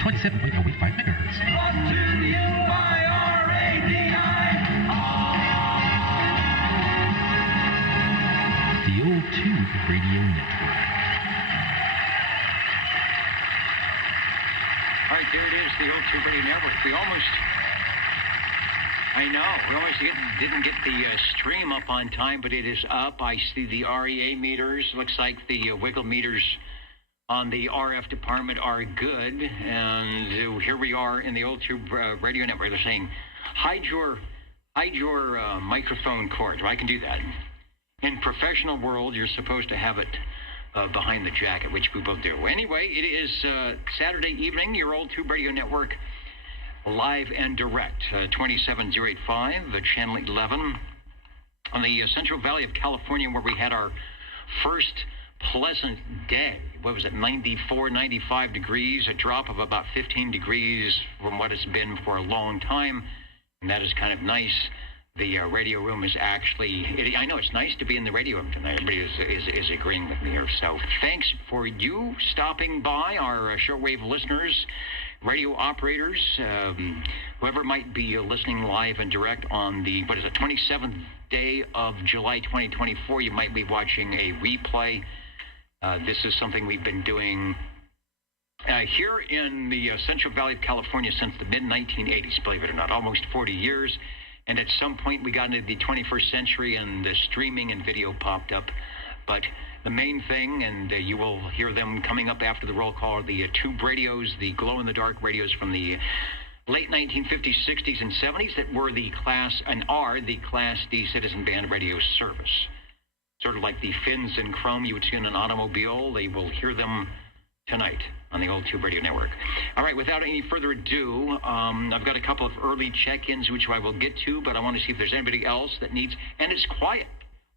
27.085 megahertz. The Old Tube Radio Network. All right, there it is, the Old Tube Radio Network. We almost didn't get the stream up on time, but it is up. I see the REA meters. Looks like the wiggle meters on the RF department are good. And here we are in the Old Tube Radio Network. They're saying, hide your microphone cord. Well, I can do that. In professional world, you're supposed to have it behind the jacket, which we will do. Anyway, it is Saturday evening, your Old Tube Radio Network, live and direct, 27085, channel 11, on the Central Valley of California, where we had our first pleasant day. What was it, 94, 95 degrees, a drop of about 15 degrees from what it's been for a long time, and that is kind of nice. The radio room is actually, I know it's nice to be in the radio room tonight. Everybody is agreeing with me here. So thanks for you stopping by, our shortwave listeners, radio operators, whoever might be listening live and direct on the, 27th day of July 2024. You might be watching a replay. This is something we've been doing here in the Central Valley of California since the mid-1980s, believe it or not, almost 40 years. And at some point, we got into the 21st century, and the streaming and video popped up. But the main thing, and you will hear them coming up after the roll call, are the tube radios, the glow-in-the-dark radios from the late 1950s, 60s, and 70s that were the Class, and are the Class D citizen band radio service. Sort of like the fins and chrome you would see in an automobile. They will hear them tonight on the Old Tube Radio Network. All right, without any further ado, I've got a couple of early check-ins, which I will get to, but I want to see if there's anybody else that needs, and it's quiet.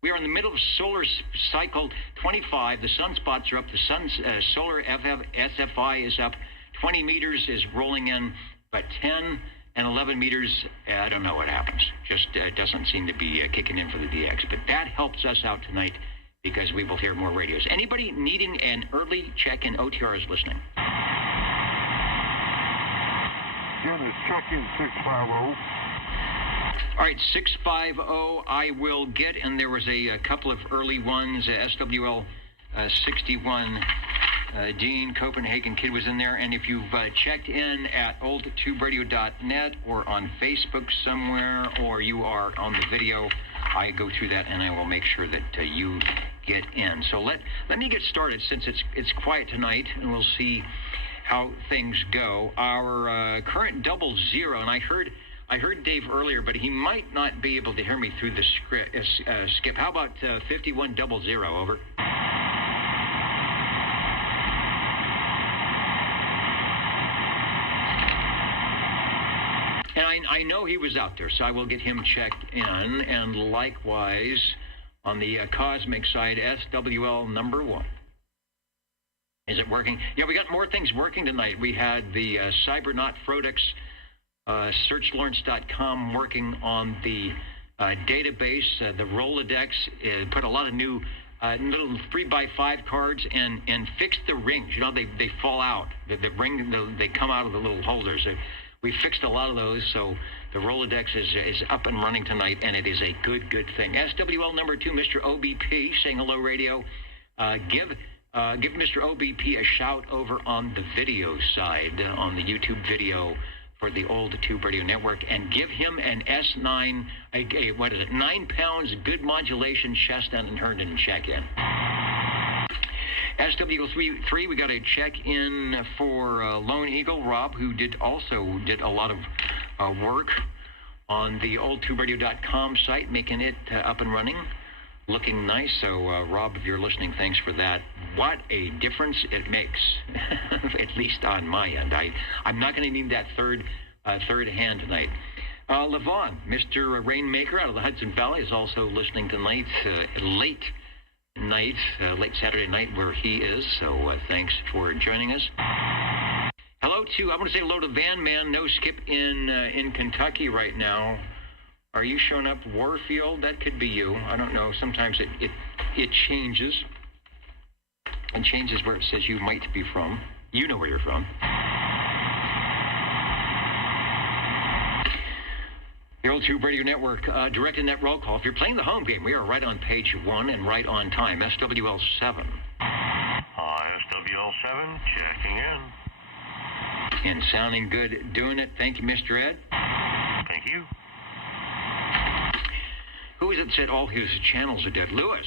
We are in the middle of solar cycle 25. The sunspots are up. The sun's solar SFI is up. 20 meters is rolling in, but 10 and 11 meters, I don't know what happens. Just doesn't seem to be kicking in for the DX, but that helps us out tonight, because we will hear more radios. Anybody needing an early check-in, OTR is listening. Dennis, check-in 650. All right, 650 I will get, and there was a couple of early ones. SWL 61, Dean, Copenhagen Kid was in there. And if you've checked in at oldtuberadio.net or on Facebook somewhere, or you are on the video, I go through that and I will make sure that you get in. So let me get started, since it's quiet tonight, and we'll see how things go. Our current 00, and I heard Dave earlier, but he might not be able to hear me through the skip. How about 5100, over? And I know he was out there, so I will get him checked in. And likewise, on the cosmic side, SWL number 1. Is it working? Yeah, we got more things working tonight. We had the Cybernaut Frodix, searchlawrence.com working on the database, the Rolodex, put a lot of new little 3x5 cards and fixed the rings. You know, they fall out. The ring, they come out of the little holders. We fixed a lot of those, so the Rolodex is up and running tonight, and it is a good thing. SWL number 2, Mr. OBP, saying hello, radio. Give Mr. OBP a shout over on the video side, on the YouTube video for the Old Tube Radio Network, and give him an S9, 9 pounds, good modulation, chestnut and Herndon check-in. SW3, we got a check-in for Lone Eagle, Rob, who also did a lot of work on the oldtuberadio.com site, making it up and running, looking nice. So, Rob, if you're listening, thanks for that. What a difference it makes, at least on my end. I'm not going to need that third hand tonight. Levon, Mr. Rainmaker out of the Hudson Valley, is also listening tonight, late Saturday night where he is, so thanks for joining us. Hello to, I want to say hello to Van Man, no skip in Kentucky right now. Are you showing up Warfield? That could be you. I don't know. Sometimes it changes. It changes where it says you might be from. You know where you're from. The old Tube Radio Network directed net roll call. If you're playing the home game, we are right on page 1 and right on time. SWL 7. SWL 7, checking in. And sounding good, doing it. Thank you, Mr. Ed. Thank you. Who is it that said all his channels are dead? Lewis.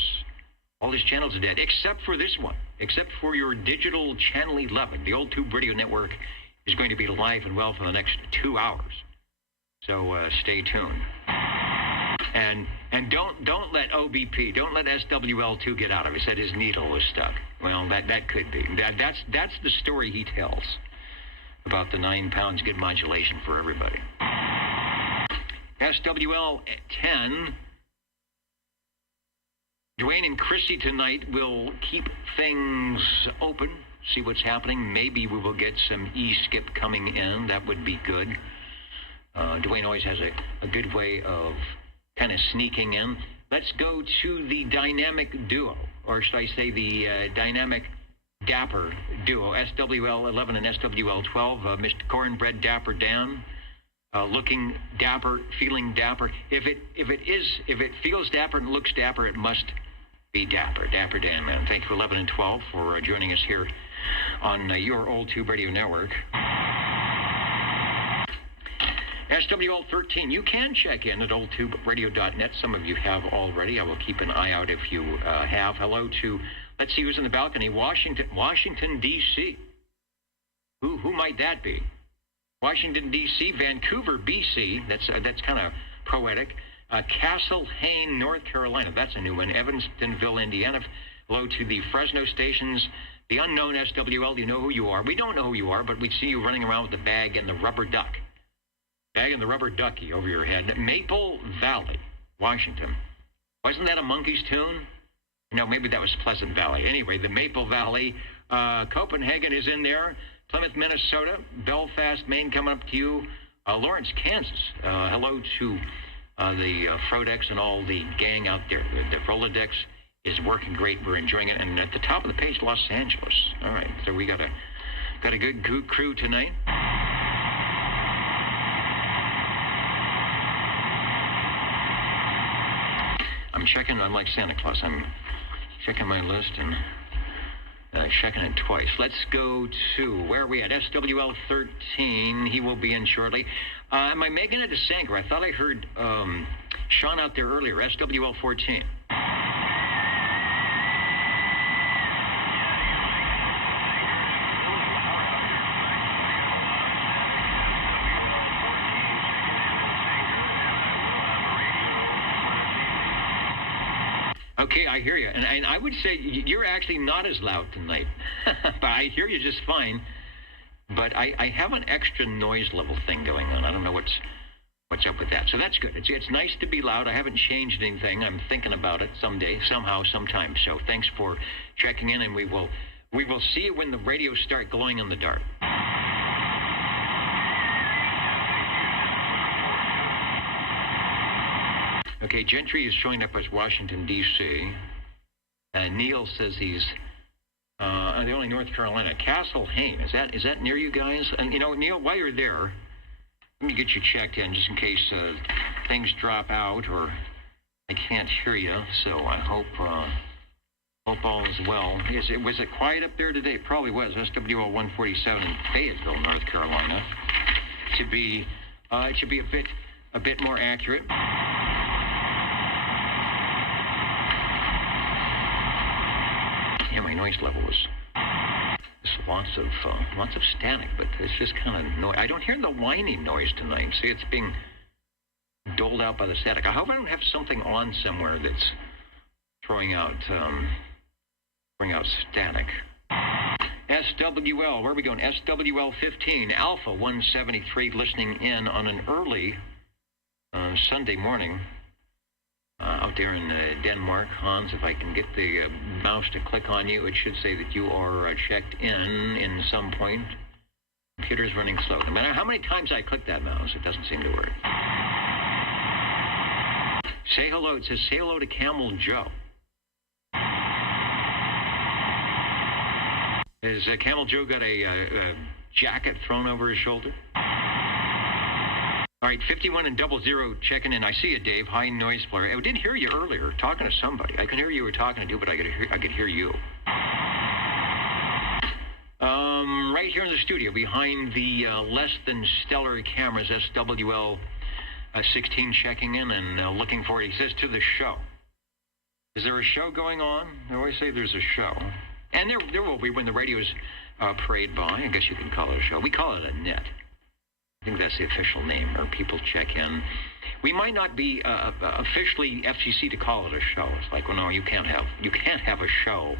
All his channels are dead, except for this one. Except for your digital channel 11. The old Tube Radio Network is going to be live and well for the next 2 hours. So stay tuned. And don't let OBP, don't let SWL2 get out of it. Said his needle was stuck. Well, that could be. That's the story he tells about the 9 pounds good modulation for everybody. SWL 10. Dwayne and Christy tonight will keep things open, see what's happening. Maybe we will get some E-skip coming in. That would be good. Dwayne always has a good way of kind of sneaking in. Let's go to the dynamic duo, or should I say the dynamic dapper duo, SWL 11 and SWL 12. Mr. Cornbread Dapper Dan, looking dapper, feeling dapper. If it feels dapper and looks dapper, it must be dapper. Dapper Dan, man. Thank you for 11 and 12 for joining us here on your old Tube Radio Network. SWL 13, you can check in at oldtuberadio.net. Some of you have already. I will keep an eye out if you have. Hello to, let's see who's in the balcony, Washington, D.C. Who might that be? Washington, D.C., Vancouver, B.C., that's kind of poetic. Castle Hayne, North Carolina, that's a new one. Evanstonville, Indiana. Hello to the Fresno stations. The unknown SWL, you know who you are. We don't know who you are, but we see you running around with the bag and the rubber duck. Bag and the rubber ducky over your head. Maple Valley, Washington. Wasn't that a Monkees tune? No, maybe that was Pleasant Valley. Anyway, the Maple Valley. Copenhagen is in there. Plymouth, Minnesota. Belfast, Maine coming up to you. Lawrence, Kansas. Hello to the Frodex and all the gang out there. The Rolodex is working great. We're enjoying it. And at the top of the page, Los Angeles. All right, so we got a good crew tonight. I'm checking, I'm like Santa Claus, I'm checking my list and checking it twice. Let's go to, where are we at? SWL 13, he will be in shortly. Am I making it a Sanger? I thought I heard Sean out there earlier, SWL 14. Okay, I hear you. And I would say you're actually not as loud tonight. But I hear you just fine. But I have an extra noise level thing going on. I don't know what's up with that. So that's good. It's nice to be loud. I haven't changed anything. I'm thinking about it someday, somehow, sometime. So thanks for checking in, and we will see you when the radios start glowing in the dark. Okay, Gentry is showing up as Washington, D.C. Neil says he's the only North Carolina. Castle Hayne, is that near you guys? And, you know, Neil, while you're there, let me get you checked in just in case things drop out or I can't hear you. So I hope all is well. Was it quiet up there today? It probably was. SWL 147 in Fayetteville, North Carolina. It should be a bit more accurate. Yeah, my noise level was lots of static, but it's just kind of noise. I don't hear the whining noise tonight. See, it's being doled out by the static. I hope I don't have something on somewhere that's throwing out static. SWL, where are we going? SWL 15, Alpha 173, listening in on an early Sunday morning. Out there in Denmark. Hans, if I can get the mouse to click on you, it should say that you are checked in some point. Computer's running slow. No matter how many times I click that mouse, it doesn't seem to work. Say hello. It says say hello to Camel Joe. Has Camel Joe got a jacket thrown over his shoulder? All right, 51 and 00 checking in. I see you, Dave. High noise flare. I didn't hear you earlier talking to somebody. I could hear you were talking to you, but I could hear you. Right here in the studio, behind the less than stellar cameras, SWL 16 checking in and looking for it. He says to the show. Is there a show going on? I always say there's a show. And there will be when the radio's parade by. I guess you can call it a show. We call it a net. I think that's the official name, or people check in. We might not be officially FCC to call it a show. It's like, well, no, you can't have a show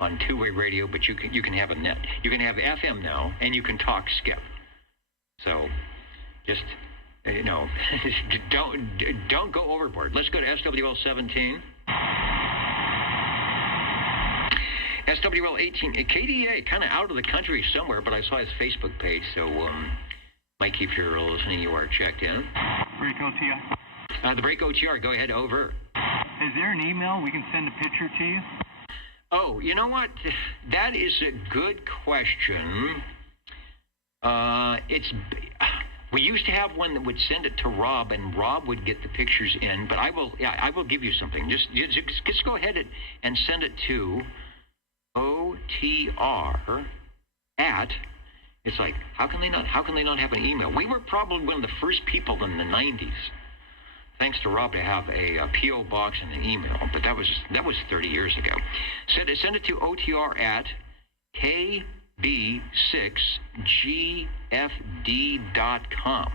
on two-way radio, but you can have a net. You can have FM now, and you can talk skip. So, just don't go overboard. Let's go to SWL 17. SWL 18. KDA, kind of out of the country somewhere, but I saw his Facebook page, so Mike, if you're listening, you are checked in. Break OTR. The Break OTR, go ahead, over. Is there an email we can send a picture to you? Oh, you know what? That is a good question. We used to have one that would send it to Rob, and Rob would get the pictures in. But I will give you something. Just go ahead and send it to OTR at. It's like, how can they not have an email? We were probably one of the first people in the 90s. Thanks to Rob to have a P.O. box and an email, but that was 30 years ago. Send it to OTR at kb6gfd.com.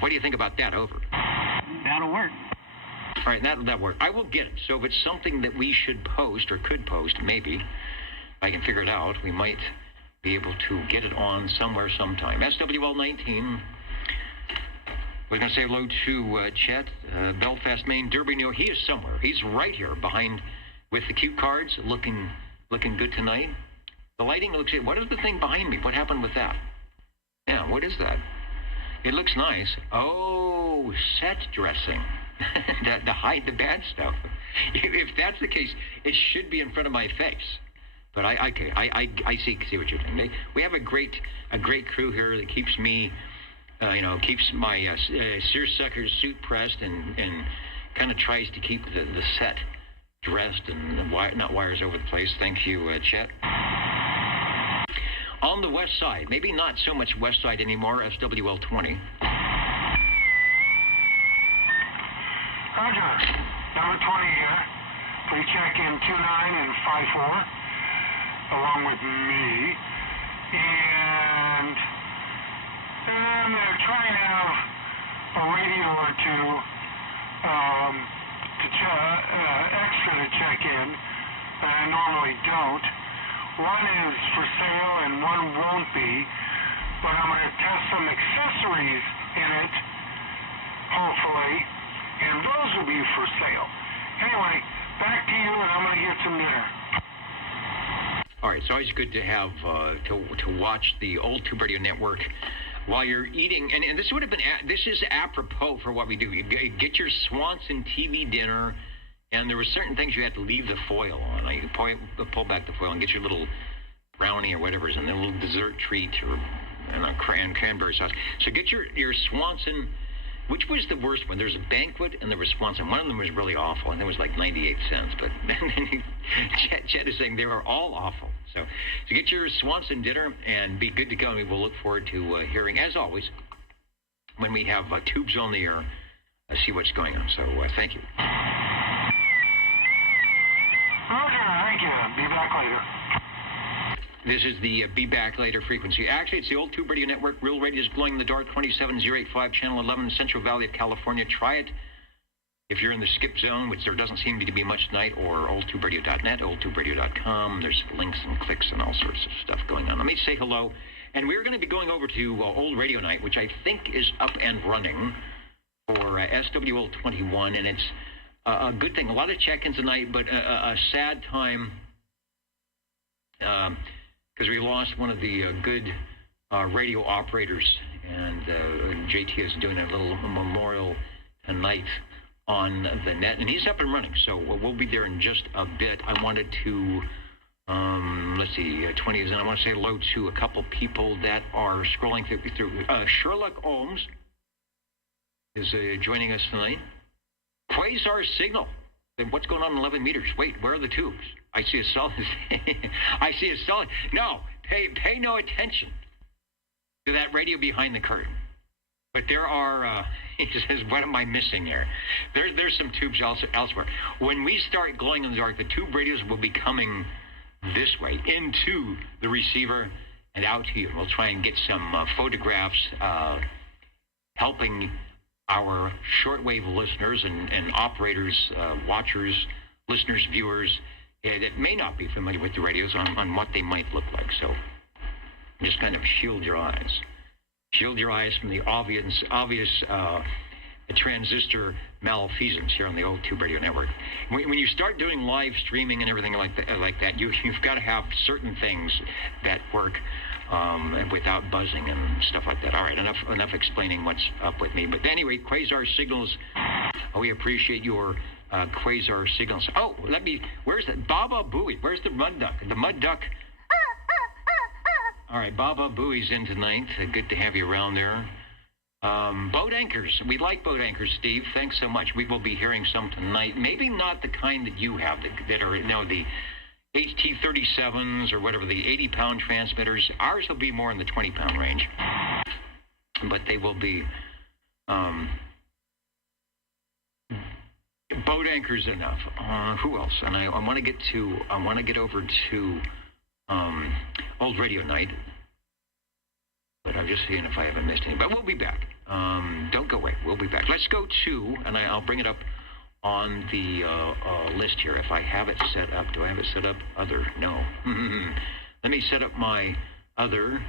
What do you think about that? Over. That'll work. All right, that'll work. I will get it. So if it's something that we should post or could post, maybe I can figure it out. We might be able to get it on somewhere sometime. SWL 19. We're going to say hello to Chet, Belfast, Maine, Derby, New York. He is somewhere. He's right here behind with the cue cards, looking good tonight. The lighting looks good. What is the thing behind me? What happened with that? Yeah, what is that? It looks nice. Oh, set dressing. to hide the bad stuff. If that's the case, it should be in front of my face. But I see what you're doing. We have a great crew here that keeps me. Keeps my seersucker suit pressed and kind of tries to keep the set dressed and not wires over the place. Thank you, Chet. On the west side, maybe not so much west side anymore, SWL 20. Roger. Number 20 here. Please check in 29 and 54 along with me. And they're trying to have a radio or two extra to check in, but I normally don't. One is for sale and one won't be, but I'm going to test some accessories in it, hopefully, and those will be for sale. Anyway, back to you, and I'm going to get some dinner. All right, it's always good to have to watch the old Tube Radio Network while you're eating, and this would have been this is apropos for what we do. You get your Swanson TV dinner, and there were certain things you had to leave the foil on. You pull back the foil and get your little brownie or whatever is in there, a little dessert treat or cranberry sauce. So get your Swanson. Which was the worst one? There's a Banquet and there was Swanson. One of them was really awful, and it was like 98 cents. But then Chet is saying they were all awful. So get your Swanson dinner and be good to go. And we will look forward to hearing, as always, when we have tubes on the air, see what's going on. So thank you. Roger, thank you. Be back later. This is the Be Back Later frequency. Actually, it's the old Tube Radio Network. Real Radio is glowing in the dark, 27085, channel 11, Central Valley of California. Try it if you're in the skip zone, which there doesn't seem to be much tonight, or oldtuberadio.net, oldtuberadio.com. There's links and clicks and all sorts of stuff going on. Let me say hello. And we're going to be going over to Old Radio Night, which I think is up and running for SWL 21. And it's a good thing. A lot of check-ins tonight, but a sad time. Because we lost one of the good radio operators, and JT is doing a little memorial tonight on the net, and he's up and running, so we'll be there in just a bit. I wanted to, let's see, 20 is in. I want to say hello to a couple people that are scrolling through. Sherlock Holmes is joining us tonight. Quasar signal. Then what's going on in 11 meters? Wait, where are the tubes? I see a solid. I see a solid. No, pay no attention to that radio behind the curtain. But there are, he says, what am I missing there? There's some tubes also elsewhere. When we start glowing in the dark, the tube radios will be coming this way into the receiver and out to you. We'll try and get some photographs helping our shortwave listeners and operators, watchers, listeners, viewers that may not be familiar with the radios on what they might look like. So just kind of shield your eyes. Shield your eyes from the obvious transistor malfeasance here on the old Tube Radio Network. When you start doing live streaming and everything like that, you've got to have certain things that work without buzzing and stuff like that. All right, enough explaining what's up with me. But anyway, quasar signals. We appreciate your quasar signals. Oh, where's that? Baba Booey. Where's the mud duck? The mud duck. All right, Baba Booey's in tonight. Good to have you around there. Boat anchors. We like boat anchors, Steve. Thanks so much. We will be hearing some tonight. Maybe not the kind that you have that are, the HT37s or whatever, the 80-pound transmitters. Ours will be more in the 20-pound range. But they will be boat anchors enough. Who else? And I want to get over to Old Radio Night. But I'm just seeing if I haven't missed any. But we'll be back. Don't go away. We'll be back. Let's go to, and I'll bring it up on the list here. If I have it set up. Do I have it set up? Other? No. Let me set up my other,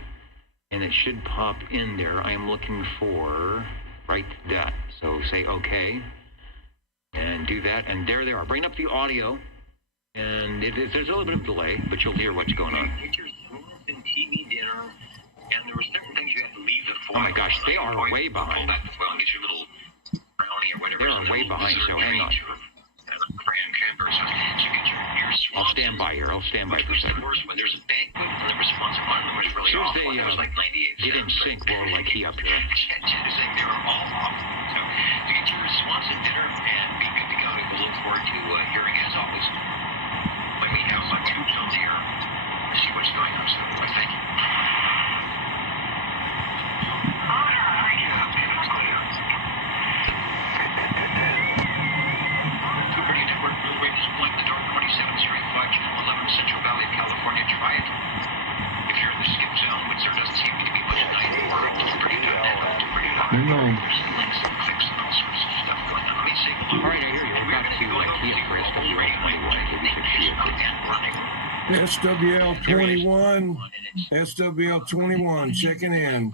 and it should pop in there. I am looking for right that. So say OK, and do that. And there they are. Bring up the audio. And there's a little bit of delay, but you'll hear what's going on. TV dinner, and there were certain things you had to leave the foil. Oh my gosh, they are way behind. Pull back the foil and get your little brownie or whatever. They are way behind, so hang on. I'll stand by here. I'll stand by for a second. When there's a banquet and the response of one of them was really awful. It was like 98. Get in sync, we're like he up here. They were all awful. So to get your response at dinner and be good to go, we'll look forward to hearing as always. When we have some tubes on the air, see what's going on. So thank you. Tube Radio Network, Blue Raiders Blank the Dark 2735, Channel 11, Central Valley of California. Try it. If you're in the skip zone, which there doesn't seem to be much tonight, or TubeRadio.net, there's links and clicks and all sorts of stuff going on. Let me say hello. All right, I hear you. We're back to Kia for SWL 21. SWL21 checking in.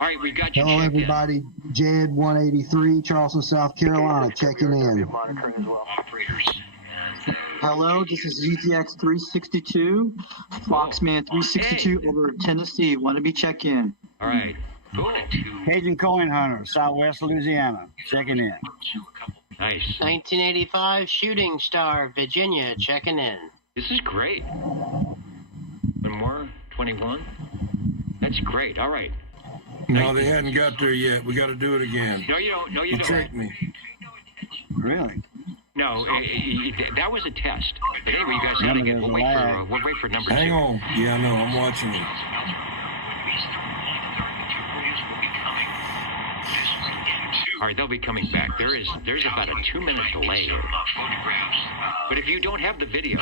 All right, we got you. Hello, everybody. Jed 183, Charleston, South Carolina, checking in. Hello, this is ZTX 362, Foxman 362 over Tennessee. Want to be check in. All right. Cool. Cajun Coin Hunter, Southwest Louisiana, checking in. Nice. 1985 Shooting Star, Virginia, checking in. This is great. One more? 21? That's great. All right. No, they hadn't got there yet. We got to do it again. No, you don't. No, you don't. Tricked me. Really? No, that was a test. But anyway, you guys got to get. We'll wait for number 2. Hang on. Yeah, I know. I'm watching it. All right, they'll be coming back. There's about a 2-minute delay here. But if you don't have the video,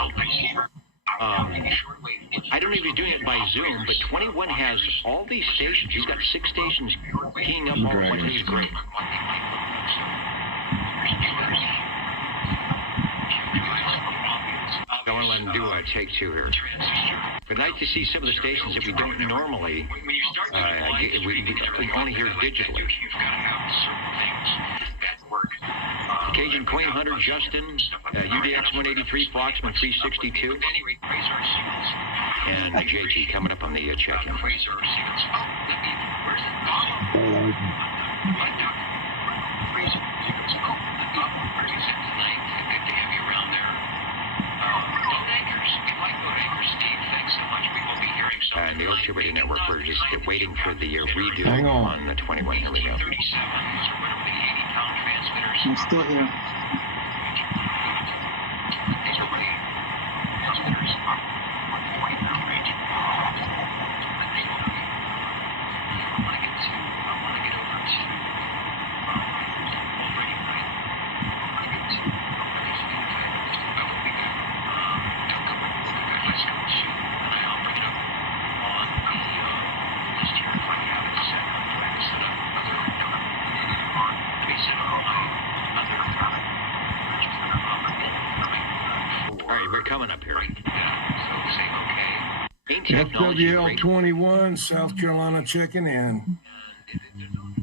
I don't know if you're doing it by Zoom, but 21 has all these stations. He's got 6 stations keying up all at once. This is great. I want to let him do a take 2 here. But nice to see some of the stations that we don't normally we only hear digitally. Cajun Queen Hunter, Justin, UDX 183, Foxman 362, and JG coming up on the check-in. and the old Two Radio Network, we're just waiting for the redo Hang on. the 21. Here we go. 37s or whatever the 80-pound transmitters. I'm still here. These are my transmitters on 140-pound range. I want to get over to old radio night. I want to get to I will be back. Demco will be back. Let's go to, and I'll bring it up on the list here if I have it set up. Do I have it set up? Let me set up my other All right, we're coming up here. so say okay. Ain't technology FWL 21, South Carolina checking in.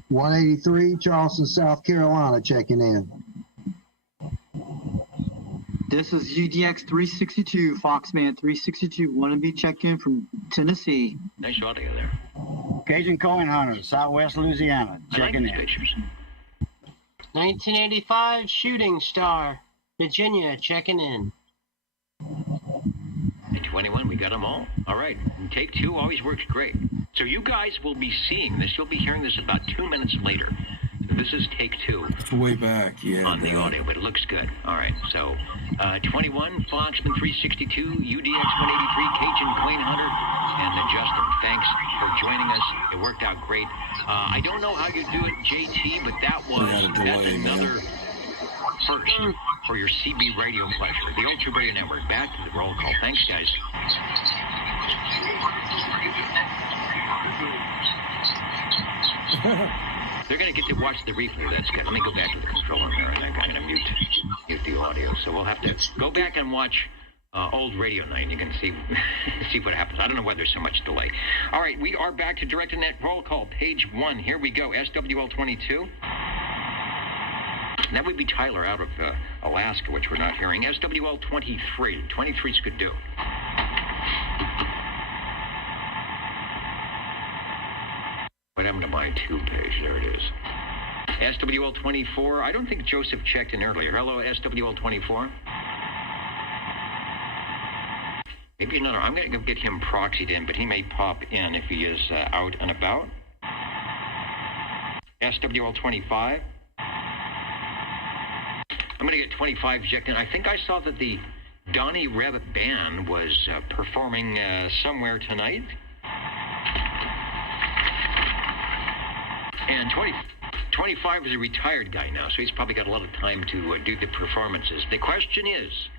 183, Charleston, South Carolina, checking in. This is UDX 362, Foxman 362. Want to be checked in from Tennessee. Nice audio there. Cajun Coin Hunter, Southwest Louisiana, I like checking these in. pictures. 1985 Shooting Star, Virginia, checking in. And 21, we got them all. All right. And take 2 always works great. So you guys will be seeing this. You'll be hearing this about 2 minutes later. So this is take 2 It's way back, yeah. on the man. audio, but it looks good. All right. So 21, Foxman 362, UDX 183, Cajun Coin Hunter, and Justin. Thanks for joining us. It worked out great. I don't know how you do it, JT, but that's another first for your CB radio pleasure. The Old True Radio Network. Back to the roll call. Thanks, guys. They're going to get to watch the replay. That's good. Let me go back to the controller here, and I'm going to mute the audio. So we'll have to go back and watch old radio night, and you can see see what happens. I don't know why there's so much delay. All right, we are back to Directed Net Roll Call, page 1. Here we go. SWL 22. That would be Tyler out of Alaska, which we're not hearing. SWL 23. 23's could do. What happened to my 2 page? There it is. SWL 24. I don't think Joseph checked in earlier. Hello, SWL 24. Maybe another. I'm going to go get him proxied in, but he may pop in if he is out and about. SWL 25. I'm going to get 25 checked in. I think I saw that the Donnie Reb Band was performing somewhere tonight. And 25 is a retired guy now, so he's probably got a lot of time to do the performances. The question is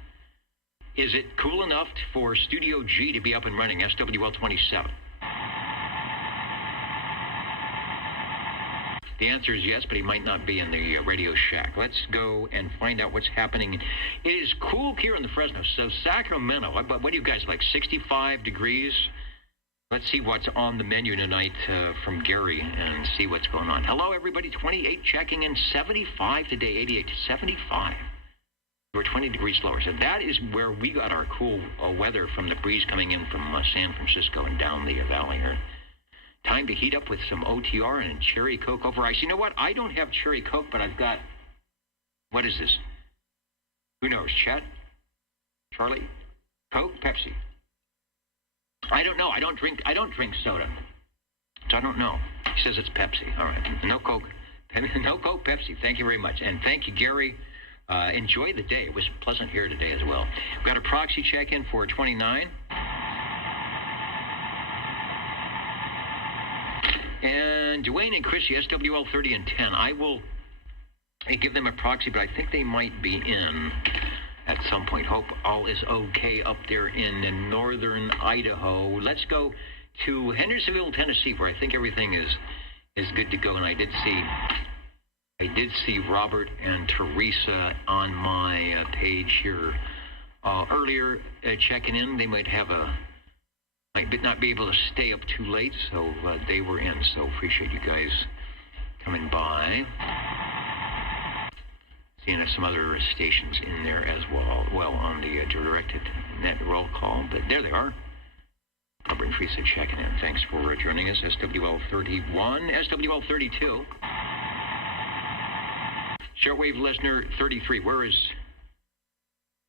it cool enough for Studio G to be up and running, SWL 27? The answer is yes, but he might not be in the Radio Shack. Let's go and find out what's happening. It is cool here in the Fresno. So Sacramento, what do you guys like, 65 degrees? Let's see what's on the menu tonight from Gary and see what's going on. Hello, everybody. 28 checking in. 75 today. 88 to 75. We're 20 degrees lower. So that is where we got our cool weather from the breeze coming in from San Francisco and down the valley here. Time to heat up with some OTR and cherry Coke over ice. You know what? I don't have cherry Coke, but I've got... What is this? Who knows? Chet? Charlie? Coke? Pepsi? I don't know. I don't drink soda. So I don't know. He says it's Pepsi. All right. No Coke. No Coke, Pepsi. Thank you very much. And thank you, Gary. Enjoy the day. It was pleasant here today as well. We've got a proxy check-in for 29. And Dwayne and Chrissy, SWL 30 and 10. I will give them a proxy, but I think they might be in at some point. Hope all is okay up there in northern Idaho. Let's go to Hendersonville, Tennessee, where I think everything is good to go. And I did see Robert and Teresa on my page here earlier checking in. They might not be able to stay up too late, so they were in. So appreciate you guys coming by. Seeing some other stations in there as well on the Directed Net Roll Call. But there they are. Robert and Teresa checking in. Thanks for joining us. SWL 31, SWL 32. Shortwave listener 33. Where is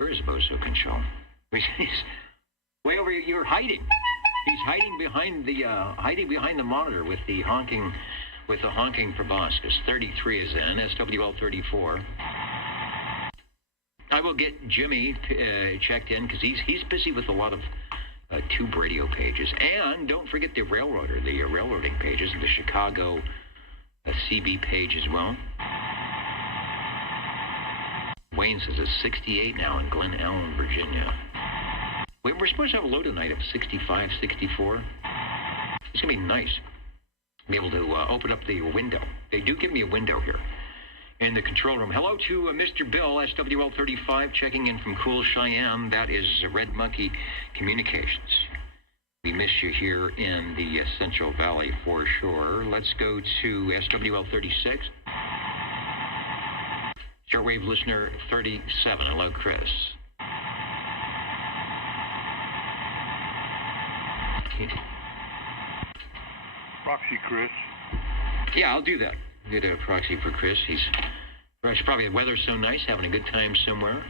Bozo Control? He's way over here. You're hiding. He's hiding behind the monitor with the honking proboscis. 33 is in. SWL 34. I will get Jimmy checked in because he's busy with a lot of tube radio pages. And don't forget the railroader, the railroading pages, and the Chicago CB page as well. Wayne says it's 68 now in Glen Ellen, Virginia. We're supposed to have a low tonight of 65, 64. It's going to be nice. Be able to open up the window. They do give me a window here in the control room. Hello to Mr. Bill, SWL 35, checking in from Cool Cheyenne. That is Red Monkey Communications. We miss you here in the Central Valley for sure. Let's go to SWL 36. Shortwave listener 37. Hello, Chris. Proxy, Chris. Yeah, I'll do that. Get a proxy for Chris. He's probably the weather's so nice, having a good time somewhere.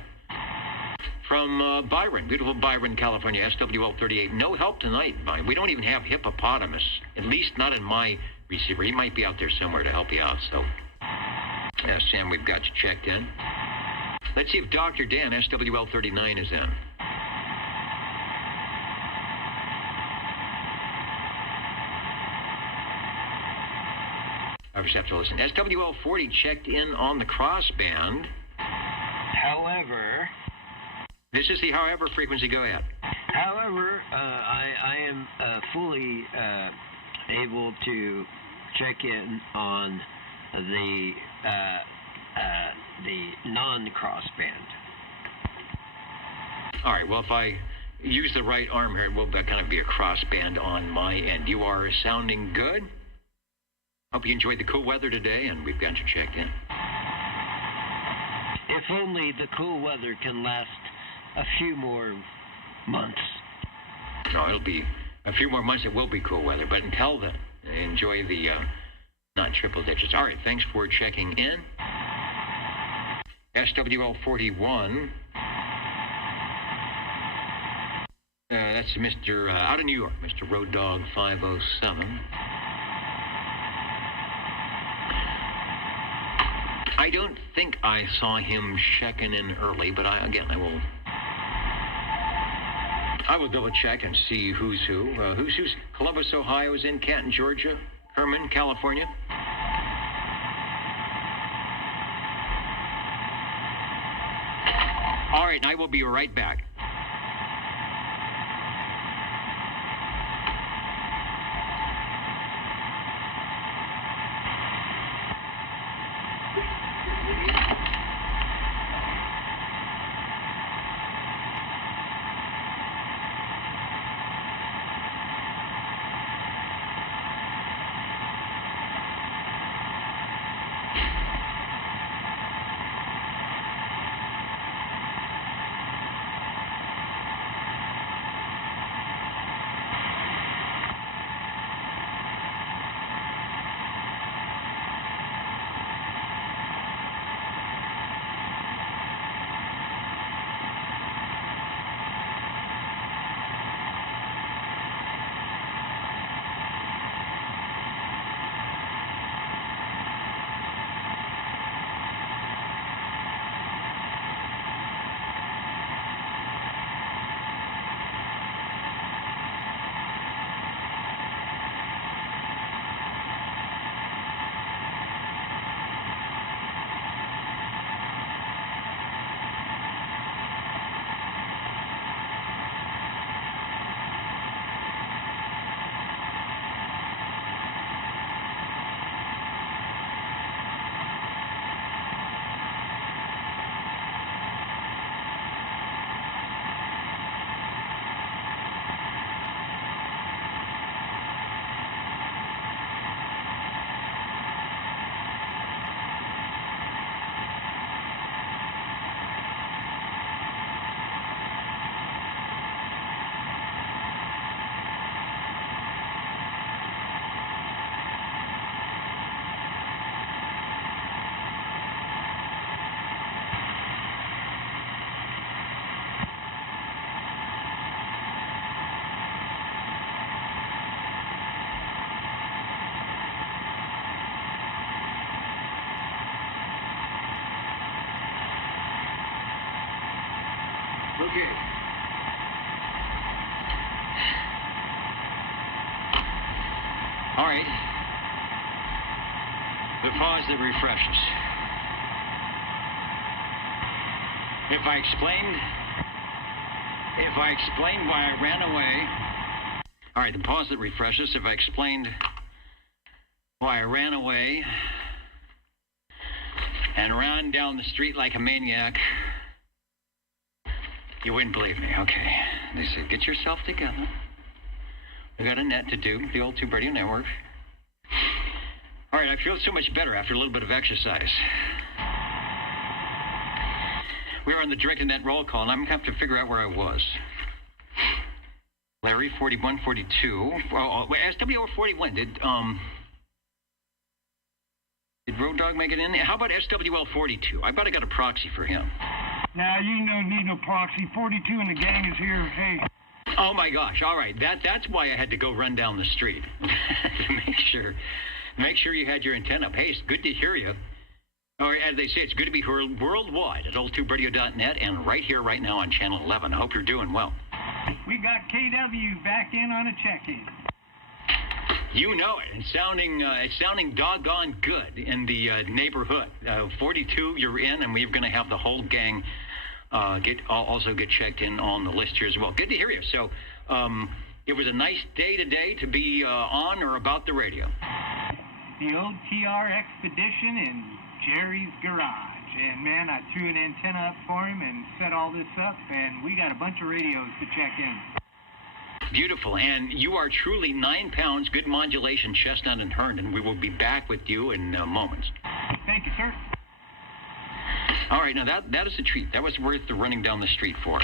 From Byron, beautiful Byron, California, SWL 38. No help tonight, Byron. We don't even have hippopotamus, at least not in my receiver. He might be out there somewhere to help you out. So, Sam, we've got you checked in. Let's see if Dr. Dan, SWL 39, is in. I just have to listen. SWL 40 checked in on the crossband. However, this is the however frequency. Go ahead. However, I am fully able to check in on the non-crossband. All right. Well, if I use the right arm here, it will kind of be a crossband on my end. You are sounding good. Hope you enjoyed the cool weather today, and we've got you checked in. If only the cool weather can last a few more months. No, it'll be a few more months. It will be cool weather, but until then, enjoy the not triple digits. All right, thanks for checking in. SWL 41. That's Mr. Out of New York, Mr. Road Dog 507. I don't think I saw him checking in early, but I will double check and see who's who. Who's Columbus, Ohio is in, Canton, Georgia, Herman, California. All right, and I will be right back. Okay. All right. The pause that refreshes. If I explained why I ran away. All right, the pause that refreshes. If I explained why I ran away and ran down the street like a maniac, you wouldn't believe me. Okay. They said, get yourself together. We got a net to do, the old Tube Radio Network. All right, I feel so much better after a little bit of exercise. We were on the direct net roll call, and I'm going to have to figure out where I was. Larry, 41, 42. Wait, SWO 41. Did Road Dog make it in there? How about SWL 42? I bet I got a proxy for him. Nah, you don't need no proxy. 42 and the gang is here. Hey. Oh my gosh! All right, that's why I had to go run down the street to make sure you had your antenna up. Hey, it's good to hear you. Or as they say, it's good to be heard worldwide at oldtuberadio.net and right here, right now on Channel 11. I hope you're doing well. We got KW back in on a check-in. You know it. It's sounding doggone good in the neighborhood. 42, you're in, and we're going to have the whole gang also get checked in on the list here as well. Good to hear you. So it was a nice day today to be on or about the radio. The old TR Expedition in Jerry's garage. And, man, I threw an antenna up for him and set all this up, and we got a bunch of radios to check in. Beautiful. And you are truly 9 pounds, good modulation, Chestnut and Herndon. We will be back with you in moments. Thank you, sir. All right, now that is a treat. That was worth the running down the street for.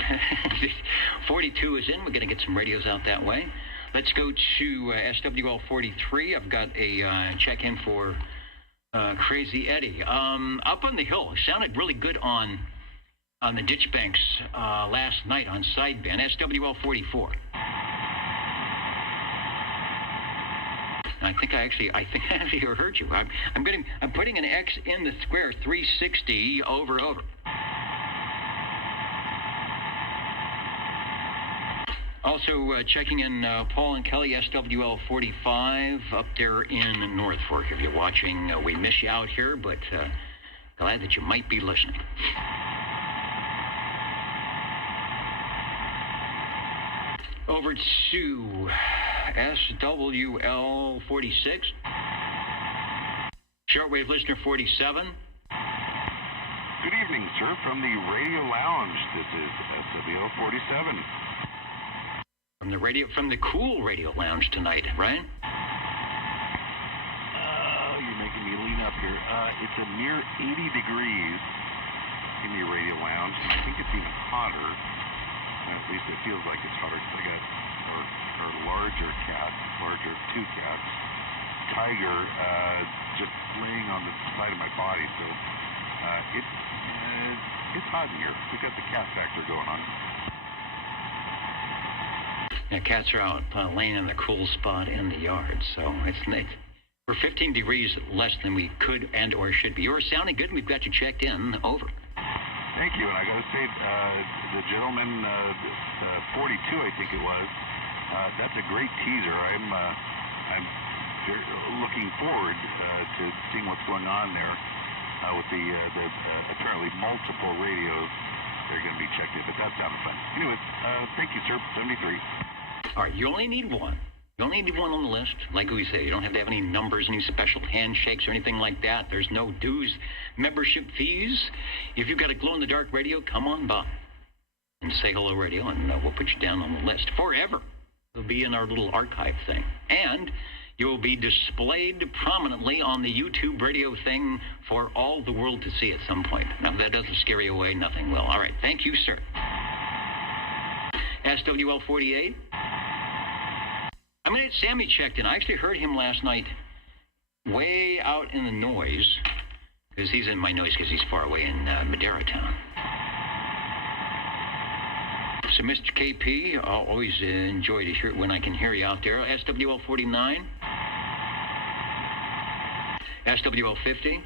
42 is in. We're going to get some radios out that way. Let's go to SWL 43. I've got a check-in for Crazy Eddie. Up on the hill, sounded really good on the ditch banks last night on sideband. SWL 44. I think I actually heard you. I'm putting an X in the square 360 over. Also checking in Paul and Kelly, SWL 45 up there in North Fork. If you're watching, we miss you out here, but glad that you might be listening. Over to SWL 46. Shortwave listener 47. Good evening, sir, from the Radio Lounge. This is SWL 47. From the cool Radio Lounge tonight, right? You're making me lean up here. It's a mere 80 degrees in the Radio Lounge, and I think it's even hotter. At least it feels like it's hotter. I got our larger cat, two cats, Tiger, just laying on the side of my body. So it's hot in here. We got the cat factor going on. Yeah, cats are out laying in the cool spot in the yard, so we're 15 degrees less than we could and or should be. You're sounding good, and we've got you checked in. Over. Thank you, and I got to say, the gentleman, 42, I think it was, that's a great teaser. I'm looking forward to seeing what's going on there with the apparently multiple radios they're going to be checked in, but that sounded fun. Anyways, thank you, sir. 73. All right, you only need one. You only need one on the list. Like we say, you don't have to have any numbers, any special handshakes or anything like that. There's no dues, membership fees. If you've got a glow-in-the-dark radio, come on by and say hello, radio, and we'll put you down on the list forever. It'll be in our little archive thing. And you'll be displayed prominently on the YouTube radio thing for all the world to see at some point. Now, if that doesn't scare you away, nothing will. All right, thank you, sir. SWL 48. I'm going to get Sammy checked in. I actually heard him last night way out in the noise, because he's in my noise because he's far away in Madera Town. So, Mr. KP, I'll always enjoy to hear it when I can hear you out there. SWL 49. SWL 50.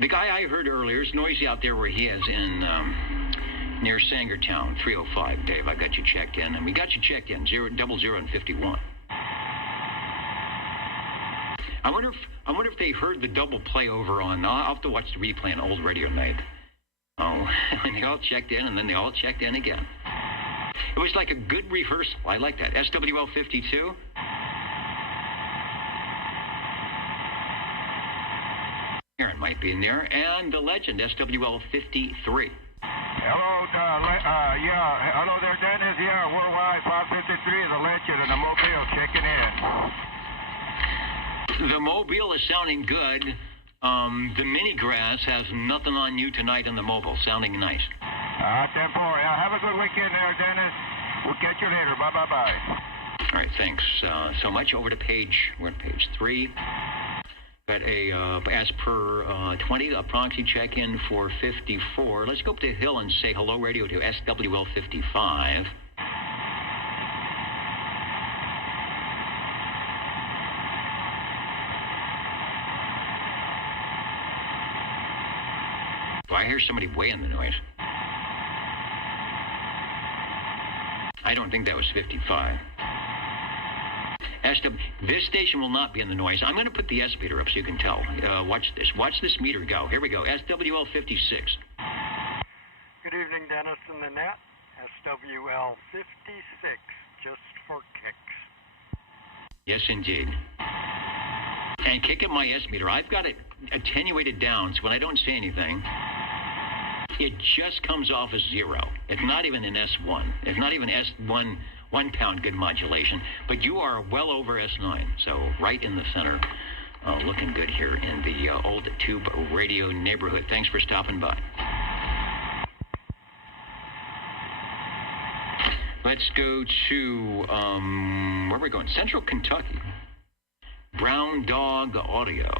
The guy I heard earlier is noisy out there where he is in near Sangertown, 305. Dave, I got you checked in, and we got you checked in 00 and 51. I wonder if they heard the double play over on. I'll have to watch the replay on Old Radio Night. Oh, and they all checked in, and then they all checked in again. It was like a good rehearsal. I like that. SWL 52. Aaron might be in there, and the legend SWL 53. Hello, hello there, Dennis. Yeah, worldwide 553 is a legend, and the Mobile checking in. The Mobile is sounding good. The mini grass has nothing on you tonight in the mobile, sounding nice. Tempo. Yeah, have a good weekend there, Dennis. We'll catch you later. Bye. All right, thanks so much. Over to we're at page 3. Got a, as per 20, a proxy check-in for 54. Let's go up to Hill and say hello radio to SWL 55. Do I hear somebody weighing the noise? I don't think that was 55. This station will not be in the noise. I'm going to put the S meter up so you can tell. Watch this. Watch this meter go. Here we go. SWL 56. Good evening, Dennis and Nanette. SWL 56, just for kicks. Yes, indeed. And kick at my S meter. I've got it attenuated down, so when I don't say anything, it just comes off as 0. It's not even an S1. It's not even S1, 1 pound good modulation, but you are well over S9, so right in the center. Looking good here in the old tube radio neighborhood. Thanks for stopping by. Let's go to, where are we going? Central Kentucky. Brown Dog Audio.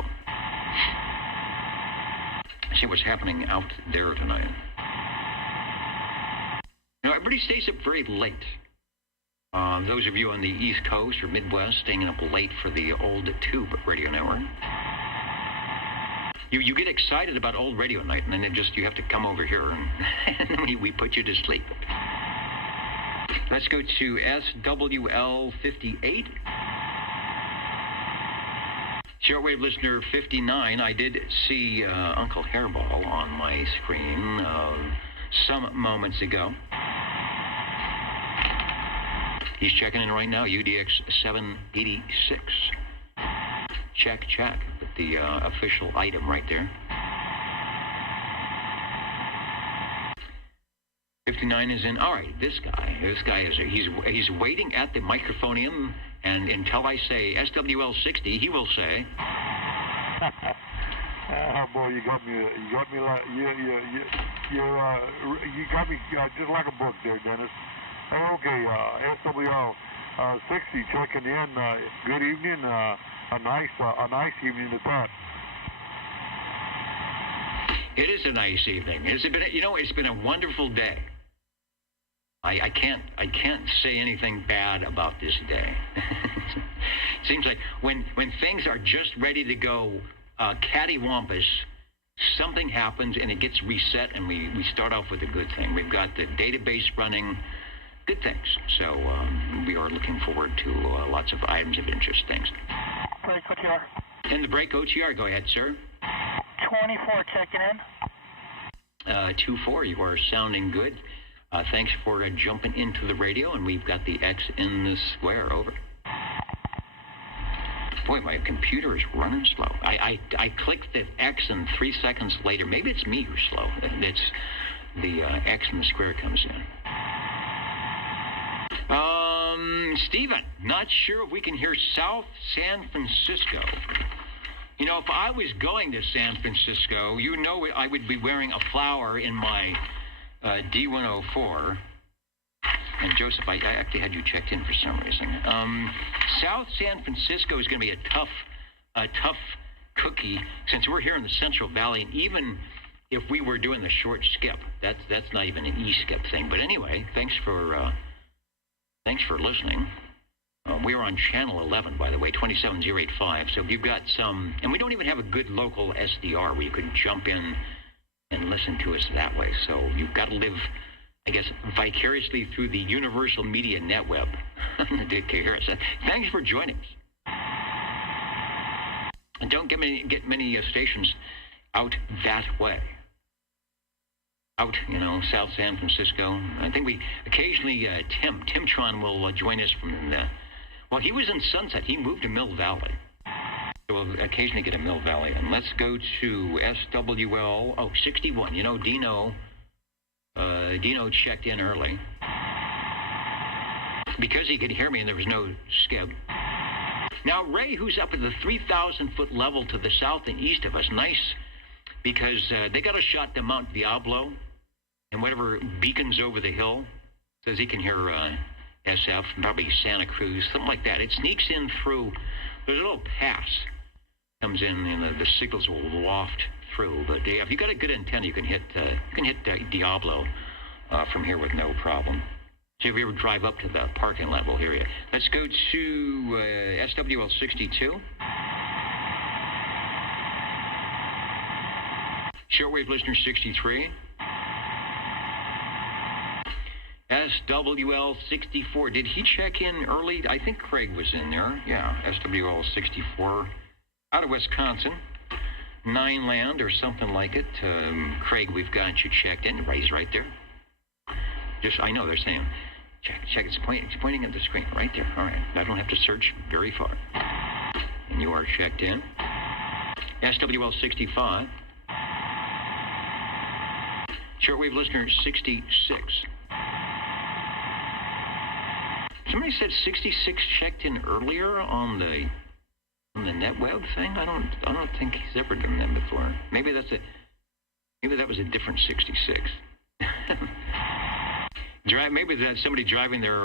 See what's happening out there tonight. You know, everybody stays up very late. Those of you on the East Coast or Midwest staying up late for the old tube radio network. You get excited about old radio night, and then you have to come over here, and we put you to sleep. Let's go to SWL 58. Shortwave listener 59, I did see Uncle Hairball on my screen some moments ago. He's checking in right now, UDX 786. Check. With the official item right there. 59 is in. All right, this guy is, he's waiting at the microphonium, and until I say SWL 60, he will say. Boy, you got me like you got me just like a book there, Dennis. Okay, SWL 60 checking in. Good evening. A nice evening at that. It is a nice evening. It's been a wonderful day. I can't say anything bad about this day. It seems like when things are just ready to go cattywampus, something happens and it gets reset, and we start off with a good thing. We've got the database running, good things. So we are looking forward to lots of items of interest. Thanks. Break OTR. In the break OTR, go ahead, sir. 24 checking in. 24, you are sounding good. Thanks for jumping into the radio, and we've got the X in the square. Over. Boy, my computer is running slow. I clicked the X, and 3 seconds later, maybe it's me who's slow. It's the X in the square comes in. Stephen, not sure if we can hear South San Francisco. You know, if I was going to San Francisco, you know I would be wearing a flower in my D104. And Joseph, I actually had you checked in for some reason. South San Francisco is going to be a tough cookie, since we're here in the Central Valley, and even if we were doing the short skip, that's not even an E-skip thing. But anyway, thanks for listening. We are on channel 11, by the way, 27085. So if you've got some, and we don't even have a good local SDR where you can jump in and listen to us that way. So you've got to live, I guess, vicariously through the universal media netweb to hear us. Thanks for joining us. And don't get many stations out that way. Out, South San Francisco. I think we occasionally, Timtron will join us from well, he was in Sunset. He moved to Mill Valley. So we'll occasionally get a Mill Valley. And let's go to SWL, 61. Dino checked in early because he could hear me and there was no skip. Now, Ray, who's up at the 3,000-foot level to the south and east of us, nice, because they got a shot to Mount Diablo, and whatever beacons over the hill, says he can hear SF, probably Santa Cruz, something like that. It sneaks in through, there's a little pass, comes in, and the signals will waft through. But if you got a good antenna, you can hit Diablo from here with no problem. So if you ever drive up to the parking lot, we'll hear you. Let's go to SWL 62. Shortwave listener 63. SWL 64. Did he check in early? I think Craig was in there. Yeah, SWL 64 out of Wisconsin. 9 land or something like it. Craig, we've got you checked in. Ray's right there. I know they're saying, check. It's pointing at the screen right there. All right. I don't have to search very far. And you are checked in. SWL 65. Shortwave listener 66. Somebody said 66 checked in earlier on the NetWeb thing. I don't think he's ever done that before. Maybe that was a different 66. Maybe that's somebody driving their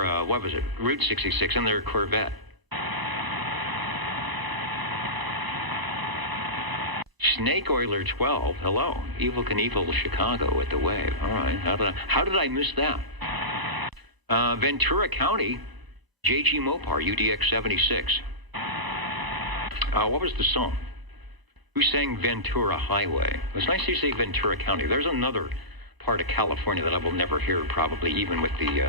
Route 66 in their Corvette. Snake Oiler 12. Hello, Evil Knievel Chicago at the Wave. All right. How did I miss that? Ventura County, JG Mopar, UDX 76. What was the song? Who sang Ventura Highway? It was nice to say Ventura County. There's another part of California that I will never hear, probably, even with the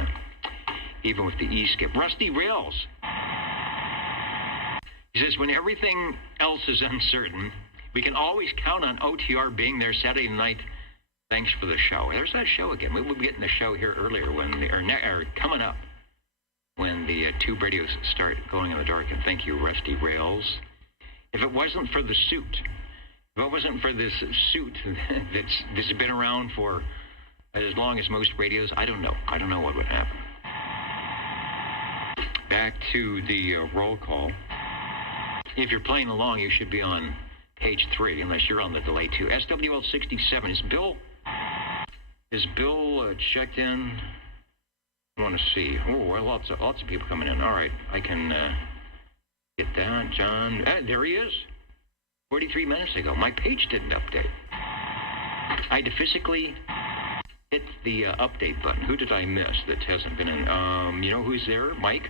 E-skip. Rusty Rails. He says, when everything else is uncertain, we can always count on OTR being there Saturday night. Thanks for the show. There's that show again. We will be getting the show here earlier or coming up when the tube radios start going in the dark. And thank you, Rusty Rails. If it wasn't for the suit, if it wasn't for this suit that's been around for as long as most radios, I don't know. I don't know what would happen. Back to the roll call. If you're playing along, you should be on page 3, unless you're on the delay too. SWL 67. Is Bill checked in? I want to see. Oh, lots of people coming in. All right, I can get that. John, there he is. 43 minutes ago. My page didn't update. I had to physically hit the update button. Who did I miss that hasn't been in? You know who's there? Mike.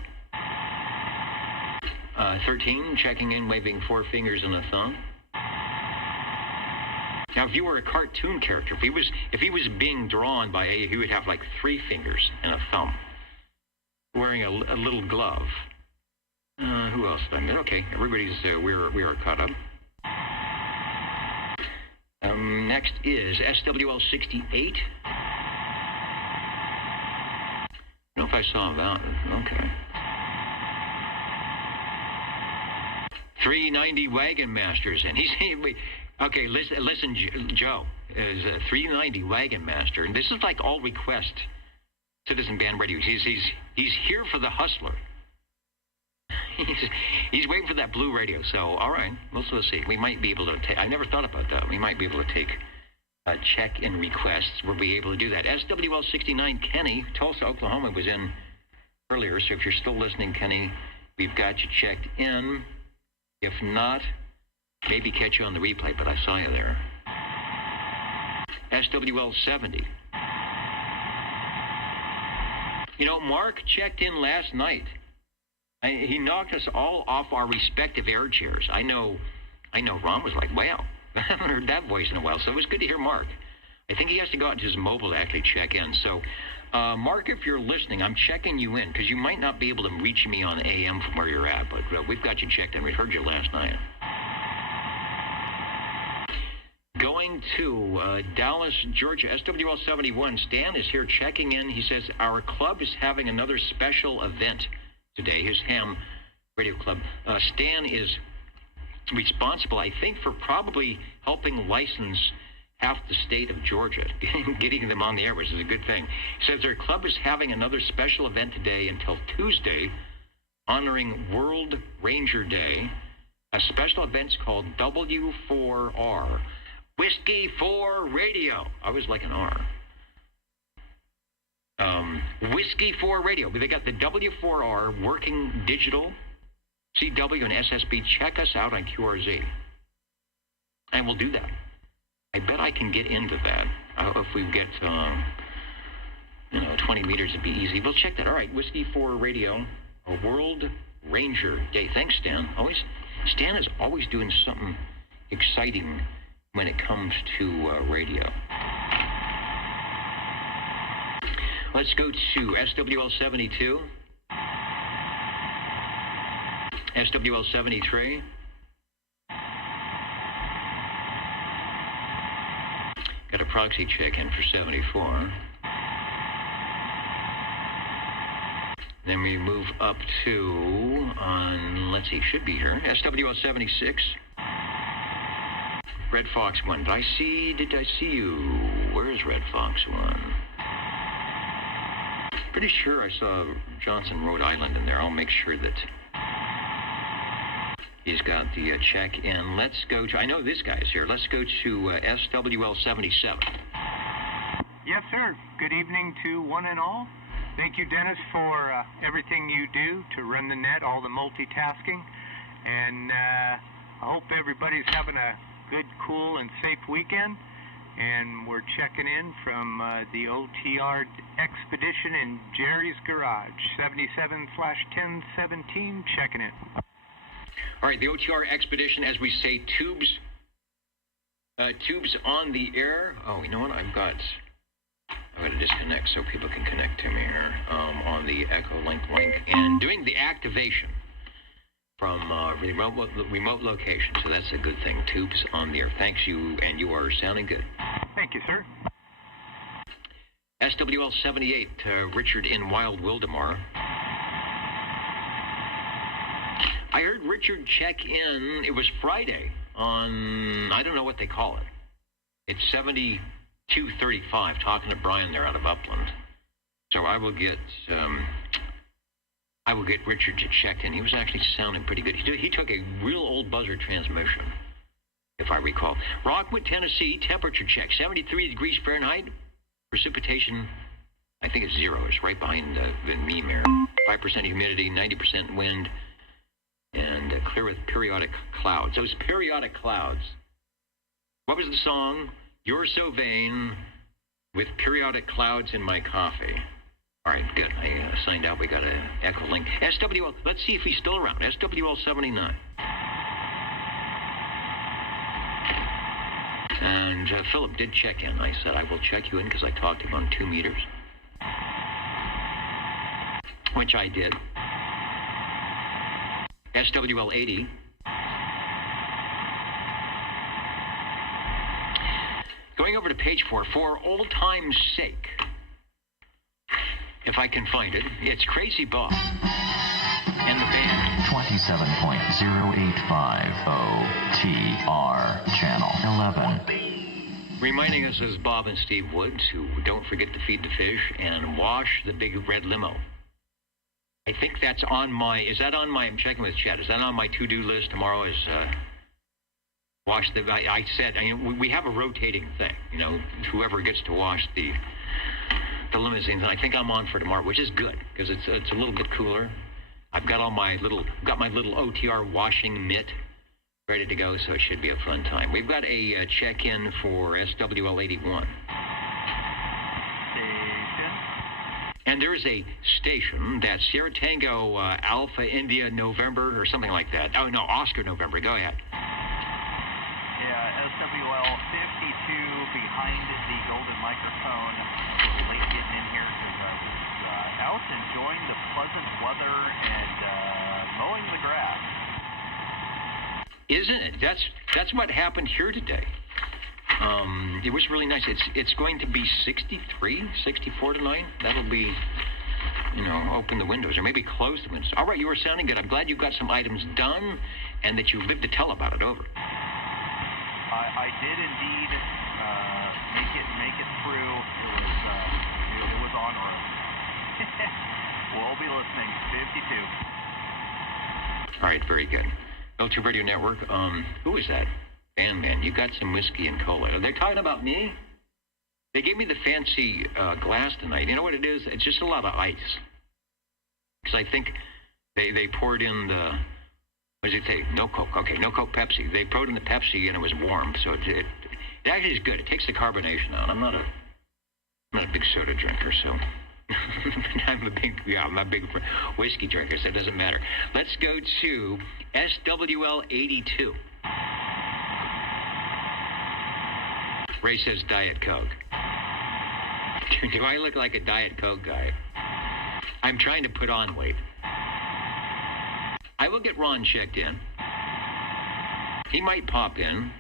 13, checking in, waving 4 fingers and a thumb. Now, if you were a cartoon character, if he was being drawn by he would have like 3 fingers and a thumb, wearing a little glove. Who else did I miss? Okay, everybody's we are caught up. Next is SWL 68. I don't know if I saw that. Okay. 390 Wagon Masters, and he's okay. Listen, Joe is a 390 Wagon Master, and this is like all request citizen band radios. He's here for the hustler. He's waiting for that blue radio. So all right, let's see. We might be able to take. I never thought about that. We might be able to take check-in requests. We'll be able to do that. SWL 69 Kenny, Tulsa, Oklahoma was in earlier. So if you're still listening, Kenny, we've got you checked in. If not, maybe catch you on the replay, but I saw you there. SWL 70. You know, Mark checked in last night. He knocked us all off our respective air chairs. I know Ron was like, wow, I haven't heard that voice in a while, so it was good to hear Mark. I think he has to go out to his mobile to actually check in. So, Mark, if you're listening, I'm checking you in, because you might not be able to reach me on AM from where you're at, but we've got you checked in. We heard you last night. Going to Dallas, Georgia, SWL 71. Stan is here checking in. He says, our club is having another special event today, his ham radio club. Stan is responsible, I think, for probably helping license half the state of Georgia, getting them on the air, which is a good thing. He says their club is having another special event today until Tuesday, honoring World Ranger Day. A special event's called W4R. Whiskey 4 Radio. I was like an R. Whiskey 4 Radio. They got the W4R working digital, CW and SSB. Check us out on QRZ. And we'll do that. I bet I can get into that. If we get, 20 meters, it'd be easy. We'll check that. All right, Whiskey 4 Radio, a World Ranger Day. Thanks, Stan. Stan is always doing something exciting when it comes to radio. Let's go to SWL 72, SWL 73. Got a proxy check-in for 74. Then we move up to, let's see, should be here, SWL 76. Red Fox 1. Did I see you? Where is Red Fox 1? Pretty sure I saw Johnson, Rhode Island in there. I'll make sure that he's got the check-in. Let's go to, I know this guy is here. Let's go to SWL 77. Yes, sir. Good evening to one and all. Thank you, Dennis, for everything you do to run the net, all the multitasking. And I hope everybody's having a good, cool, and safe weekend. And we're checking in from the OTR Expedition in Jerry's Garage, 77/1017, checking in. All right, the OTR Expedition, as we say, tubes on the air. Oh, you know what? I've got to disconnect so people can connect to me here on the Echo link, and doing the activation from remote location. So that's a good thing. Tubes on the air. Thanks, you, and you are sounding good. Thank you, sir. SWL 78, Richard in Wild Wildemar. I heard Richard check in. It was Friday on, I don't know what they call it. It's 7235, talking to Brian there out of Upland. So I will get Richard to check in. He was actually sounding pretty good. He took a real old buzzer transmission, if I recall. Rockwood, Tennessee, temperature check, 73 degrees Fahrenheit. Precipitation, I think it's 0. It's right behind the meme here. 5% humidity, 90% wind, and clear with periodic clouds. Those periodic clouds. What was the song? You're So Vain with Periodic Clouds in My Coffee. All right, good. I signed out. We got an Echo link. SWL, let's see if he's still around. SWL 79. And Philip did check in. I said, I will check you in because I talked to him on 2 meters. Which I did. SWL 80. Going over to page 4, for old time's sake, if I can find it, it's Crazy Bob and the band. 27.0850 OTR Channel 11. Reminding us as Bob and Steve Woods, who don't forget to feed the fish and wash the big red limo. I think that's on my, I'm checking with Chad, is that on my to-do list tomorrow is wash the, I said, we have a rotating thing, whoever gets to wash the limousines, and I think I'm on for tomorrow, which is good, because it's a little bit cooler. I've got my little OTR washing mitt ready to go, so it should be a fun time. We've got a check-in for SWL 81. And there is a station that's Sierra Tango Alpha India November or something like that. Oh, no, Oscar November. Go ahead. Yeah, SWL 52 behind the golden microphone. A little late getting in here because I was out enjoying the pleasant weather and mowing the grass. Isn't it? That's what happened here today. It was really nice. It's going to be 63, 64 tonight. That'll be, open the windows or maybe close the windows. All right, you were sounding good. I'm glad you got some items done and that you lived to tell about it. Over. I did indeed make it through. It was on road. We'll be listening. 52. All right, very good. L2 Radio Network. Who is that? Man, you got some whiskey and cola. Are they talking about me? They gave me the fancy glass tonight. You know what it is? It's just a lot of ice. Because I think they poured in the, what does it say? No Coke. Okay, no Coke Pepsi. They poured in the Pepsi and it was warm, so it actually is good. It takes the carbonation out. I'm not a big soda drinker, so I'm a big whiskey drinker, so it doesn't matter. Let's go to SWL 82. Ray says Diet Coke. Do I look like a Diet Coke guy? I'm trying to put on weight. I will get Ron checked in. He might pop in.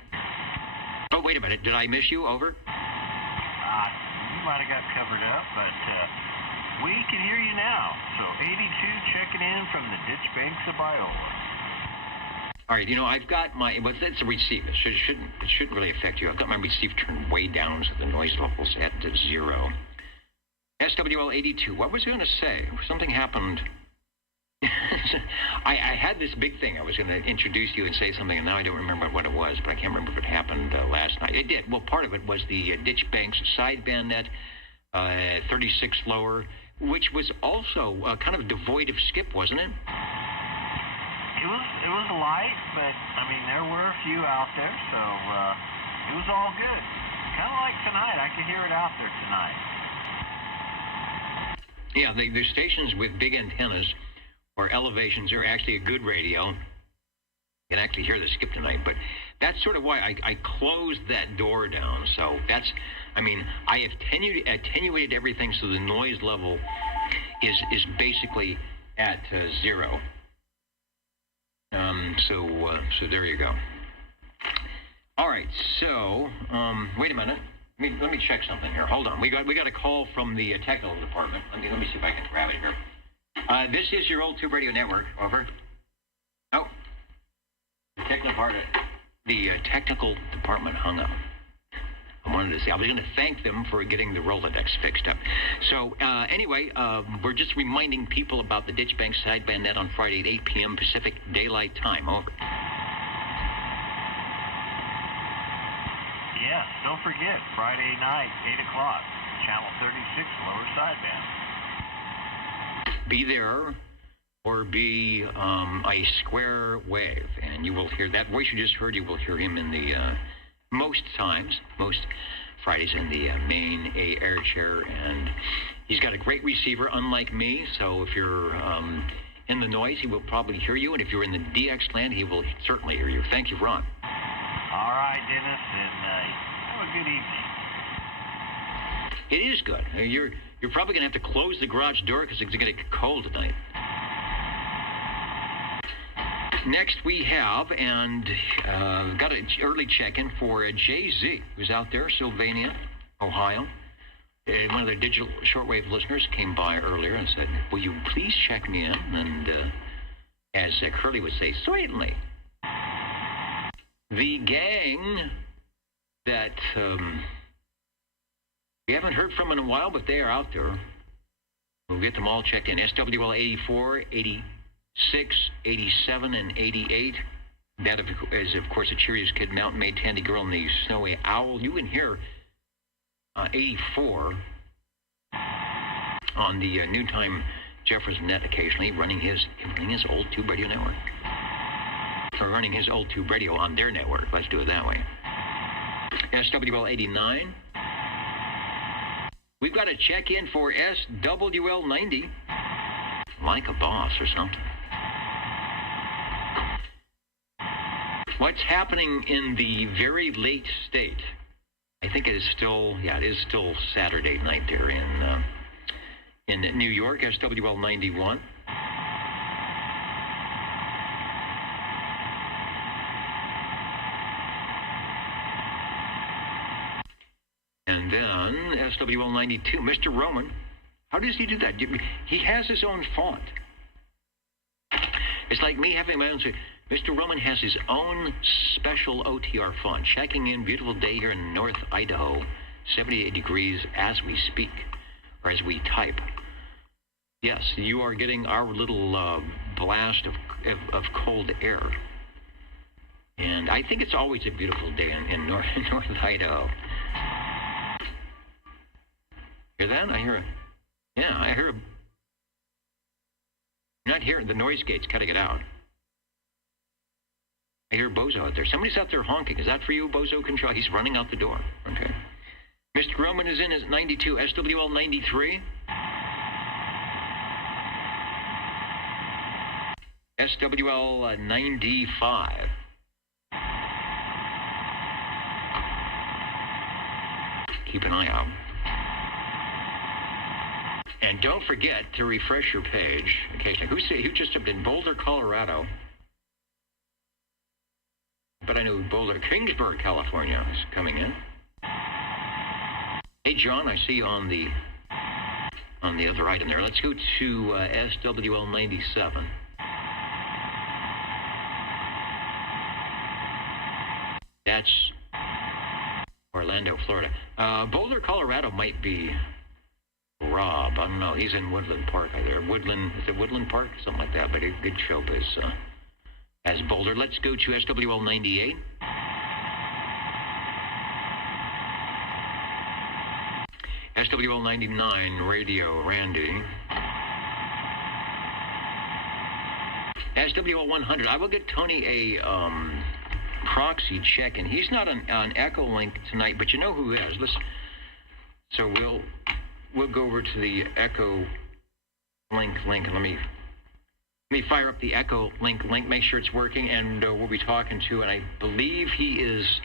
Oh, wait a minute. Did I miss you? Over? You might have got covered up, but we can hear you now. So 82 checking in from the ditch banks of Biola. All right, I've got my, that's a receive. It shouldn't really affect you. I've got my receive turned way down so the noise level's at 0. SWL 82, what was I going to say? Something happened. I had this big thing. I was going to introduce you and say something, and now I don't remember what it was, but I can't remember if it happened last night. It did. Well, part of it was the Ditch Banks sideband net, 36 lower, which was also kind of devoid of skip, wasn't it? It was light, but, there were a few out there, so it was all good. Kind of like tonight. I could hear it out there tonight. Yeah, the stations with big antennas or elevations are actually a good radio. You can actually hear the skip tonight, but that's sort of why I closed that door down. So that's, I have attenuated everything so the noise level is basically at 0. So there you go. All right, so wait a minute. Let me check something here. Hold on. We got a call from the technical department. Let me see if I can grab it here. This is your old Tube Radio Network. Over. Oh, the technical department hung up. I wanted to say I was going to thank them for getting the Rolodex fixed up. So anyway, we're just reminding people about the Ditch Bank sideband net on Friday at 8 p.m. Pacific Daylight Time. Over. Yeah, don't forget, Friday night, 8 o'clock, Channel 36, lower sideband. Be there or be a square wave, and you will hear that voice you just heard. You will hear him in the most Fridays in the main air chair, and he's got a great receiver, unlike me. So if you're in the noise, he will probably hear you, and if you're in the DX land, he will certainly hear you. Thank you, Ron. All right, Dennis, and have a good evening. It is good. You're probably going to have to close the garage door because it's going to get cold tonight. Next we have, and got an early check-in for Jay-Z, who's out there, Sylvania, Ohio. One of their digital shortwave listeners came by earlier and said, will you please check me in? And as Curly would say, certainly. The gang that we haven't heard from in a while, but they are out there. We'll get them all checked in. SWL 84, 86, 87, and 88. That is, of course, a Cheerios Kid, Mountain Maid, Tandy Girl, and the Snowy Owl. You can hear 84 on the noontime Jefferson net occasionally, running his old Tube Radio network. Or running his old Tube Radio on their network. Let's do it that way. SWL 89. We've got to check in for SWL90. Like a boss or something. What's happening in the very late state? I think it is still, it is still Saturday night there in New York, SWL91. And then SWL92, Mr. Roman. How does he do that? He has his own font. It's like me having my own. Mr. Roman has his own special OTR font. Checking in, beautiful day here in North Idaho, 78 degrees as we speak, or as we type. Yes, you are getting our little blast of cold air. And I think it's always a beautiful day in North Idaho. Hear that? I hear it. Yeah, I hear it. You're not hearing the noise gate's cutting it out. I hear Bozo out there. Somebody's out there honking. Is that for you, Bozo Control? He's running out the door. Okay. Mr. Roman is in at 92. SWL 93. SWL 95. Keep an eye out. And don't forget to refresh your page occasionally. Who just jumped in? Boulder, Colorado. But I know Boulder, Kingsburg, California is coming in. Hey, John, I see you on the other item there. Let's go to SWL 97. That's Orlando, Florida. Boulder, Colorado might be Rob. I don't know. He's in Woodland Park. Is it Woodland Park? Something like that. But a good show as Boulder. Let's go to SWL 98. SWL 99, Radio Randy. SWL 100. I will get Tony a proxy check, and he's not on Echo Link tonight, but you know who is. Listen. So we'll go over to the Echo link, and let me fire up the Echo link, make sure it's working, and we'll be talking to, and I believe he is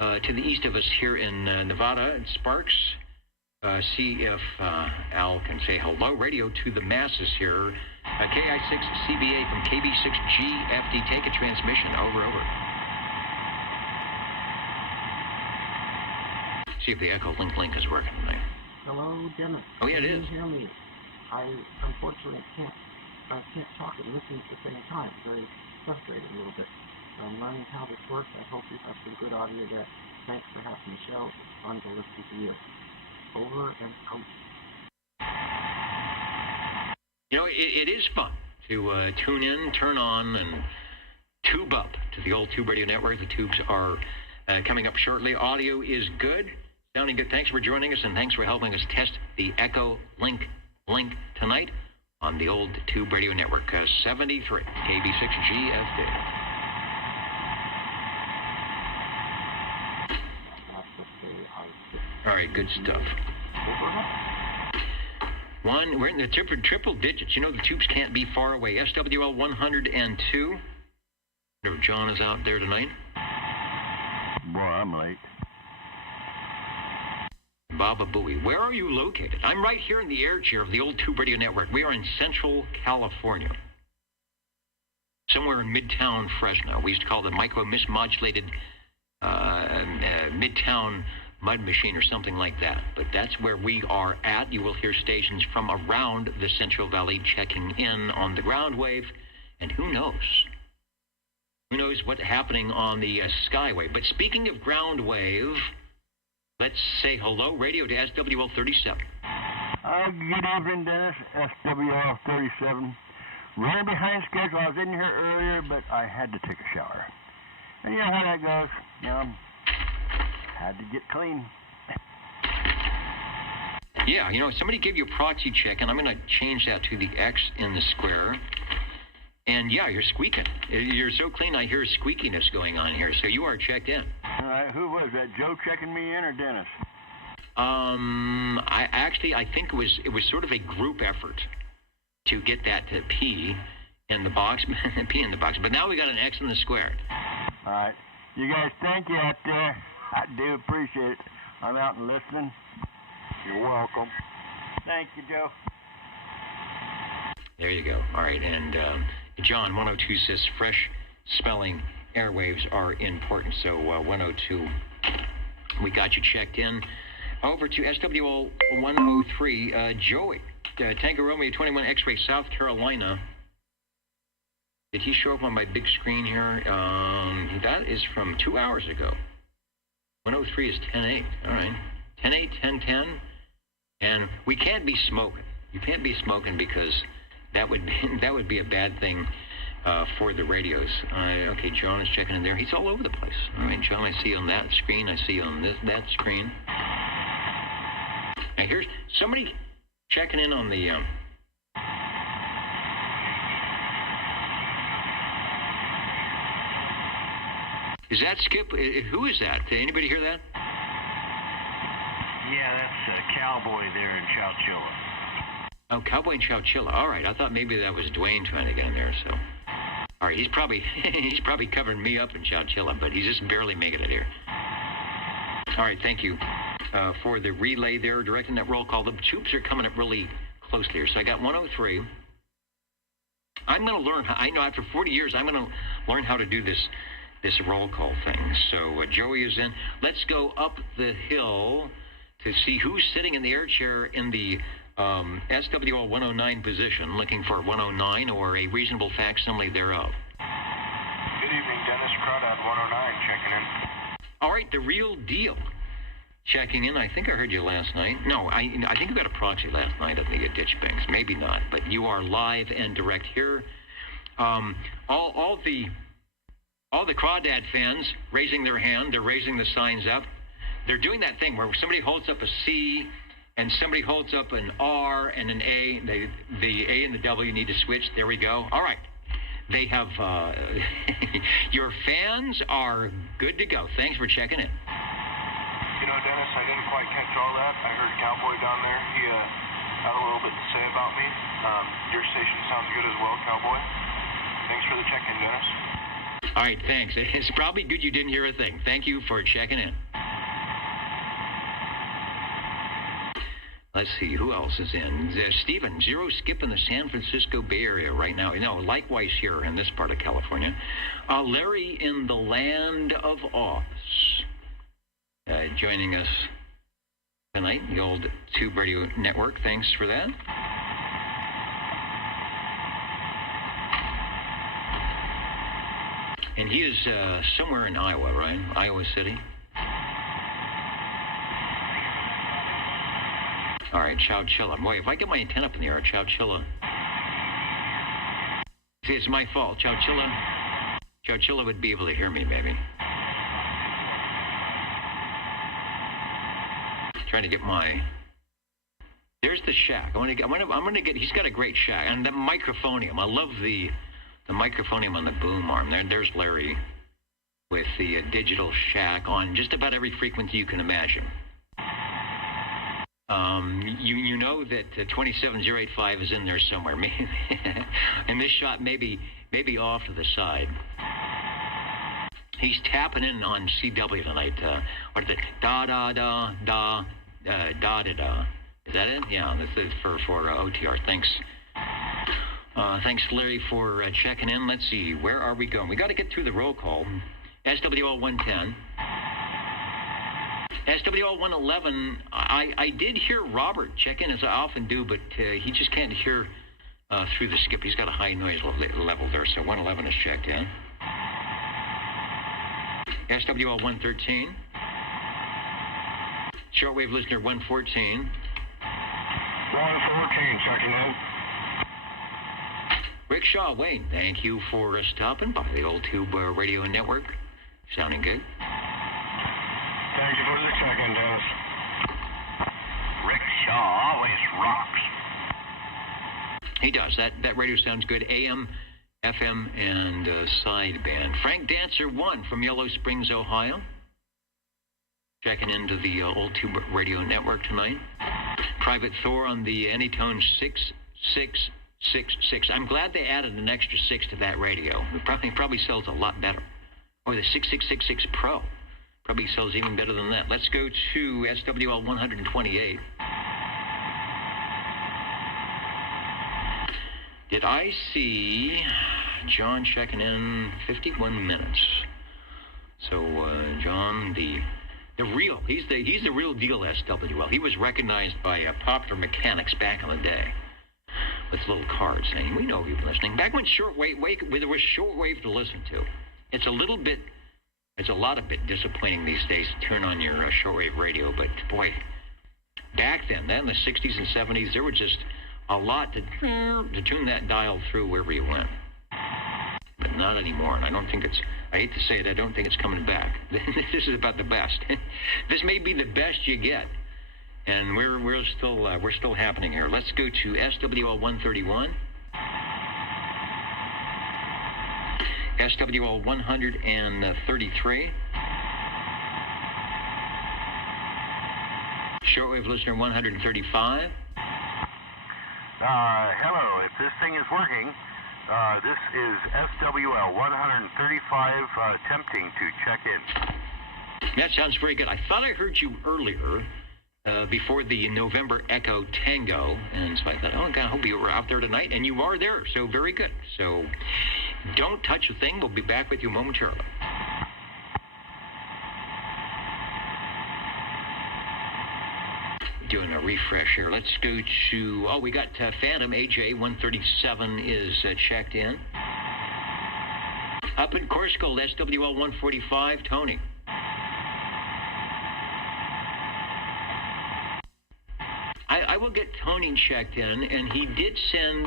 to the east of us here in Nevada, in Sparks. See if Al can say hello. Radio to the masses here. KI6CBA from KB6GFD. Take a transmission. Over. See if the Echo link is working tonight. Hello, Dennis. Oh, yeah, it is. Can you hear me? I unfortunately can't talk and listen at the same time. Very frustrated a little bit. I'm learning how this works. I hope you have some good audio there. Thanks for having the show. It's fun to listen to you. Over and out. You know, it is fun to tune in, turn on, and tube up to the old Tube Radio Network. The tubes are coming up shortly. Audio is good. Sounding good. Thanks for joining us, and thanks for helping us test the Echo link tonight on the old Tube Radio Network, 73 KB6GFD. All right, good stuff. We're in the triple digits. You know the tubes can't be far away. SWL 102. If John is out there tonight. Boy, I'm late. Baba Booey, where are you located? I'm right here in the air chair of the old Tube Radio Network. We are in Central California. Somewhere in Midtown Fresno. We used to call it the micro-mismodulated Midtown Mud Machine or something like that. But that's where we are at. You will hear stations from around the Central Valley checking in on the ground wave. And who knows? Who knows what's happening on the skywave? But speaking of ground wave, let's say hello, radio to SWL 37. Good evening, Dennis. SWL 37. Running behind schedule. I was in here earlier, but I had to take a shower. And you know how that goes. You know, had to get clean. Yeah, you know, somebody gave you a proxy check, and I'm going to change that to the X in the square. And yeah, you're squeaking. You're so clean, I hear squeakiness going on here. So you are checked in. All right, who was that? Joe checking me in or Dennis? I think it was sort of a group effort to get that to P in the box, P in the box. But now we got an X in the squared. All right. You guys, thank you out there. I do appreciate it. I'm out and listening. You're welcome. Thank you, Joe. There you go. All right, and John 102 says fresh spelling airwaves are important. So 102, we got you checked in. Over to SWL 103, Joey, Tango Romeo 21 X-Ray, South Carolina. Did he show up on my big screen here? That is from 2 hours ago. 103 is 10-8. All right. 10-8, 10-10. And we can't be smoking. You can't be smoking because that would be a bad thing for the radios. Okay, John is checking in there. He's all over the place. All right, John, I see you on that screen. I see you on that screen. Now, here's somebody checking in on the... Is that Skip? Who is that? Did anybody hear that? Yeah, that's a Cowboy there in Chowchilla. Oh, Cowboy in Chowchilla. All right, I thought maybe that was Dwayne trying to get in there. So, all right, he's probably covering me up in Chowchilla, but he's just barely making it here. All right, thank you for the relay there, directing that roll call. The troops are coming up really closely here. So I got 103. I'm going to learn. I know after 40 years, I'm going to learn how to do this roll call thing. So Joey is in. Let's go up the hill to see who's sitting in the air chair in the SWL 109 position, looking for 109 or a reasonable facsimile thereof. Good evening, Dennis Crawdad, 109, checking in. All right, the real deal. Checking in. I think I heard you last night. No, I think you got a proxy last night at the Ditch Banks. Maybe not, but you are live and direct here. All the Crawdad fans raising their hand. They're raising the signs up. They're doing that thing where somebody holds up a C and somebody holds up an R and an A. The A and the W need to switch. There we go. All right. They have, your fans are good to go. Thanks for checking in. You know, Dennis, I didn't quite catch all that. I heard Cowboy down there. He had a little bit to say about me. Your station sounds good as well, Cowboy. Thanks for the check-in, Dennis. All right, thanks. It's probably good you didn't hear a thing. Thank you for checking in. Let's see, who else is in? Stephen, zero Skip in the San Francisco Bay Area right now. No, likewise here in this part of California. Larry in the land of Oz. Joining us tonight, the old Tube Radio Network. Thanks for that. And he is somewhere in Iowa, right? Iowa City. All right, Chowchilla. Boy, if I get my antenna up in the air, Chowchilla. See, it's my fault. Chowchilla would be able to hear me, maybe. Trying to get my... There's the shack. I'm gonna get... He's got a great shack. And the microphonium. I love the microphonium on the boom arm. There's Larry with the digital shack on just about every frequency you can imagine. You know that 27085 is in there somewhere. And this shot maybe off to the side. He's tapping in on CW tonight. What is it? Da da da da da da da. Is that it? Yeah, this is for OTR. Thanks. Thanks, Larry, for checking in. Let's see, where are we going? We got to get through the roll call. SWL 110. SWL 111, I did hear Robert check in, as I often do, but he just can't hear through the skip. He's got a high noise level there, so 111 is checked in. SWL 113. Shortwave listener 114. 114, checking in. Rick Shaw, Wayne, thank you for stopping by the old Tube Radio Network. Sounding good. Thank you for the check-in, Dennis. Rick Shaw always rocks. He does. That radio sounds good. AM, FM, and sideband. Frank Dancer 1 from Yellow Springs, Ohio. checking into the Old Tube Radio Network tonight. Private Thor on the Anytone 6666. I'm glad they added an extra 6 to that radio. It probably sells a lot better. Or the 6666 Pro. Probably sells even better than that. Let's go to SWL 128. Did I see John checking in 51 minutes? So, John, the real, he's the real deal SWL. He was recognized by Popular Mechanics back in the day with little cards saying, we know you've been listening. Back when there was shortwave to listen to. It's a lot of bit disappointing these days to turn on your shortwave radio, but boy, back then in the 60s and 70s, there was just a lot to tune that dial through wherever you went. But not anymore, and I hate to say it, I don't think it's coming back. This is about the best. This may be the best you get, and we're still happening here. Let's go to SWL 131. SWL 133. Shortwave listener 135. Hello, if this thing is working, this is SWL 135 attempting to check in. That sounds very good. I thought I heard you earlier before the November Echo Tango, and so I thought, oh, God, I hope you were out there tonight, and you are there, so very good. So don't touch a thing. We'll be back with you momentarily. Doing a refresh here. Let's go to, we got Phantom AJ 137 is checked in. Up in Corsico, SWL 145, Tony. I will get Tony checked in, and he did send,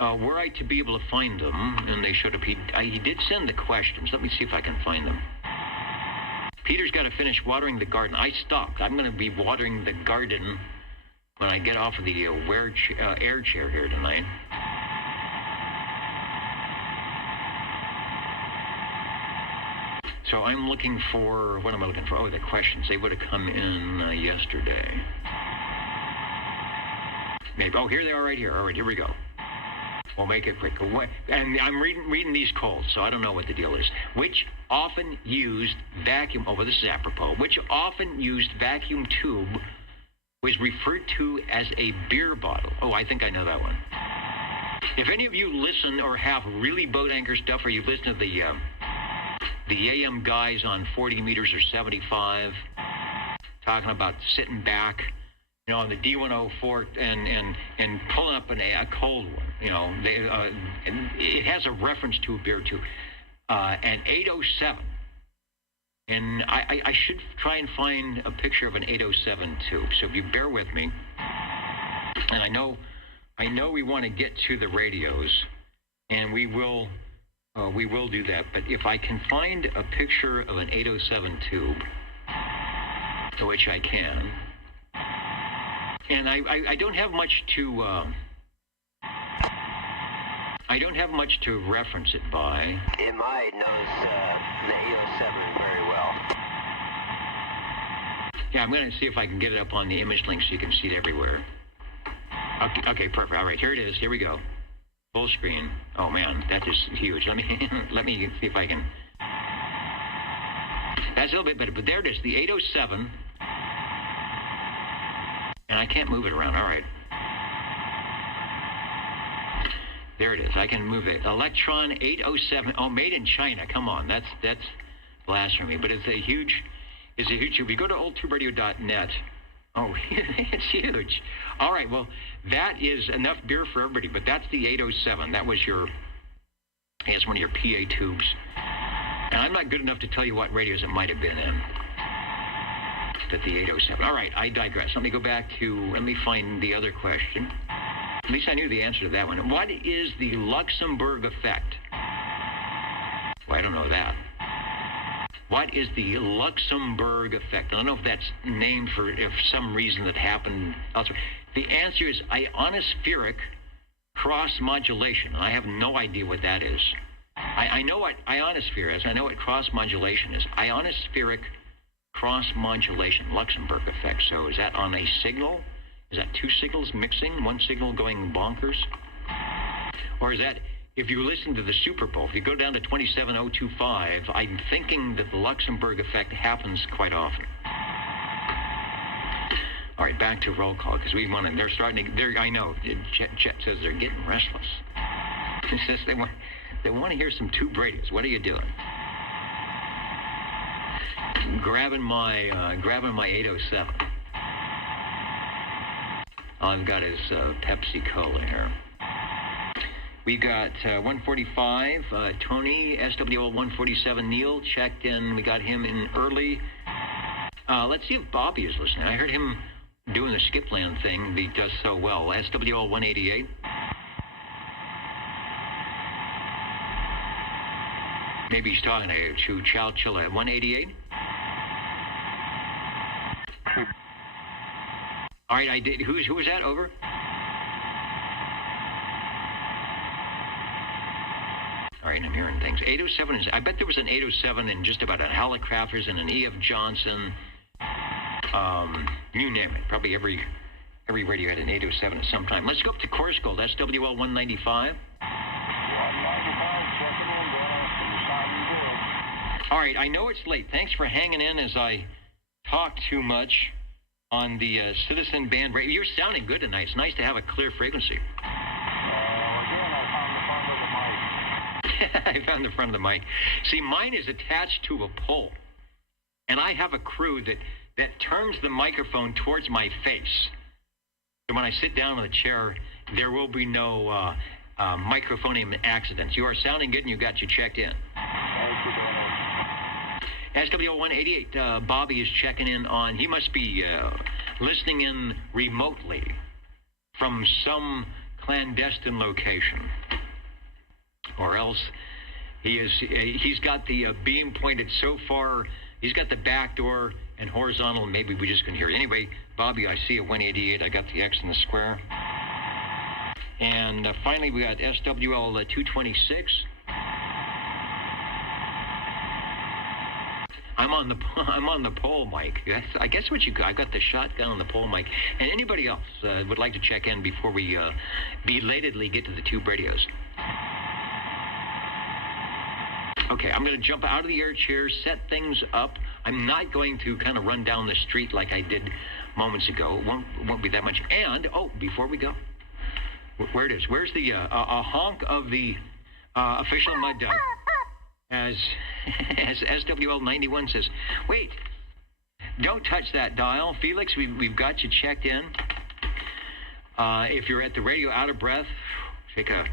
were I to be able to find them, and they showed up, he did send the questions. Let me see if I can find them. Peter's got to finish watering the garden. I stopped. I'm going to be watering the garden when I get off of the air chair here tonight. So I'm looking for, what am I looking for? Oh, the questions. They would have come in yesterday. Maybe. Oh, here they are right here. All right, here we go. We'll make it quick. And I'm reading these calls, so I don't know what the deal is. Which often used vacuum, this is apropos, which often used vacuum tube was referred to as a beer bottle. Oh, I think I know that one. If any of you listen or have really boat anchor stuff, or you listen to the AM guys on 40 meters or 75, talking about sitting back, on the D104 and pulling up a cold one, and it has a reference to a beer too, an 807, and I should try and find a picture of an 807 tube. So if you bear with me, and I know we want to get to the radios, and we will do that. But if I can find a picture of an 807 tube, which I can. And I don't have much to reference it by. MI knows the 807 very well. Yeah, I'm going to see if I can get it up on the image link so you can see it everywhere. Okay, perfect. All right, here it is. Here we go. Full screen. Oh man, that is huge. Let me see if I can. That's a little bit better, but there it is. The 807. And I can't move it around. All right. There it is. I can move it. Electron 807. Oh, made in China. Come on. That's blasphemy. But it's a huge tube. You go to oldtuberadio.net. Oh, it's huge. All right. Well, that is enough beer for everybody. But that's the 807. That was it's one of your PA tubes. And I'm not good enough to tell you what radios it might have been in. At the 807. All right, I digress. Let me find the other question. At least I knew the answer to that one. What is the Luxembourg effect? Well, I don't know that. What is the Luxembourg effect? I don't know if that's named for some reason that happened elsewhere. The answer is ionospheric cross-modulation. I have no idea what that is. I know what ionosphere is. I know what cross-modulation is. Ionospheric cross modulation, Luxembourg effect. So is that on a signal? Is that two signals mixing, one signal going bonkers? Or is that, if you listen to the Super Bowl, if you go down to 27025, I'm thinking that the Luxembourg effect happens quite often. All right, back to roll call, because we want to, they're starting to, I know, Chet says they're getting restless. He says they want to hear some tube radios. What are you doing? Grabbing my 807. All I've got is Pepsi Cola here. We got 145, Tony, SWL 147, Neil checked in. We got him in early. Let's see if Bobby is listening. I heard him doing the Skipland thing that he does so well. SWL 188. Maybe he's talking to Chow Chilla at 188. All right, I did. Who was that? Over. All right, I'm hearing things. 807 is. I bet there was an 807 and just about a Hallicrafters and an E.F. Johnson. You name it. Probably every radio had an 807 at some time. Let's go up to Course Gold. That's WL 195. All right, I know it's late. Thanks for hanging in as I talk too much on the Citizen Band radio. You're sounding good tonight. It's nice to have a clear frequency. I found the front of the mic. See, mine is attached to a pole, and I have a crew that turns the microphone towards my face. So when I sit down on the chair, there will be no microphonium accidents. You are sounding good, and you got you checked in. SWL 188, Bobby is checking in on, he must be listening in remotely from some clandestine location. Or else he's got the beam pointed so far, he's got the back door and horizontal, maybe we just can hear it. Anyway, Bobby, I see a 188, I got the X in the square. And finally, we got SWL 226. I'm on the pole mic. I guess what you got. I got the shotgun on the pole mic. And anybody else would like to check in before we belatedly get to the tube radios? Okay, I'm going to jump out of the air chair, set things up. I'm not going to kind of run down the street like I did moments ago. It won't be that much. And before we go, where it is? Where's the a honk of the official mud duck? As SWL 91 says, wait, don't touch that dial. Felix, we've got you checked in. If you're at the radio out of breath, take a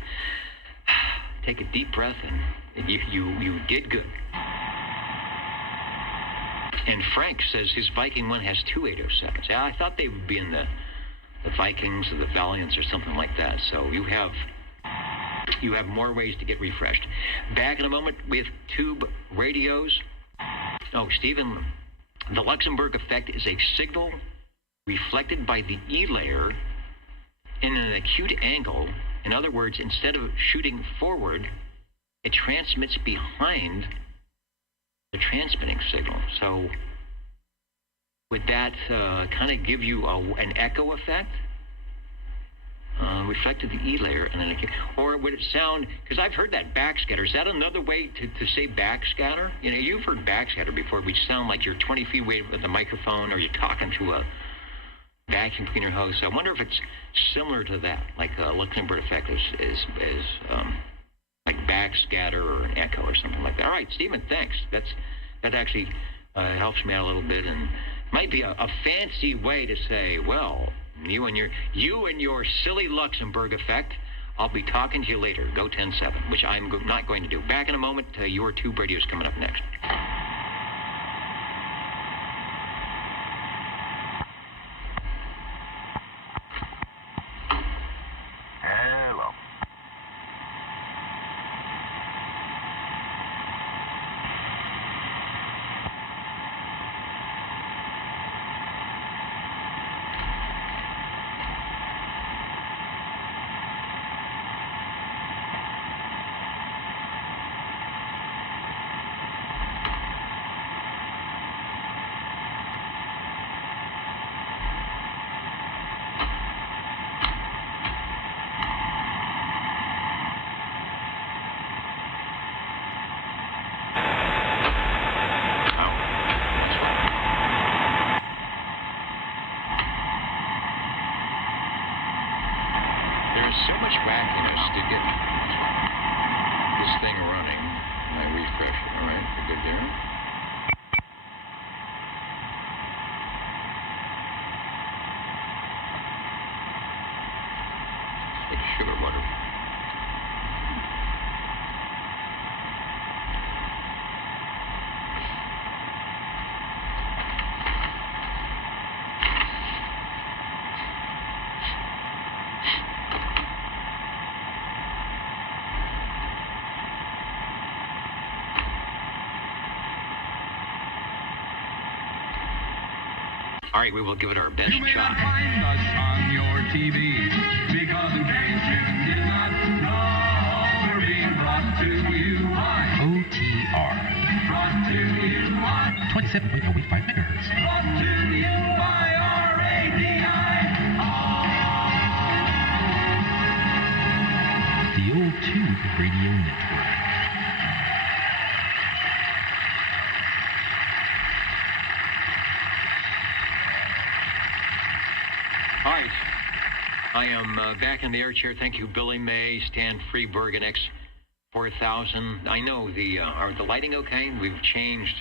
deep breath, and you did good. And Frank says his Viking one has two 807s. Yeah, I thought they would be in the Vikings or the Valiants or something like that. So you have more ways to get refreshed. Back in a moment with tube radios. Oh, Stephen, the Luxembourg effect is a signal reflected by the E layer in an acute angle. In other words, instead of shooting forward, it transmits behind the transmitting signal. So would that kind of give you an echo effect? Reflected the E layer, and then or would it sound, because I've heard that backscatter. Is that another way to say backscatter? You know, you've heard backscatter before, which sound like you're 20 feet away with the microphone, or you're talking to a vacuum cleaner hose. So I wonder if it's similar to that, like a Luxembourg effect is like backscatter or an echo or something like that. All right, Stephen, thanks. That actually helps me out a little bit, and might be a fancy way to say, well, you and your silly Luxembourg effect, I'll be talking to you later. Go 10-7, which I'm not going to do. Back in a moment. Your tube radio's coming up next. Hello. There's so much wackiness to get this thing running. I refresh it. All right, we're good there. Like sugar water. All right, we will give it our best You may shot. not find us on your TV because in case you did not know, we're being brought to you by OTR. Brought to you by 27.085 megahertz. Brought to you by RADI. The O2 Radio Network. All right. I am back in the air chair. Thank you, Billy May, Stan Freeberg, and X4000. I know are the lighting okay? We've changed.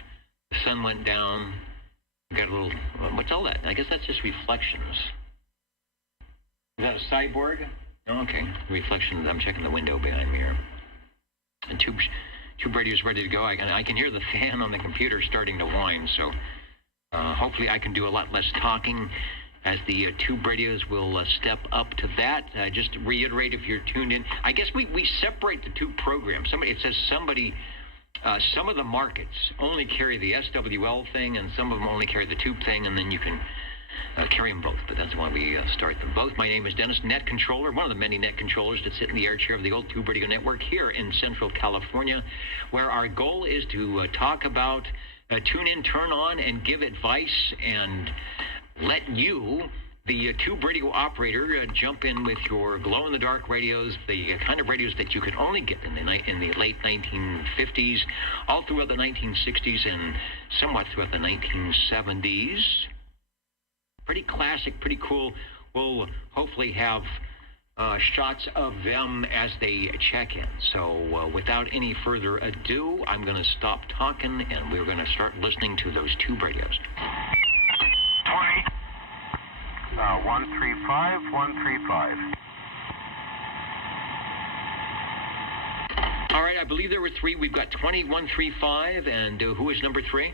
The sun went down. We got a little. What's all that? I guess that's just reflections. Is that a cyborg? Oh, okay. Reflections. I'm checking the window behind me here. And tube radio's ready to go. I can hear the fan on the computer starting to whine. So hopefully I can do a lot less talking as the tube radios will step up to that. Just to reiterate, if you're tuned in, I guess we separate the two programs. It says some of the markets only carry the SWL thing, and some of them only carry the tube thing, and then you can carry them both. But that's why we start them both. My name is Dennis, net controller, one of the many net controllers that sit in the air chair of the old Tube Radio Network here in Central California, where our goal is to talk about, tune in, turn on, and give advice, and let you, the tube radio operator, jump in with your glow-in-the-dark radios, the kind of radios that you could only get in the late 1950s, all throughout the 1960s, and somewhat throughout the 1970s. Pretty classic, pretty cool. We'll hopefully have shots of them as they check in. So without any further ado, I'm going to stop talking, and we're going to start listening to those tube radios. 135, 135. All right, I believe there were three. We've got 2135, and who is number 3? 14.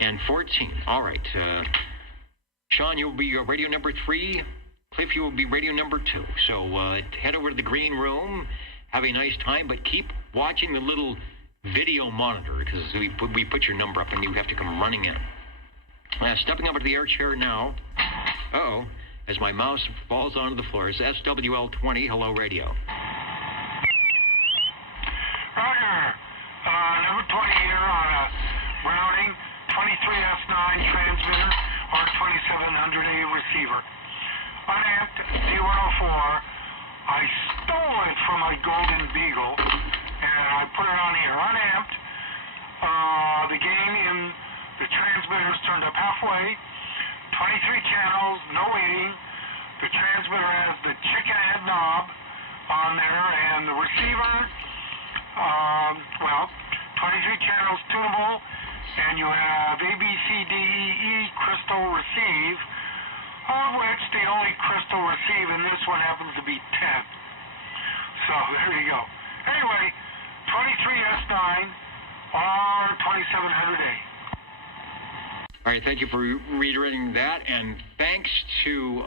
And 14. All right. Sean, you'll be radio number 3. Cliff, you will be radio number 2. So head over to the green room, have a nice time, but keep watching the little video monitor, because we put your number up and you have to come running in. Stepping over to the air chair now. Uh-oh, as my mouse falls onto the floor. It's SWL20, hello radio. Roger. Number 20 here on a Browning 23S9 transmitter or 2700A receiver. Unamped D104. I stole it from my Golden Beagle and I put it on here. Unamped. The gain in the transmitter's turned up halfway. 23 channels, no waiting. The transmitter has the chicken head knob on there, and the receiver, 23 channels tunable, and you have A, B, C, D, E crystal receive, of which the only crystal receive in this one happens to be 10. So there you go. Anyway, 23S9 or 2700A. All right, thank you for reiterating that, and thanks to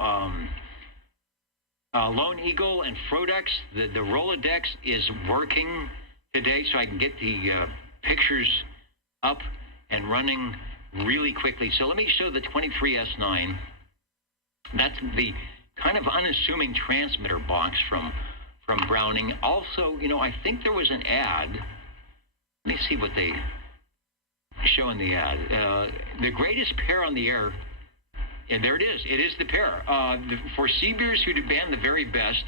Lone Eagle and Frodex. The Rolodex is working today, so I can get the pictures up and running really quickly. So let me show the 23S9. That's the kind of unassuming transmitter box from Browning. Also, I think there was an ad. Let me see what they show in the ad. The greatest pair on the air, and there it is. It is the pair. For Seabeers who demand the very best,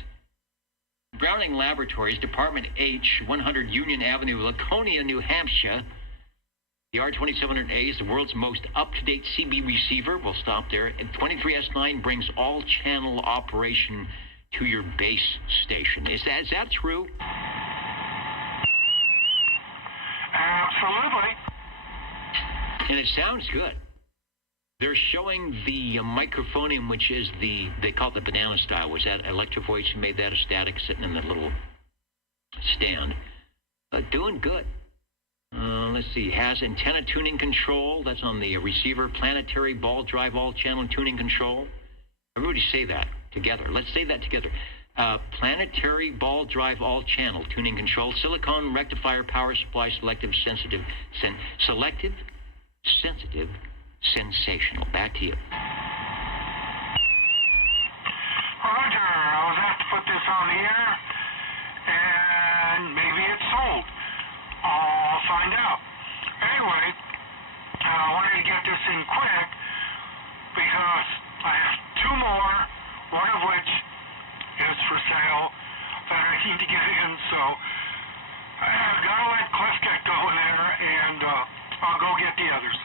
Browning Laboratories, Department H, 100 Union Avenue, Laconia, New Hampshire, The R2700A is the world's most up-to-date CB receiver. We'll stop there. And 23S9 brings all-channel operation to your base station. Is that true? Absolutely. And it sounds good. They're showing the microphonium, which is they call it the banana style. Was that Electro Voice who made that a static sitting in the little stand? Doing good. Let's see. Has antenna tuning control. That's on the receiver. Planetary ball drive all-channel tuning control. Everybody say that together. Let's say that together. Planetary ball drive all-channel tuning control. Silicon rectifier power supply selective sensitive. Selective, sensitive, sensational. Back to you. Roger. I'll have to put this on the air, and maybe it's sold. I'll find out. Anyway, I wanted to get this in quick because I have two more, one of which is for sale that I need to get in, so I've got to let Cliff get going there, and I'll go get the others.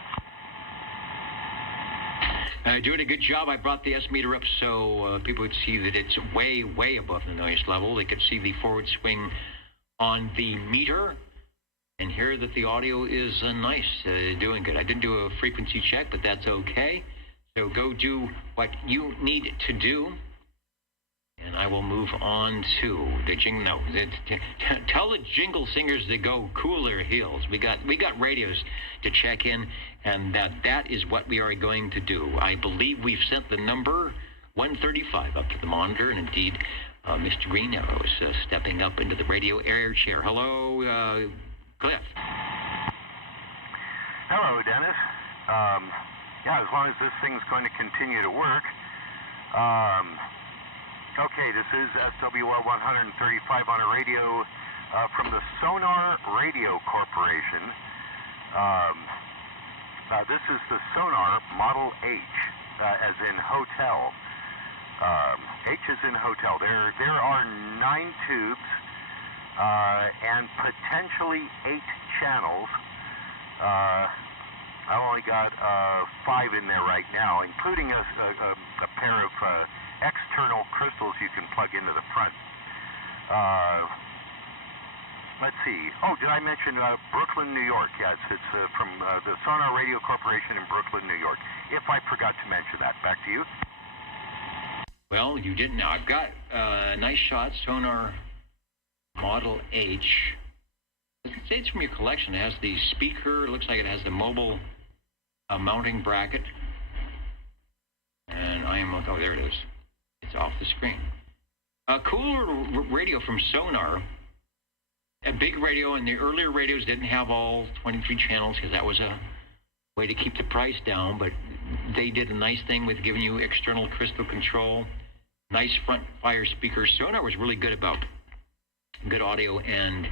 Doing a good job. I brought the S-meter up so people would see that it's way, way above the noise level. They could see the forward swing on the meter and hear that the audio is nice, doing good. I didn't do a frequency check, but that's okay. So go do what you need to do, and I will move on to the jingle. No, tell the jingle singers to go cooler heels. We got radios to check in, and that is what we are going to do. I believe we've sent the number 135 up to the monitor, and indeed, Mr. Green Arrow is stepping up into the radio air chair. Hello, Cliff. Hello, Dennis. Yeah, as long as this thing's going to continue to work. Okay, this is SWL 135 on a radio from the Sonar Radio Corporation. This is the Sonar Model H, as in hotel. H is in hotel. There are 9 tubes and potentially 8 channels. I've only got 5 in there right now, including a pair of external crystals you can plug into the front. Let's see. Oh, did I mention Brooklyn, New York? Yes, it's from the Sonar Radio Corporation in Brooklyn, New York. If I forgot to mention that. Back to you. Well, you didn't. Now, I've got a nice shot, Sonar Model H. Let's say it's from your collection. It has the speaker. It looks like it has the mobile mounting bracket. And oh, there it is. It's off the screen. A cooler radio from Sonar. A big radio, and the earlier radios didn't have all 23 channels because that was a way to keep the price down, but they did a nice thing with giving you external crystal control, nice front fire speakers. Sonar was really good about good audio, and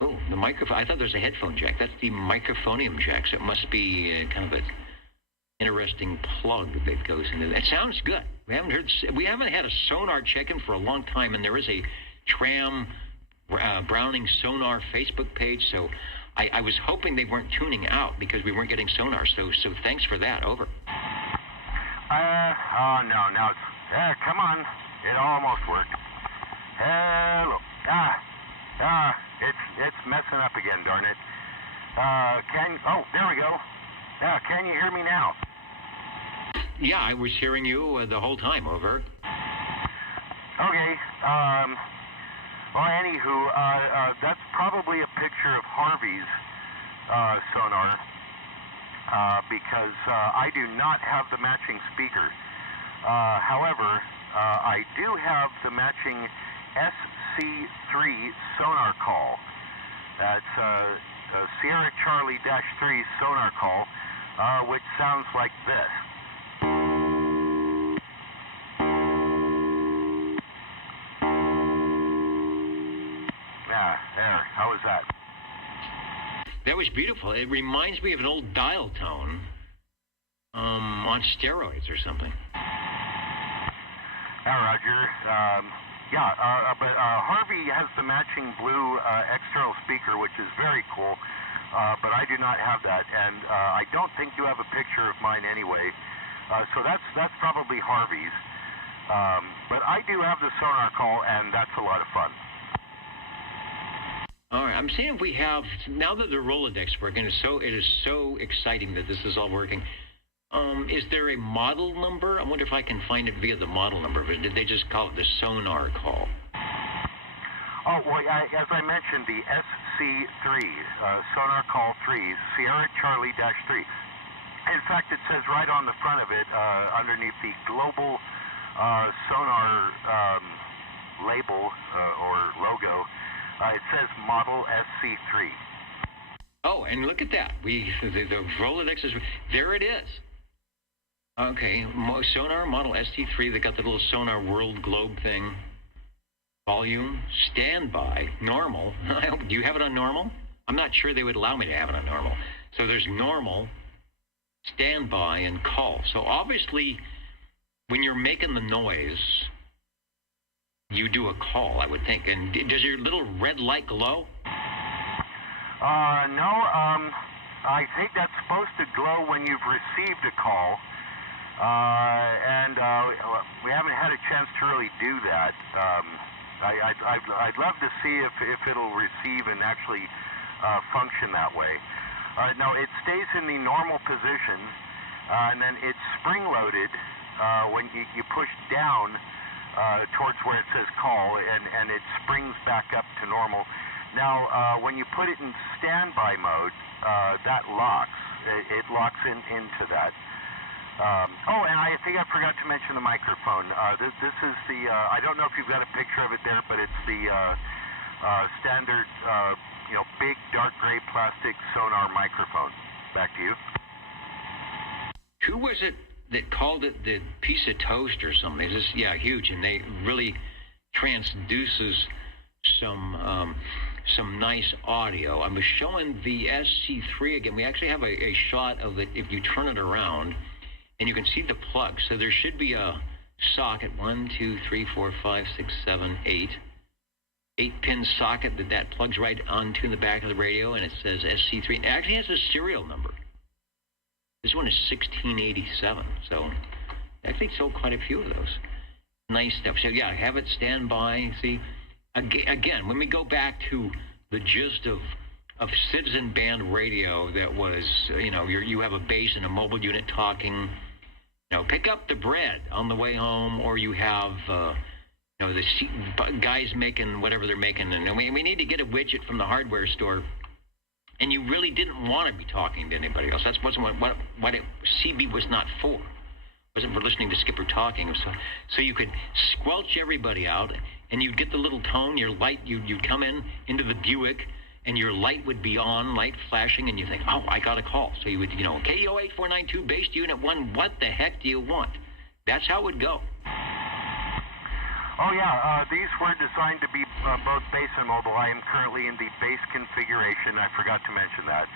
the microphone. I thought there was a headphone jack. That's the microphonium jack, so it must be kind of an interesting plug that goes into that. It sounds good. We haven't had a Sonar check-in for a long time, and there is a Tram Browning Sonar Facebook page, so I was hoping they weren't tuning out because we weren't getting Sonar, so thanks for that. Over. Oh, no, now it's, come on. It almost worked. Hello. It's messing up again, darn it. There we go. Can you hear me now? Yeah, I was hearing you the whole time. Over. Okay. Well, anywho, that's probably a picture of Harvey's Sonar, because I do not have the matching speaker. However, I do have the matching SC3 Sonar call. That's Sierra Charlie-3 Sonar call, which sounds like this. There. How was that? That was beautiful. It reminds me of an old dial tone on steroids or something. Roger. But Harvey has the matching blue external speaker, which is very cool. but I do not have that, and I don't think you have a picture of mine anyway. So that's probably Harvey's. But I do have the sonar call, and that's a lot of fun. All right, I'm seeing if we have, now that the Rolodex is working, it is so exciting that this is all working. Is there a model number? I wonder if I can find it via the model number. But did they just call it the Sonar call? Oh, well, as I mentioned, the SC3, Sonar Call 3, Sierra Charlie -3. In fact, it says right on the front of it, underneath the Global Sonar label or logo, it says Model SC3. Oh, and look at that. The Rolodex is, there it is. Okay, Sonar Model ST3, they got the little Sonar World Globe thing. Volume, standby, normal. Do you have it on normal? I'm not sure they would allow me to have it on normal. So there's normal, standby, and call. So obviously, when you're making the noise, you do a call, I would think. And does your little red light glow? No, I think that's supposed to glow when you've received a call. And we haven't had a chance to really do that. I'd love to see if it'll receive and actually function that way. No, it stays in the normal position, and then it's spring-loaded when you push down towards where it says call, and it springs back up to normal. Now, when you put it in standby mode, that locks. It locks into that. Oh, and I think I forgot to mention the microphone. This is the, I don't know if you've got a picture of it there, but it's the standard, big dark gray plastic Sonar microphone. Back to you. Who was it that called it the piece of toast or something? It's just, yeah, huge, and they really transduces some nice audio. I was showing the SC3 again. We actually have a shot of it if you turn it around. And you can see the plug. So there should be a socket, 1, 2, 3, 4, 5, 6, 7, 8. 8-pin socket that plugs right onto the back of the radio, and it says SC3. It actually has a serial number. This one is 1687. So I think sold quite a few of those. Nice stuff. So yeah, have it stand by. See, again, when we go back to the gist of citizen band radio, that was, you have a base and a mobile unit talking, pick up the bread on the way home, or you have, the guys making whatever they're making, and we need to get a widget from the hardware store, and you really didn't want to be talking to anybody else. That wasn't what CB was not for. It wasn't for listening to Skipper talking. So you could squelch everybody out, and you'd get the little tone, your light, you'd come into the Buick, and your light would be on, light flashing, and you think, oh, I got a call. So you would, KO8492 base unit 1, what the heck do you want? That's how it would go. Oh, yeah, these were designed to be both base and mobile. I am currently in the base configuration. I forgot to mention that.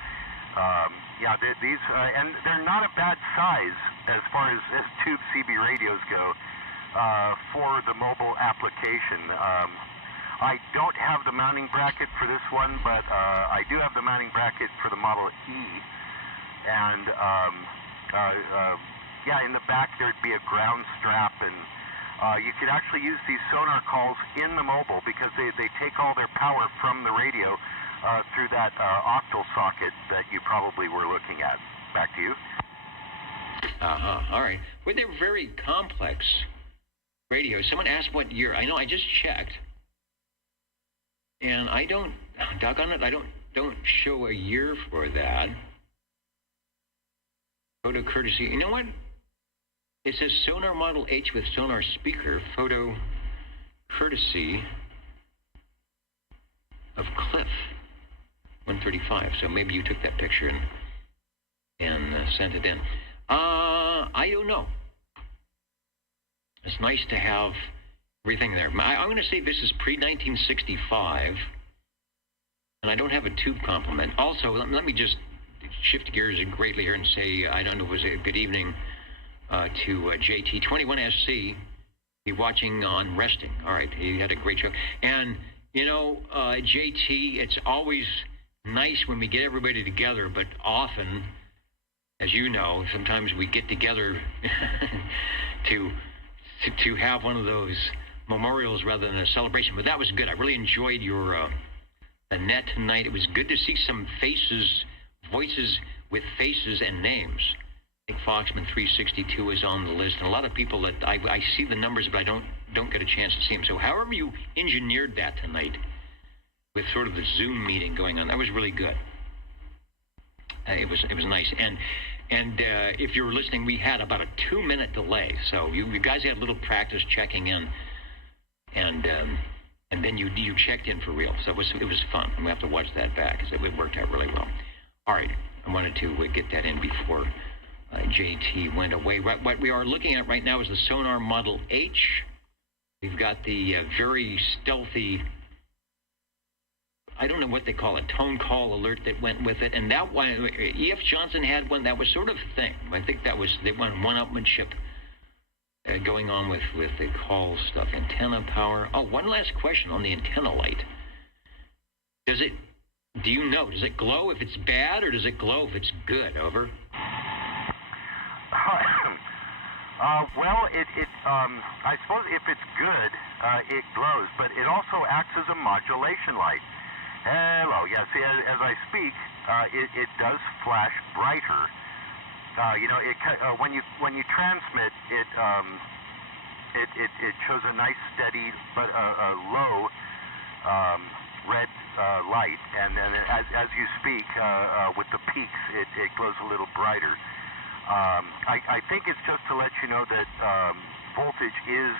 These, and they're not a bad size as far as tube CB radios go for the mobile application. I don't have the mounting bracket for this one, but I do have the mounting bracket for the Model E. And, in the back there'd be a ground strap, and you could actually use these sonar calls in the mobile because they take all their power from the radio through that octal socket that you probably were looking at. Back to you. All right. Well, they're very complex radios. Someone asked what year. I know, I just checked. And I don't, doggone it, I don't show a year for that. Photo courtesy. You know what? It says Sonar Model H with Sonar speaker. Photo courtesy of Cliff 135. So maybe you took that picture and sent it in. I don't know. It's nice to have everything there. I'm going to say this is pre-1965, and I don't have a tube complement. Also, let me just shift gears greatly here and say, I don't know if it was a good evening to JT21SC. Be watching on Resting. All right, he had a great show. And, JT, it's always nice when we get everybody together, but often, as you know, sometimes we get together to have one of those memorials rather than a celebration. But that was good. I really enjoyed your the net tonight. It was good to see some faces, voices with faces and names. I think Foxman 362 is on the list, and a lot of people that I see the numbers, but I don't get a chance to see them. So however you engineered that tonight with sort of the Zoom meeting going on, that was really good. It was nice. And if you were listening, we had about a 2-minute delay. So you guys had a little practice checking in, and then you checked in for real. So it was fun. And we have to watch that back because it worked out really well. All right, I wanted to get that in before JT went away. What we are looking at right now is the Sonar Model H. We've got the very stealthy, I don't know what they call it, tone call alert that went with it. And that one, E.F. Johnson had one that was sort of a thing. I think that was, they went one-upmanship going on with the call stuff. Antenna power. Oh, one last question on the antenna light. Do you know, does it glow if it's bad or does it glow if it's good? Over. Well, I suppose if it's good, it glows, but it also acts as a modulation light. Hello, yes, as I speak, it does flash brighter. When you transmit, it shows a nice steady but a low red light, and then as you speak, with the peaks, it glows a little brighter. I think it's just to let you know that voltage is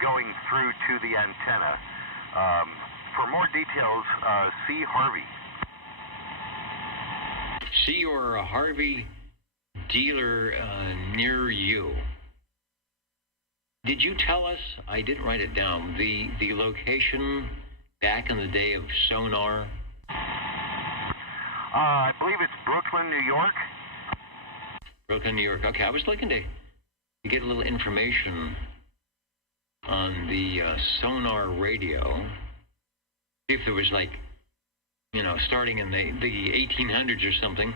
going through to the antenna. For more details, see Harvey. See your Harvey dealer near you. Did you tell us, I didn't write it down, the location back in the day of Sonar? I believe it's Brooklyn, New York. Brooklyn, New York. Okay, I was looking to get a little information on the Sonar radio. See if there was starting in the 1800s or something.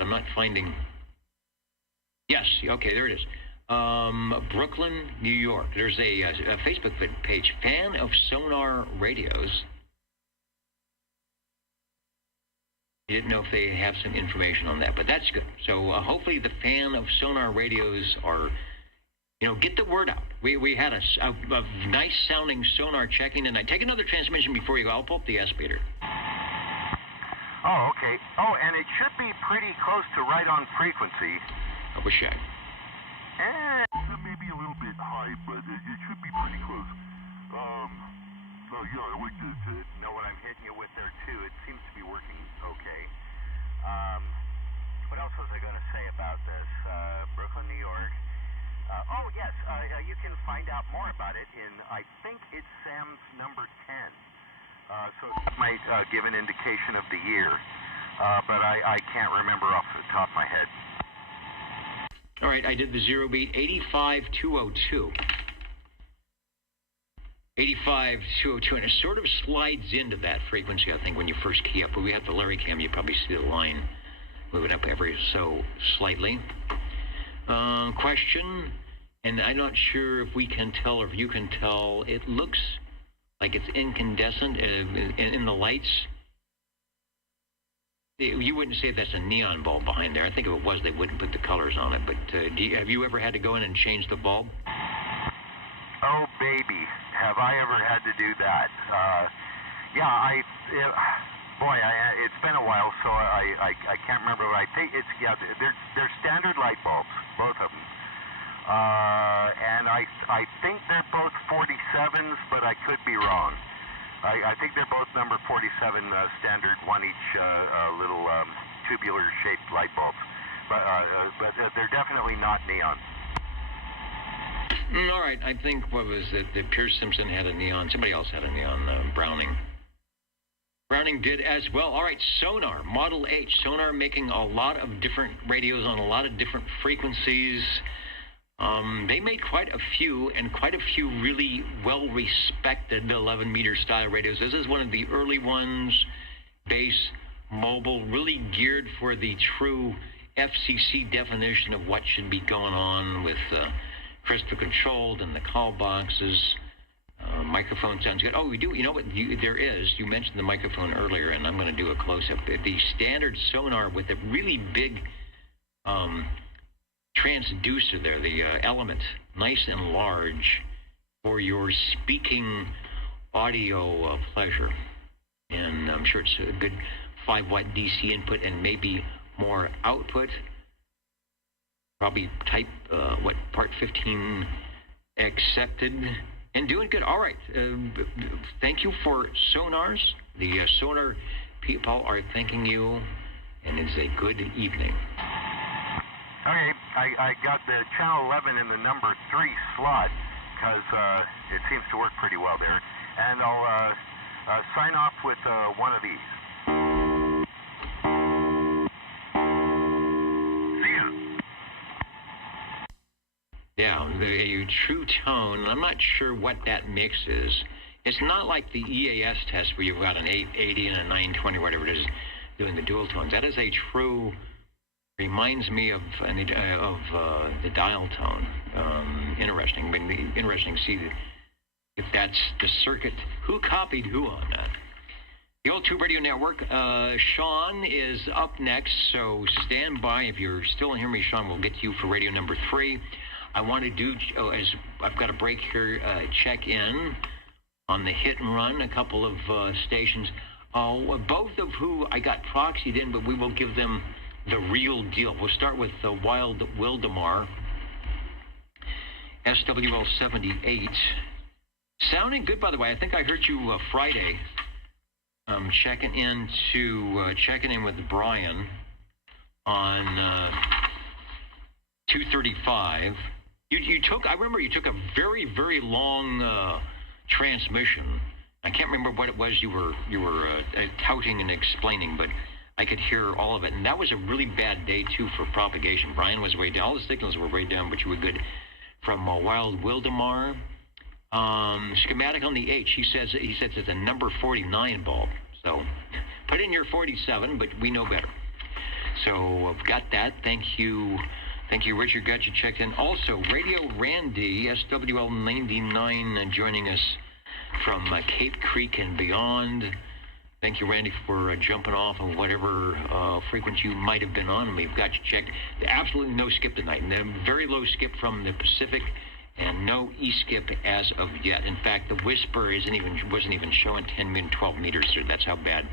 I'm not finding. Yes, okay, there it is. Brooklyn, New York. There's a Facebook page, Fan of Sonar Radios. You didn't know if they have some information on that, but that's good. So hopefully the Fan of Sonar Radios are, get the word out. We had a nice sounding sonar checking tonight. Take another transmission before you go. I'll pull up the S-meter. Oh, okay. Oh, and it should be pretty close to right on frequency. I wish I. Maybe a little bit high, but it should be pretty close. So yeah, I like to know what I'm hitting you with there too. It seems to be working okay. What else was I going to say about this? Brooklyn, New York. Oh yes, you can find out more about it in, I think it's Sam's number 10. So it might give an indication of the year, but I can't remember off the top of my head. All right, I did the zero beat, 85202. 85202, and it sort of slides into that frequency, I think, when you first key up. When we have the Larry Cam, you probably see the line moving up every so slightly. Question, and I'm not sure if we can tell or if you can tell, it looks like it's incandescent in the lights. You wouldn't say that's a neon bulb behind there. I think if it was, they wouldn't put the colors on it. But have you ever had to go in and change the bulb? Oh, baby, have I ever had to do that? It's been a while, so I can't remember. But I think they're standard light bulbs, both of them. And I think they're both 47s, but I could be wrong. I think they're both number 47 standard, one each little tubular-shaped light bulbs. But they're definitely not neon. All right, I think, what was it, that Pierce Simpson had a neon. Somebody else had a neon, Browning. Browning did as well. All right, Sonar, Model H. Sonar making a lot of different radios on a lot of different frequencies. They made quite a few really well-respected 11-meter style radios. This is one of the early ones, base, mobile, really geared for the true FCC definition of what should be going on with crystal controlled and the call boxes. Microphone sounds good. Oh, we do. You know what? There is. You mentioned the microphone earlier, and I'm going to do a close-up. The standard Sonar with a really big transducer there, the element, nice and large for your speaking audio pleasure. And I'm sure it's a good 5-watt DC input and maybe more output. Probably type, part 15 accepted. And doing good. All right. Thank you for Sonars. The Sonar people are thanking you, and it's a good evening. Okay, I got the channel 11 in the number 3 slot because it seems to work pretty well there. And I'll sign off with one of these. Yeah, a true tone. I'm not sure what that mix is. It's not like the EAS test where you've got an 880 and a 920, whatever it is, doing the dual tones. That is a true, reminds me of the dial tone. Interesting. But interesting to see if that's the circuit. Who copied who on that? The old Tube Radio Network. Sean is up next, so stand by. If you're still hearing me, Sean, we'll get to you for radio number 3. I want to do, as I've got a break here, check in on the hit and run, a couple of stations. Both of who I got proxied in, but we will give them the real deal. We'll start with Wild Wildemar, SWL 78. Sounding good, by the way. I think I heard you Friday checking in with Brian on 235. I remember you took a very, very long transmission. I can't remember what it was you were touting and explaining, but I could hear all of it. And that was a really bad day, too, for propagation. Brian was way down. All the signals were way down, but you were good. From Wild Wildemar. Schematic on the H, he says it's a number 49 bulb. So put in your 47, but we know better. So I've got that. Thank you, Richard. Got you checked in. Also, Radio Randy, SWL 99, joining us from Cape Creek and beyond. Thank you, Randy, for jumping off on whatever frequency you might have been on, and we've got you checked. Absolutely no skip tonight. And very low skip from the Pacific, and no E-skip as of yet. In fact, the Whisper wasn't even showing 12 meters. So that's how bad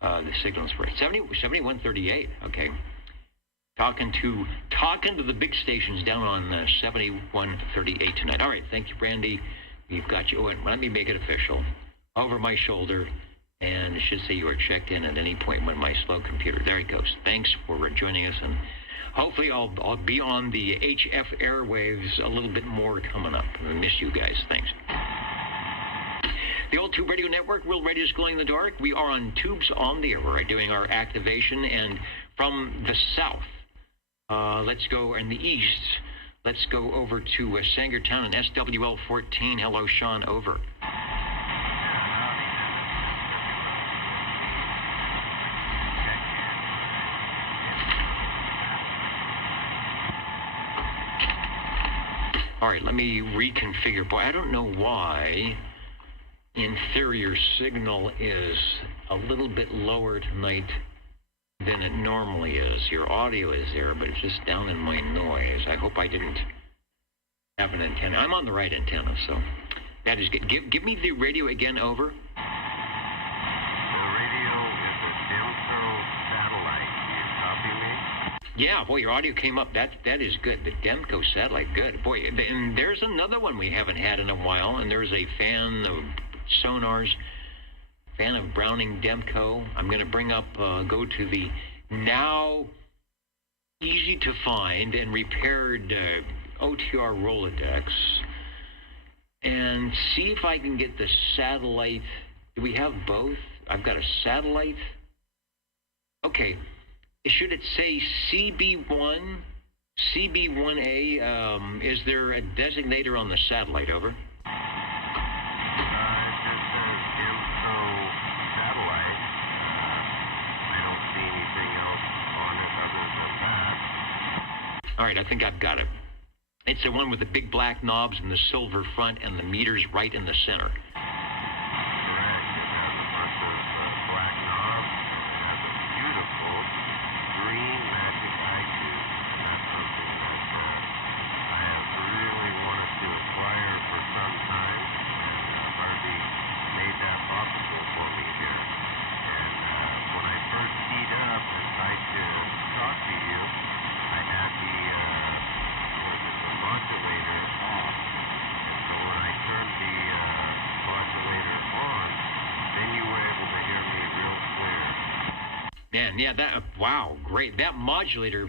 the signals were. 7138. Okay. Talking to the big stations down on 7138 tonight. All right, thank you, Randy. We've got you. And let me make it official. Over my shoulder, and it should say you are checked in at any point when my slow computer. There it goes. Thanks for joining us, and hopefully I'll be on the HF airwaves a little bit more coming up. I miss you guys. Thanks. The old Tube Radio Network, Real Radio's Glowing in the Dark. We are on Tubes on the Air. We're doing our activation, and from the south, let's go in the east. Let's go over to Sangertown and SWL 14. Hello, Sean. Over. All right, let me reconfigure. Boy, I don't know why, in theory, your signal is a little bit lower tonight than it normally is. Your audio is there, but it's just down in my noise. I hope I didn't have an antenna. I'm on the right antenna, so that is good. Give me the radio again. Over. The radio is a Demco satellite. Do you copy me? Yeah, boy, your audio came up. That is good. The Demco satellite, good. Boy, and there's another one we haven't had in a while, and there's a fan of Sonars, fan of Browning Demco. I'm going to bring up, go to the now easy to find and repaired OTR Rolodex and see if I can get the satellite. Do we have both? I've got a satellite. Okay. Should it say CB1 CB1A, is there a designator on the satellite, over? It just says Demco satellite. I don't see anything else on it other than that. All right, I think I've got it. It's the one with the big black knobs and the silver front and the meters right in the center. Correct. It has a bunch of black knobs. It has a beautiful green magic eye tube. And that's something that I have really wanted to acquire for some time. And Harvey made that possible for me here. And when I first keyed up and tried to talk to you, I had the modulator off. And so when I turned the modulator on, then you were able to hear me real clear. Man, yeah, wow, great. That modulator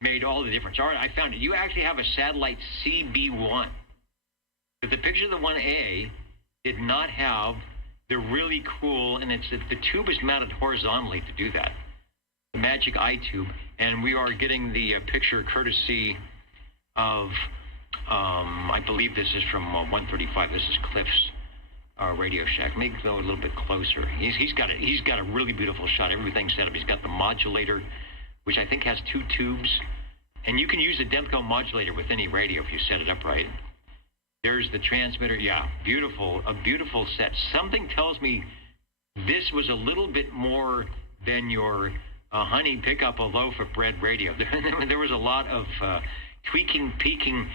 made all the difference. All right, I found it. You actually have a satellite CB1. But the picture of the 1A did not have the really cool, and the tube is mounted horizontally to do that. The magic eye tube. And we are getting the picture courtesy of, I believe this is from 135. This is Cliff's Radio Shack. Maybe go a little bit closer. He's got a really beautiful shot. Everything's set up. He's got the modulator, which I think has 2 tubes, and you can use a Demco modulator with any radio if you set it up right. There's the transmitter. Yeah, beautiful. A beautiful set. Something tells me this was a little bit more than your honey pick up a loaf of bread radio. There was a lot of tweaking, peaking,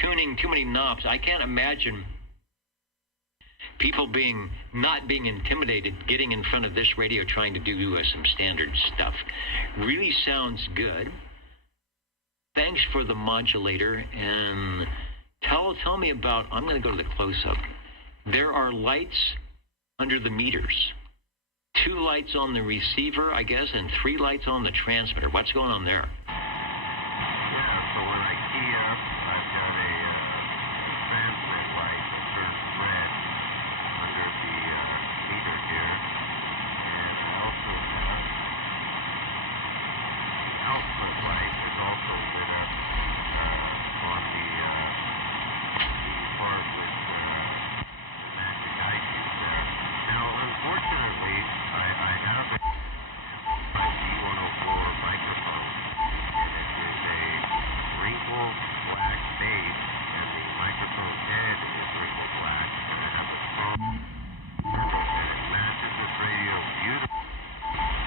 tuning, too many knobs. I can't imagine people not being intimidated getting in front of this radio trying to do some standard stuff. Really sounds good. Thanks for the modulator. And tell me about, I'm going to go to the close-up. There are lights under the meters. 2 lights on the receiver, I guess, and 3 lights on the transmitter. What's going on there? Yeah, so when I key up, I've got a transmit light that turns red under the meter here. And I also have the output light is also lit up on the part with the magic eye tube there. Now, unfortunately, I have my D104 microphone, and it is a wrinkled black base, and the microphone head is wrinkled black, and I have a strong and it matches this radio beautifully,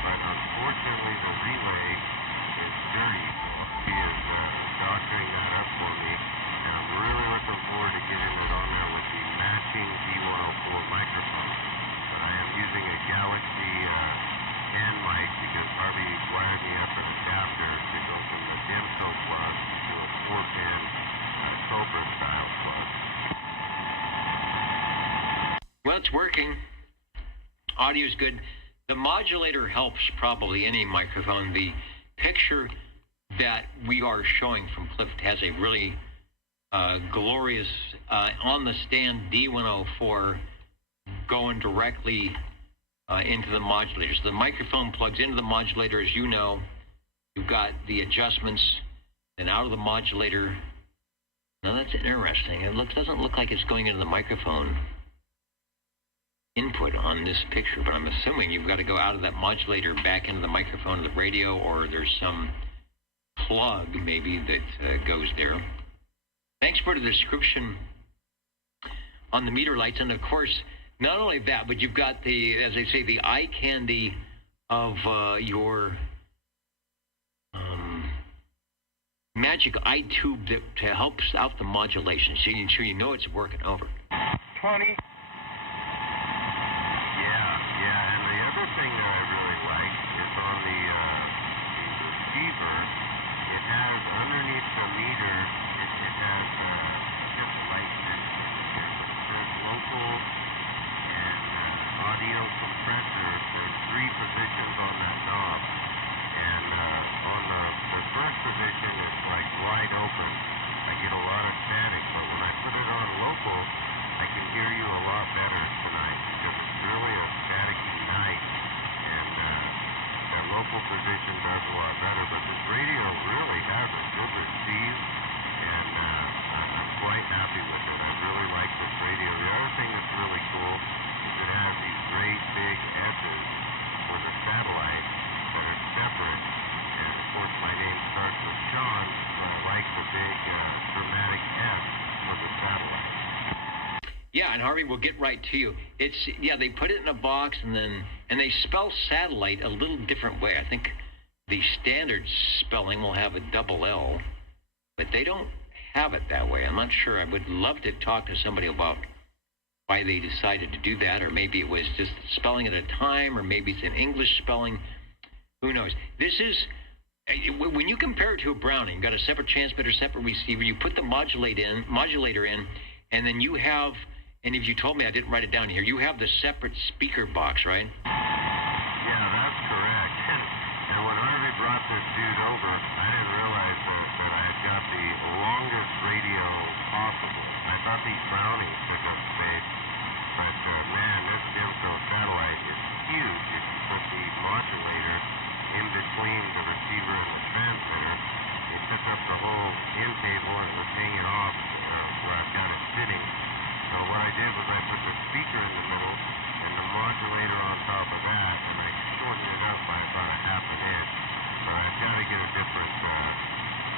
but unfortunately the relay is dirty, so he is doctoring that up for me, and I'm really looking forward to getting it on there with the matching D104 microphone. But I am using a Galaxy hand mic because Harvey wired me up an adapter to go from the Demco plug to a 4-pin Cobra style plug. Well, it's working. Audio's good. The modulator helps probably any microphone. The picture that we are showing from Cliff has a really glorious on the stand D104 going directly into the modulator. So the microphone plugs into the modulator, as you know. You've got the adjustments, and out of the modulator. Now that's interesting. It doesn't look like it's going into the microphone input on this picture, but I'm assuming you've got to go out of that modulator back into the microphone of the radio, or there's some plug maybe that goes there. Thanks for the description on the meter lights, and of course, not only that, but you've got the, as I say, the eye candy of your magic eye tube that helps out the modulation, so you know it's working. Over. 20. Yeah, and the other thing that I really like is on the receiver, it has underneath the meter, it has just light next to it here, but it says local and audio compressor. There's 3 positions on that knob, and on the first position it's like wide open. I get a lot of static, but when I put it on local, I can hear you a lot happy with it. I really like this radio. The other thing that's really cool is it has these great big S's for the satellite that are separate. And of course, my name starts with Sean, so I like the big dramatic S for the satellite. Yeah, and Harvey, we'll get right to you. It's they put it in a box and they spell satellite a little different way. I think the standard spelling will have a double L, but they don't have it that way. I'm not sure. I would love to talk to somebody about why they decided to do that, or maybe it was just spelling at a time, or maybe it's an English spelling. Who knows? This is, when you compare it to a Browning, you've got a separate transmitter, separate receiver, you put the modulator in, and then you have, and if you told me I didn't write it down here, you have the separate speaker box, right? Yeah, that's correct. And when Harvey brought this dude over, I didn't realize that I had got the longest radio possible. I thought these Brownings took up space, but man, this Demco satellite is huge. If you put the modulator in between the receiver and the transmitter, it took up the whole end table and was hanging off where I've got it sitting. So what I did was I put the speaker in the middle and the modulator on top of that, and I shortened it up by about a half an inch. But I've got to get a different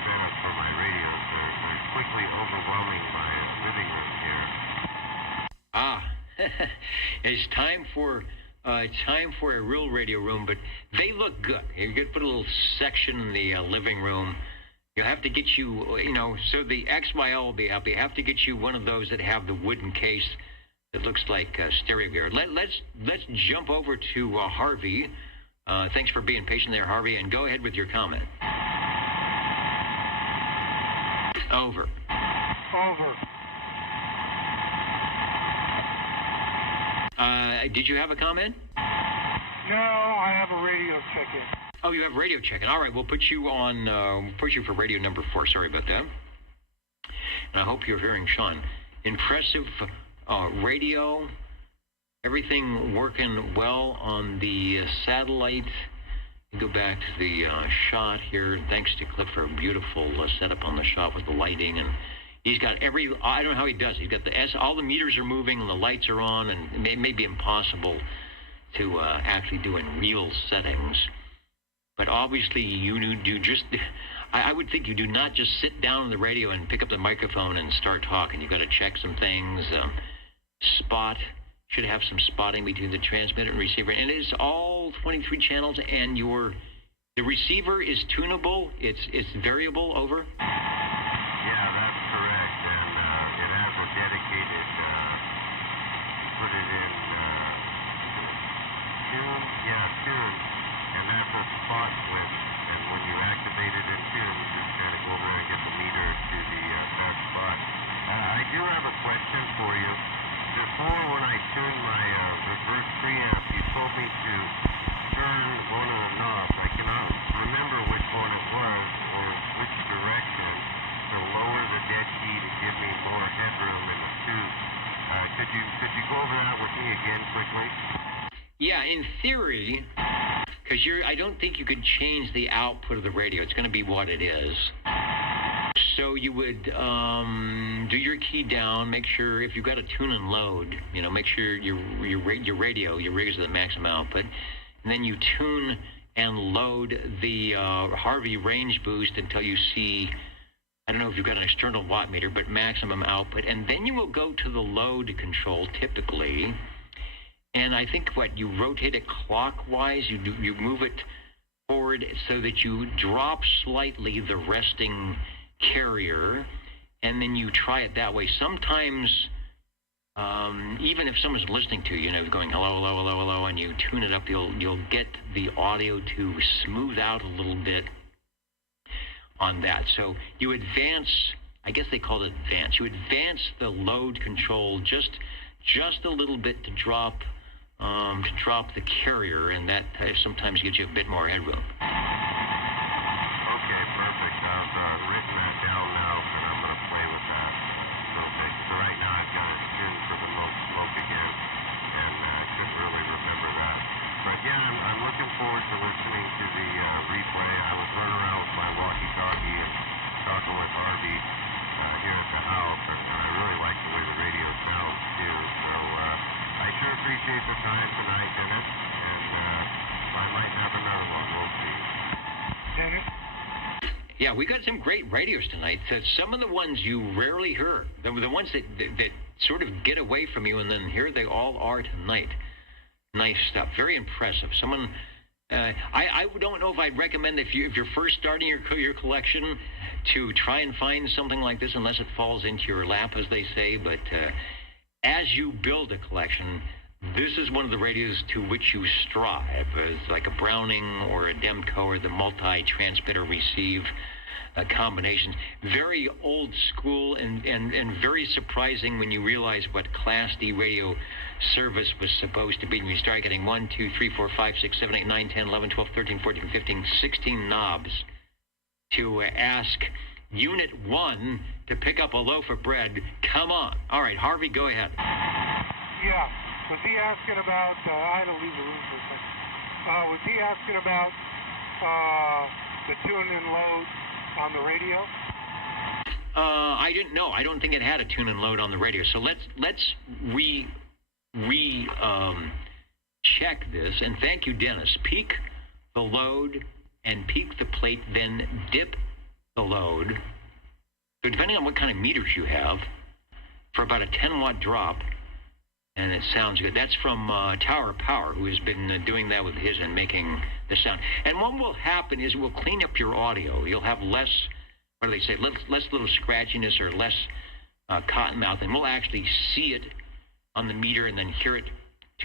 setup for my radios. They're quickly overwhelming my living room here. It's time for a real radio room, but they look good. You're going to put a little section in the living room. You'll have to get so the XYL will be happy. Have to get you one of those that have the wooden case that looks like stereo gear. Let's jump over to Harvey. Thanks for being patient there, Harvey, and go ahead with your comment. Over. Did you have a comment? No, I have a radio check-in. Oh, you have radio check-in. All right, we'll put you on, put you for radio number 4. Sorry about that. And I hope you're hearing Sean. Impressive radio. Everything working well on the satellite. Go back to the shot here. Thanks to Cliff for a beautiful setup on the shot with the lighting, and he's got I don't know how he does. He's got the all the meters are moving and the lights are on, and it may be impossible to actually do in real settings. But obviously you do just, I would think you do not just sit down on the radio and pick up the microphone and start talking. You've got to check some things, should have some spotting between the transmitter and receiver. And it is all 23 channels, and the receiver is tunable. It's variable. Over. Yeah, that's correct. And it has a dedicated, put it in tune. Yeah, tune. And that's a spot switch. And when you activate it in tune, you just kind of go over and get the meter to the best spot. I do have a question for you. Before, when I tuned my reverse preamp, you told me to turn one of the knobs. I cannot remember which one it was or which direction to lower the dead key to give me more headroom in the tube. Could you go over that with me again quickly? Yeah, in theory, because I don't think you could change the output of the radio. It's going to be what it is. So you would do your key down, make sure if you've got a tune and load, make sure your radio, your rig is at the maximum output, and then you tune and load the Harvey range boost until you see, I don't know if you've got an external watt meter, but maximum output, and then you will go to the load control typically, and I think you rotate it clockwise, you move it forward so that you drop slightly the resting carrier, and then you try it that way. Sometimes, even if someone's listening to you, going hello, hello, hello, hello, and you tune it up, you'll get the audio to smooth out a little bit on that. So you advance, I guess they call it advance. You advance the load control just a little bit to drop the carrier, and that sometimes gives you a bit more headroom. Okay, perfect. I've written that down now, and I'm going to play with that a little bit. So right now I've got it tuned for the no smoke again, and I couldn't really remember that. But yeah, I'm looking forward to listening to the replay. I was running around with my walkie-talkie and talking with Harvey here at the house, and I really Yeah, we got some great radios tonight. Some of the ones you rarely hear, the ones that sort of get away from you, and then here they all are tonight. Nice stuff. Very impressive. Someone, I don't know if I'd recommend if you're first starting your collection to try and find something like this unless it falls into your lap, as they say. But as you build a collection, this is one of the radios to which you strive, as like a Browning or a Demco or the multi-transmitter receive combinations. Very old school and very surprising when you realize what Class D radio service was supposed to be. When you start getting 1, 2, 3, 4, 5, 6, 7, 8, 9, 10, 11, 12, 13, 14, 15, 16 knobs to ask Unit 1 to pick up a loaf of bread. Come on. All right, Harvey, go ahead. Yeah. Was he asking about, I had to leave the room for a second. Was he asking about the tune and load on the radio? I didn't know. I don't think it had a tune and load on the radio. So let's check this. And thank you, Dennis. Peak the load and peak the plate, then dip the load. So depending on what kind of meters you have, for about a 10-watt drop, and it sounds good. That's from Tower Power, who has been doing that with his and making the sound. And what will happen is it will clean up your audio. You'll have less, what do they say, less little scratchiness or less cotton mouth, and we'll actually see it on the meter and then hear it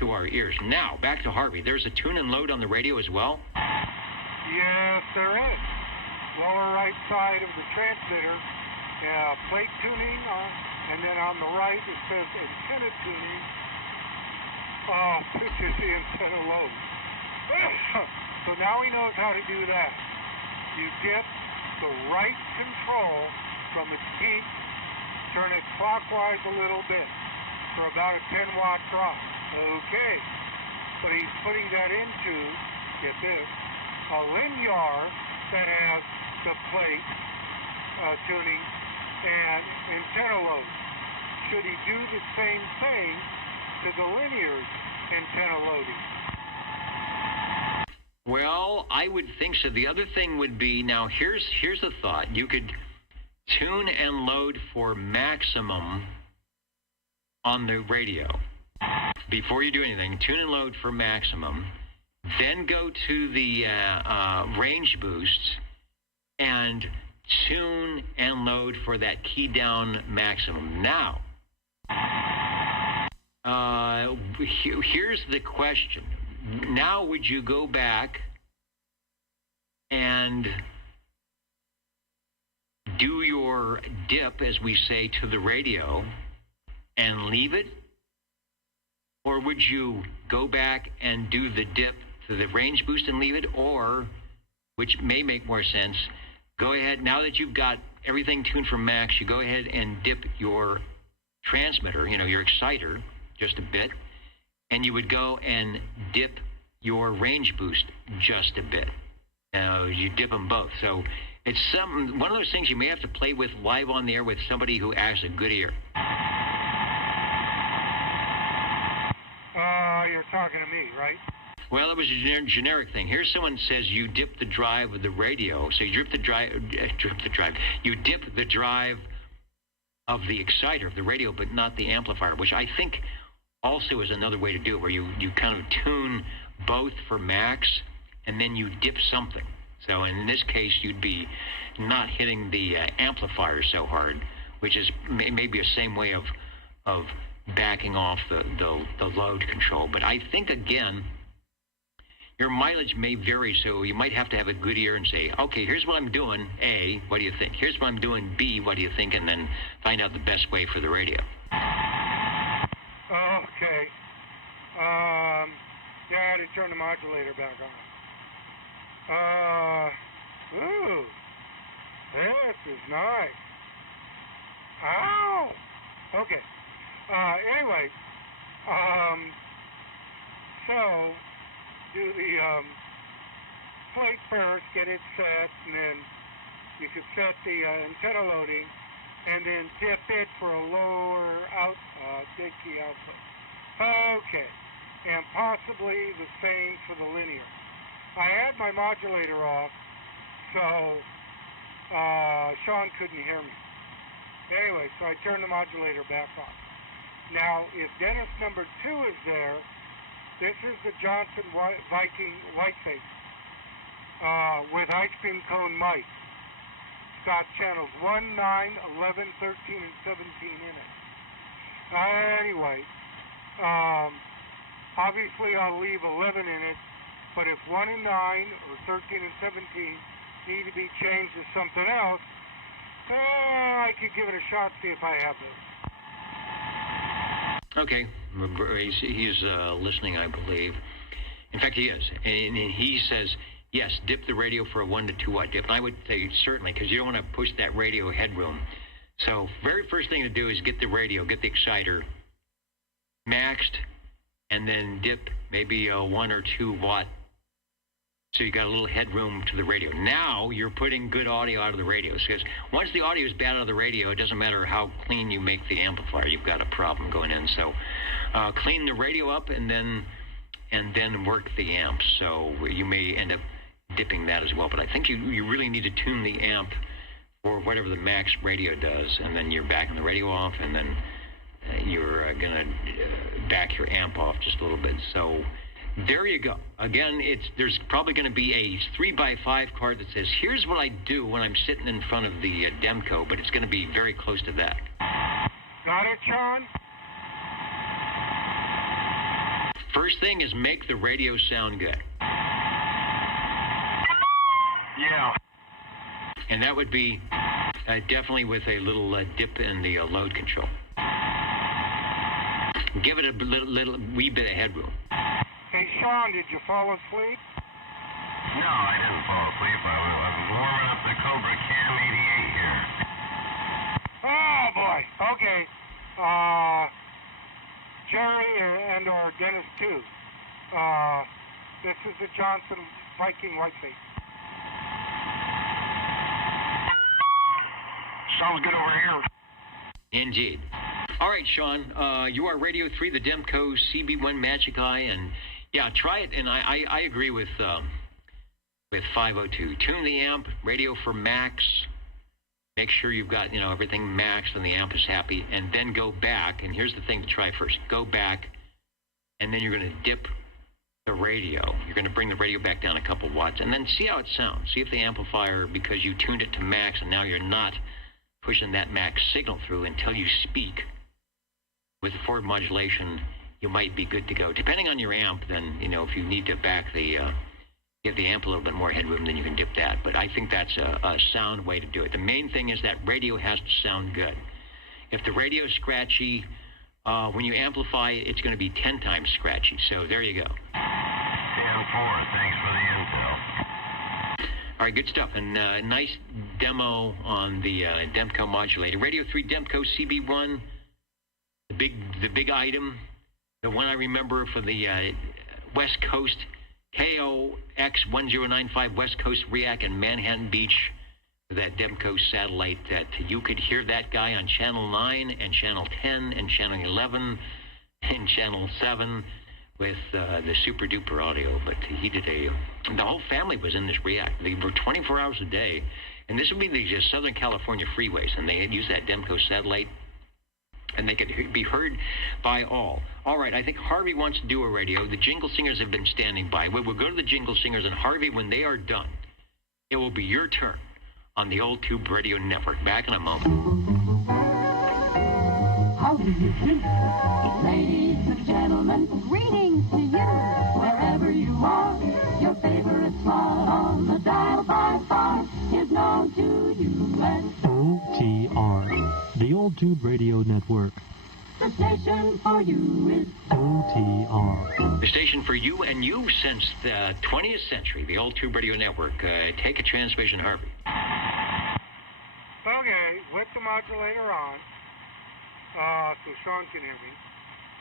to our ears. Now, back to Harvey. There's a tune and load on the radio as well? Yes, there is. Lower right side of the transmitter, plate tuning, and then on the right it says antenna tuning. Which is the antenna load. So now he knows how to do that. You dip the right control from its peak, turn it clockwise a little bit for about a 10-watt drop. Okay. But he's putting that into, get this, a linear that has the plate tuning and antenna load. Should he do the same thing to the linear's antenna loading? Well, I would think so. The other thing would be, now here's a thought. You could tune and load for maximum on the radio. Before you do anything, tune and load for maximum, then go to the range boosts and tune and load for that key down maximum. Now, here's the question. Now, would you go back and do your dip, as we say, to the radio and leave it? Or would you go back and do the dip to the range boost and leave it? Or, which may make more sense, go ahead, now that you've got everything tuned for max, you go ahead and dip your transmitter, your exciter, just a bit, and you would go and dip your range boost just a bit. You dip them both. So it's one of those things you may have to play with live on the air with somebody who has a good ear. You're talking to me, right? Well, it was a generic thing. Here's someone says you dip the drive of the radio. So you dip the drive. You dip the drive of the exciter of the radio, but not the amplifier, which I think also is another way to do it, where you kind of tune both for max, and then you dip something. So in this case, you'd be not hitting the amplifier so hard, which is maybe a same way of backing off the load control. But I think, again, your mileage may vary, so you might have to have a good ear and say, okay, here's what I'm doing, A, what do you think? Here's what I'm doing, B, what do you think? And then find out the best way for the radio. Okay. Yeah, I had to turn the modulator back on. Ooh, this is nice. Ow! Okay. Anyway, so do the plate first, get it set, and then you could set the antenna loading, and then dip it for a lower dig key output. Okay, and possibly the same for the linear. I had my modulator off, so Sean couldn't hear me. Anyway, so I turned the modulator back on. Now, if Dennis number 2 is there, this is the Johnson Viking Whiteface with ice cream cone mic. It's got channels 1, 9, 11, 13, and 17 in it. Anyway, obviously I'll leave 11 in it, but if 1 and 9 or 13 and 17 need to be changed to something else, I could give it a shot, see if I have those. Okay, he's listening, I believe. In fact, he is. And he says, yes, dip the radio for a 1 to 2 watt dip. And I would say certainly, because you don't want to push that radio headroom. So very first thing to do is get the radio, get the exciter maxed, and then dip maybe a 1 or 2 watt. So you got a little headroom to the radio. Now you're putting good audio out of the radio. Because once the audio is bad out of the radio, it doesn't matter how clean you make the amplifier. You've got a problem going in. So clean the radio up and then work the amp. So you may end up dipping that as well. But I think you really need to tune the amp for whatever the max radio does. And then you're backing the radio off, and then you're going to back your amp off just a little bit. So there you go. Again, there's probably going to be a 3x5 card that says, here's what I do when I'm sitting in front of the Demco, but it's going to be very close to that. Got it, Sean? First thing is make the radio sound good. Yeah. And that would be definitely with a little dip in the load control. Give it a wee bit of headroom. Hey, Sean, did you fall asleep? No, I didn't fall asleep. I was warming up the Cobra Cam 88 here. Oh, boy. Okay. Jerry and or Dennis, too. This is the Johnson Viking Whiteface. Sounds good over here. Indeed. All right, Sean, you are Radio 3, the Demco CB1 Magic Eye, and yeah, try it. And I agree with 502. Tune the amp, radio for max. Make sure you've got everything maxed and the amp is happy, and then go back. And here's the thing to try first: go back, and then you're going to dip the radio. You're going to bring the radio back down a couple watts, and then see how it sounds. See if the amplifier, because you tuned it to max, and now you're not pushing that max signal through until you speak. With the forward modulation, you might be good to go. Depending on your amp, then, if you need to back give the amp a little bit more headroom, then you can dip that. But I think that's a sound way to do it. The main thing is that radio has to sound good. If the radio is scratchy, when you amplify it, it's going to be 10 times scratchy. So there you go. 10-4. Thanks for the intel. All right, good stuff. And nice demo on the Demco modulator. Radio 3 Demco CB1, the big item, the one I remember for the West Coast KOX1095 West Coast REAC in Manhattan Beach, that Demco satellite, that you could hear that guy on Channel 9 and Channel 10 and Channel 11 and Channel 7 with the super duper audio. But he did the whole family was in this REAC. They were 24 hours a day, and this would be the Southern California freeways, and they had used that Demco satellite, and they could be heard by all. All right, I think Harvey wants to do a radio. The Jingle Singers have been standing by. We'll go to the Jingle Singers, and Harvey, when they are done, it will be your turn on the Old Tube Radio Network. Back in a moment. How do you do? Ladies and gentlemen, greetings to you. Wherever you are, your favorite slot on the dial by far is known to you as OTR, the Old Tube Radio Network. the station for you is OTR. The station for you and you since the 20th century, the Old Tube Radio Network. Take a transmission, Harvey. Okay, with the modulator on, so Sean can hear me.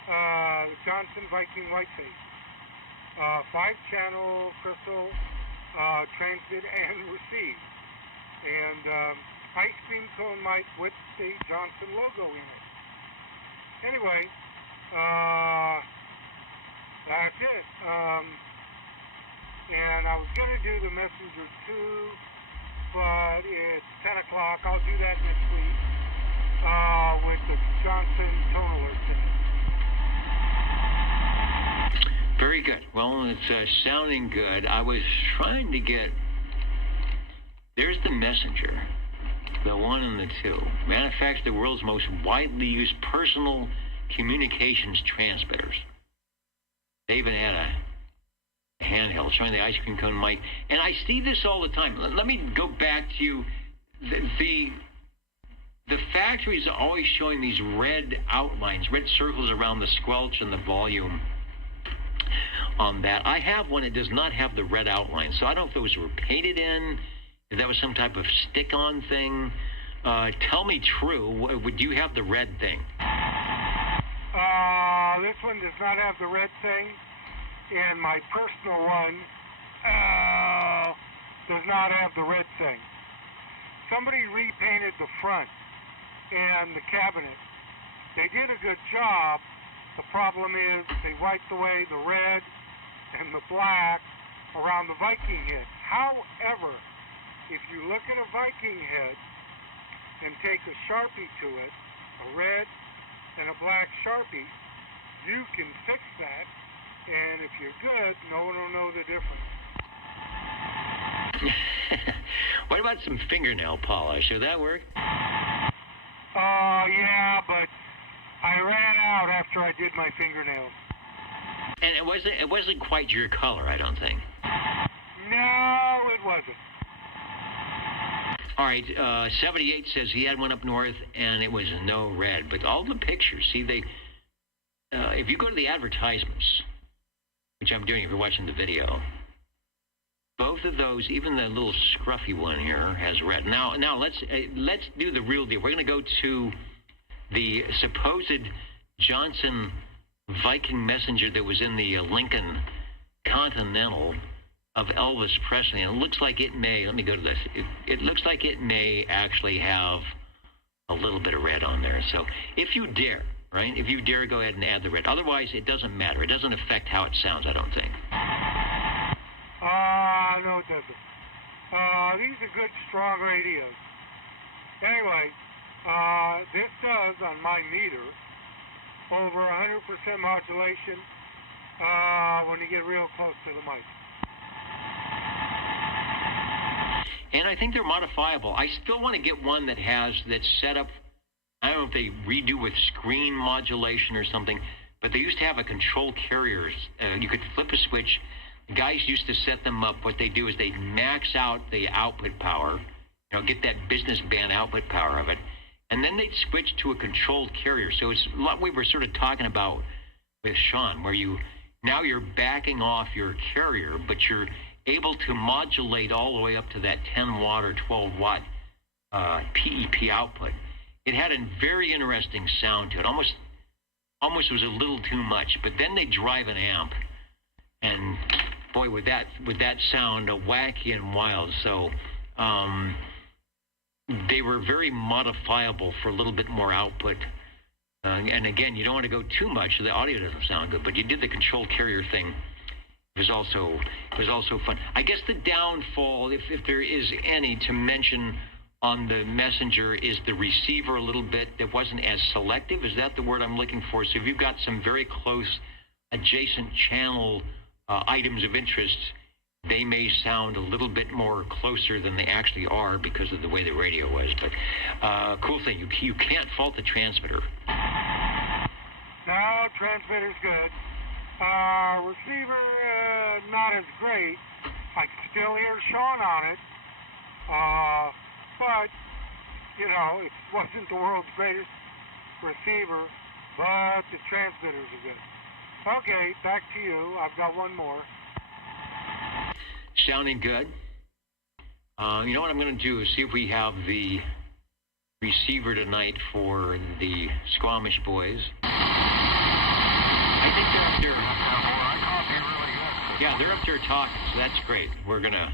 The Johnson Viking Whiteface. 5-channel crystal transmit and receive. And ice cream cone mic with the Johnson logo in it. Anyway, that's it. And I was going to do the Messenger 2 but it's 10 o'clock. I'll do that next week with the Johnson tone alert system. Very good. Well, it's sounding good. I was trying to get... There's the messenger, the 1 and the 2. Manufactures the world's most widely used personal communications transmitters. They even had a handheld showing the ice cream cone mic. And I see this all the time. Let me go back to you. The factories are always showing these red outlines, red circles around the squelch and the volume on that. I have one that does not have the red outline, so I don't know if those were painted in, if that was some type of stick-on thing. Tell me true, would you have the red thing? This one does not have the red thing, and my personal one does not have the red thing. Somebody repainted the front and the cabinet. They did a good job. The problem is they wiped away the red and the black around the Viking head. However, if you look at a Viking head and take a Sharpie to it, a red and a black Sharpie, you can fix that, and if you're good, no one will know the difference. What about some fingernail polish? Would that work? Yeah, but I ran out after I did my fingernails. And it wasn't quite your color, I don't think. No, it wasn't. All right, 78 says he had one up north, and it was no red. But all the pictures, see, if you go to the advertisements, which I'm doing if you're watching the video, both of those, even the little scruffy one here, has red. Now let's do the real deal. We're going to go to the supposed Johnson Viking messenger that was in the Lincoln Continental of Elvis Presley, and it looks like it may, let me go to this, it looks like it may actually have a little bit of red on there. So if you dare, right, if you dare, go ahead and add the red. Otherwise, it doesn't matter. It doesn't affect how it sounds, I don't think. No, it doesn't. These are good, strong radios. Anyway, this does, on my meter, over 100% modulation when you get real close to the mic. And I think they're modifiable. I still want to get one that's set up, I don't know if they redo with screen modulation or something, but they used to have a control carrier. You could flip a switch. The guys used to set them up. What they do is they max out the output power, get that business band output power of it, and then they'd switch to a controlled carrier. So it's a lot we were sort of talking about with Sean, where now you're backing off your carrier, but you're able to modulate all the way up to that 10 watt or 12 watt PEP output. It had a very interesting sound to it. Almost was a little too much, but then they drive an amp, and boy, would that sound wacky and wild. So they were very modifiable for a little bit more output. And again, you don't want to go too much, so the audio doesn't sound good. But you did the control carrier thing. It was also fun. I guess the downfall, if there is any to mention on the messenger, is the receiver a little bit that wasn't as selective. Is that the word I'm looking for? So if you've got some very close adjacent channel items of interest, they may sound a little bit more closer than they actually are because of the way the radio was. But cool thing, you can't fault the transmitter. No, transmitter's good. Receiver, not as great. I can still hear Sean on it. But, it wasn't the world's greatest receiver, but the transmitters are good. Okay, back to you. I've got one more. Sounding good. You know what I'm going to do is see if we have the receiver tonight for the Squamish boys. I think they're up there. Yeah, they're up there talking, so that's great. We're going to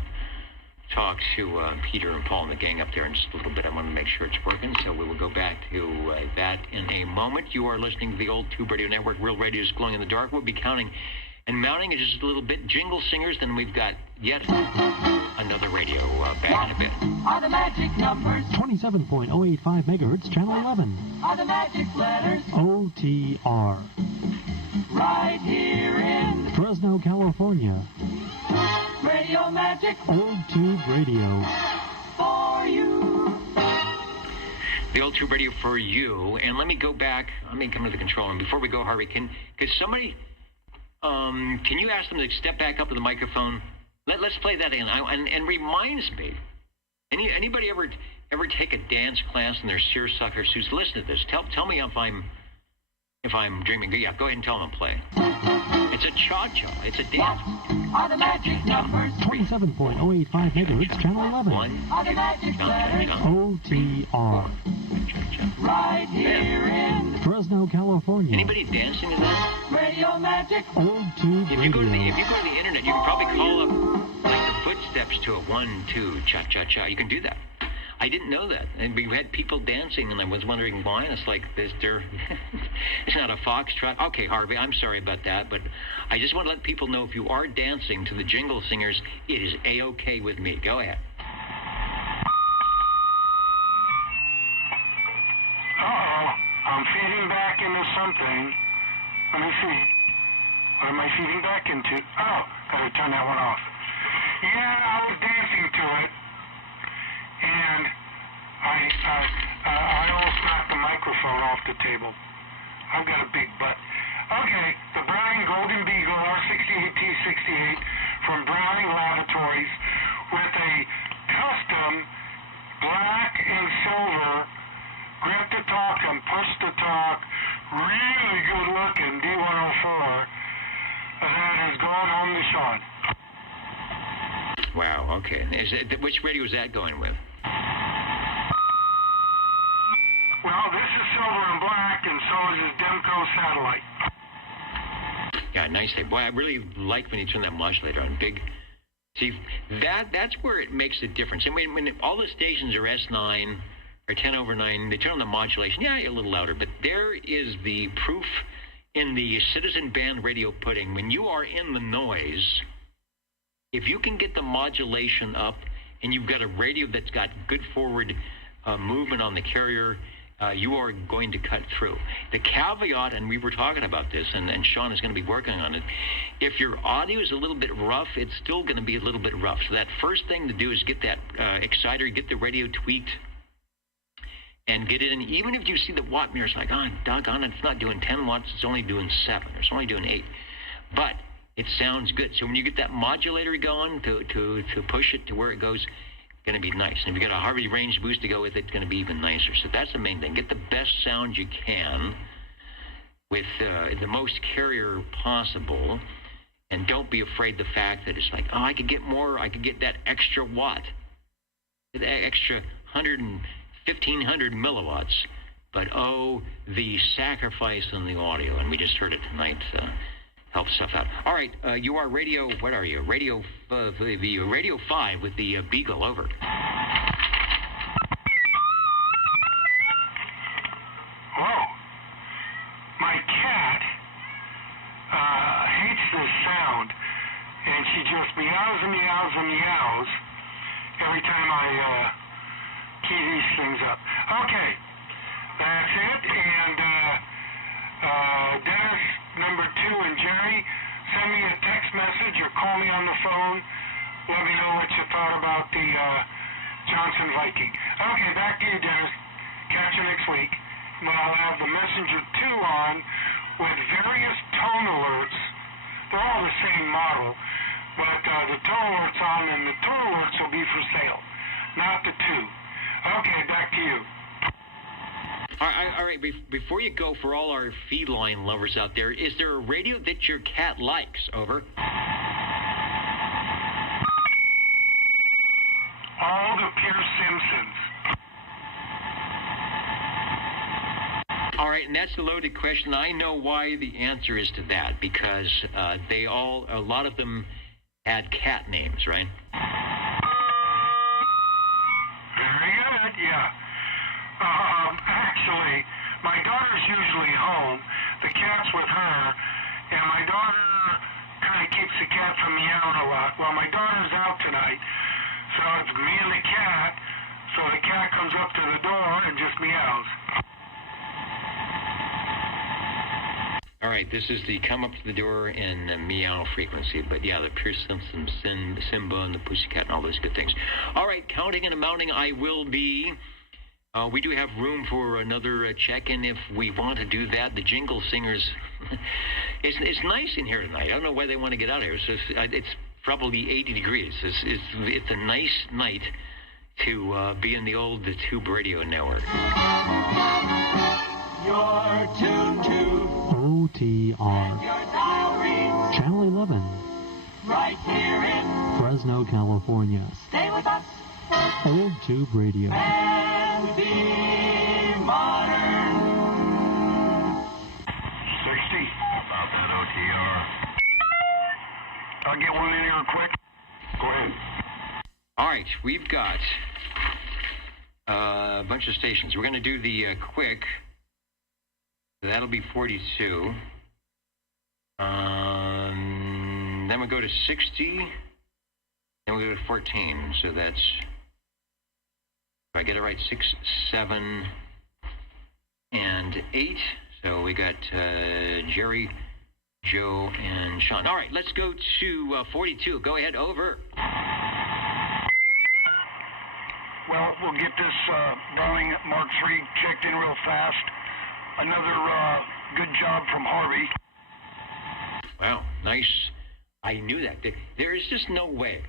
talk to Peter and Paul and the gang up there in just a little bit. I want to make sure it's working, so we will go back to that in a moment. You are listening to the Old Tube Radio Network. Real Radio is glowing in the dark. We'll be counting And mounting is just a little bit. Jingle singers, then we've got yet another radio back in a bit. Are the magic numbers? 27.085 megahertz, channel 11. Are the magic letters? OTR. Right here in Fresno, California. Radio Magic. Old Tube Radio. For you. The Old Tube Radio for you. And let me go back. Let me come to the control room. Before we go, Harvey, can somebody... can you ask them to step back up to the microphone? Let's play that again. And reminds me, anybody ever take a dance class in their seersucker suits? Listen to this. Tell me if I'm dreaming. Yeah, go ahead and tell them to play. It's a cha-cha. It's a dance. Are the magic numbers? 27.085 megahertz, channel 11. Are the magic letters? OTR. Right here in Fresno, California. Anybody dancing to that? Radio Magic. Old Tube If you go to the internet, you can probably call up like the footsteps to a 1, 2, cha-cha-cha. You can do that. I didn't know that. And we had people dancing, and I was wondering why. And it's like, it's not a foxtrot. Okay, Harvey, I'm sorry about that, but I just want to let people know if you are dancing to the jingle singers, it is A-OK with me. Go ahead. Uh-oh, I'm feeding back into something. Let me see. What am I feeding back into? Oh, gotta turn that one off. Yeah, I was dancing to it. And I almost knocked the microphone off the table. I've got a big butt. Okay, the Browning Golden Beagle R68T68 from Browning Laboratories with a custom black and silver grip to talk and push to talk, really good looking D104 that is going home to Sean. Wow, okay. Which radio is that going with? Well, this is silver and black, and so is this Demco satellite. Yeah, nice. Boy, I really like when you turn that modulator on. Big. See, that's where it makes a difference. And when all the stations are S9 or 10 over 9, they turn on the modulation. Yeah, a little louder, but there is the proof in the Citizen Band radio pudding. When you are in the noise, if you can get the modulation up and you've got a radio that's got good forward movement on the carrier, you are going to cut through. The caveat, and we were talking about this, and Sean is going to be working on it, if your audio is a little bit rough, it's still going to be a little bit rough. So that first thing to do is get that exciter, get the radio tweaked, and get it in. Even if you see the watt meter, it's like, oh, doggone it, it's not doing 10 watts, it's only doing 7, or it's only doing 8. But it sounds good. So when you get that modulator going to push it to where it goes, it's going to be nice. And if you got a Harvey range boost to go with it, it's going to be even nicer. So that's the main thing. Get the best sound you can with the most carrier possible. And don't be afraid the fact that it's like, oh, I could get more. I could get that extra watt, that extra 1,500 milliwatts. But, oh, the sacrifice in the audio. And we just heard it tonight. Help stuff out. All right, you are radio, what are you? Radio 5 with the Beagle, over. Whoa. My cat hates this sound, and she just meows and meows and meows every time I key these things up. Okay, that's it, and Dennis, number 2, and Jerry, send me a text message or call me on the phone. Let me know what you thought about the Johnson Viking. Okay, back to you, Dennis. Catch you next week. And I'll have the Messenger 2 on with various tone alerts. They're all the same model, but the tone alerts on, and the tone alerts will be for sale, not the 2. Okay, back to you. All right. Before you go, for all our feline lovers out there, is there a radio that your cat likes? Over. All the Pierce Simpsons. All right, and that's the loaded question. I know why the answer is to that, because a lot of them had cat names, right? Very good, yeah. Actually, my daughter's usually home. The cat's with her, and my daughter kind of keeps the cat from meowing a lot. Well, my daughter's out tonight, so it's me and the cat. So the cat comes up to the door and just meows. All right, this is the come up to the door and meow frequency. But yeah, the Pierce Simpson, Simba, and the Pussycat, and all those good things. All right, counting and amounting, I will be. We do have room for another check-in if we want to do that. The Jingle Singers, it's nice in here tonight. I don't know why they want to get out of here. It's probably 80 degrees. It's a nice night to be in the old Tube Radio Network. You're tuned to OTR. your dial reads Channel 11. right here in Fresno, California. Stay with us Old Tube Radio. and be modern. 60. About that OTR. I'll get one in here quick. Go ahead. All right, we've got a bunch of stations. We're going to do the quick. That'll be 42. Then we go to 60. Then we go to 14. So that's, if I get it right, 6, 7, and 8. So we got Jerry, Joe, and Sean. All right, let's go to 42. Go ahead, over. Well, we'll get this Boeing Mark III checked in real fast. Another good job from Harvey. Wow, nice. I knew that. There is just no way.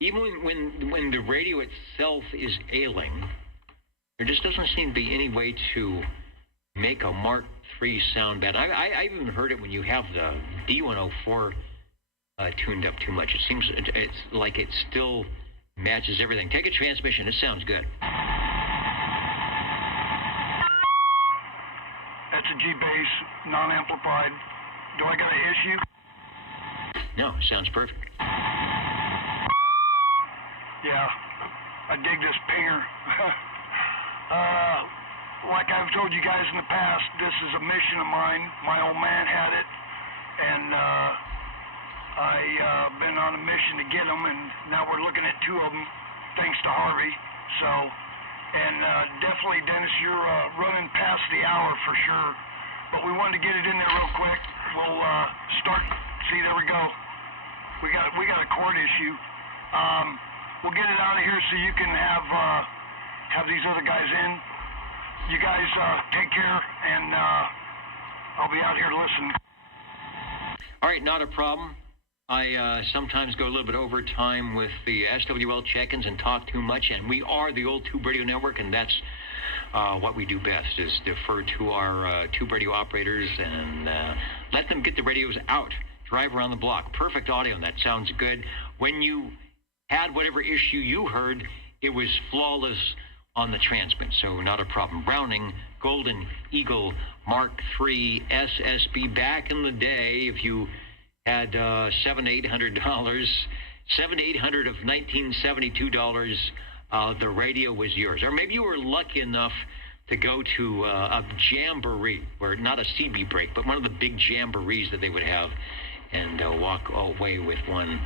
Even when the radio itself is ailing, there just doesn't seem to be any way to make a Mark III sound bad. I even heard it when you have the D104 tuned up too much. It seems it's like it still matches everything. Take a transmission. It sounds good. That's a G-bass, non-amplified. Do I got an issue? No, sounds perfect. Yeah, I dig this pinger. Like I've told you guys in the past, this is a mission of mine. My old man had it, and I've been on a mission to get them, and now we're looking at 2 of them, thanks to Harvey. So, and definitely, Dennis, you're running past the hour for sure. But we wanted to get it in there real quick. We'll start. See, there we go. We got a cord issue. We'll get it out of here so you can have these other guys in. You guys take care, and I'll be out here to listen. All right, not a problem. I sometimes go a little bit over time with the SWL check-ins and talk too much, and we are the old Tube Radio Network, and that's what we do best, is defer to our Tube Radio operators and let them get the radios out, drive around the block. Perfect audio, and that sounds good. When you had whatever issue you heard, it was flawless on the transmit, so not a problem. Browning, Golden Eagle, Mark III, SSB, back in the day, if you had $700-800 of $1972, the radio was yours. Or maybe you were lucky enough to go to a jamboree, or not a CB break, but one of the big jamborees that they would have, and walk away with one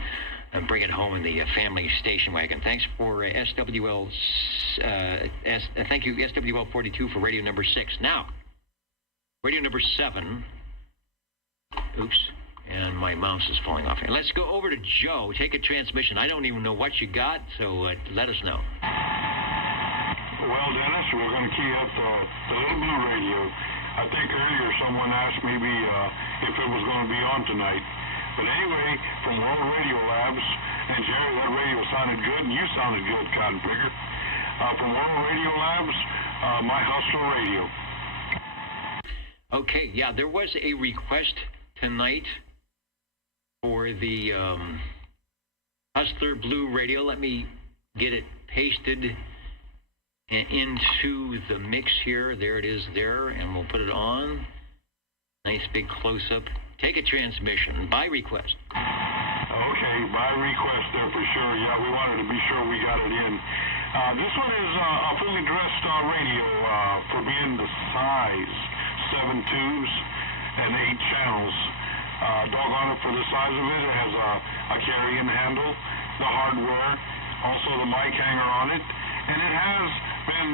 and bring it home in the family station wagon. Thanks for SWL. Thank you, SWL 42, for radio number 6. Now, radio number 7. Oops. And my mouse is falling off. And let's go over to Joe. Take a transmission. I don't even know what you got, so let us know. Well, Dennis, we're going to key up the little blue radio. I think earlier someone asked maybe if it was going to be on tonight. But anyway, from World Radio Labs, and Jerry, that radio sounded good, and you sounded good, Cotton Picker. From World Radio Labs, my Hustler Radio. Okay, yeah, there was a request tonight for the Hustler Blue Radio. Let me get it pasted into the mix here. There it is there, and we'll put it on. Nice big close-up. Take a transmission by request. Okay, by request there for sure. Yeah, we wanted to be sure we got it in. This one is a fully dressed radio for being the size, 7 tubes and 8 channels. Doggone it, for the size of it, it has a carrying handle, the hardware, also the mic hanger on it, and it has been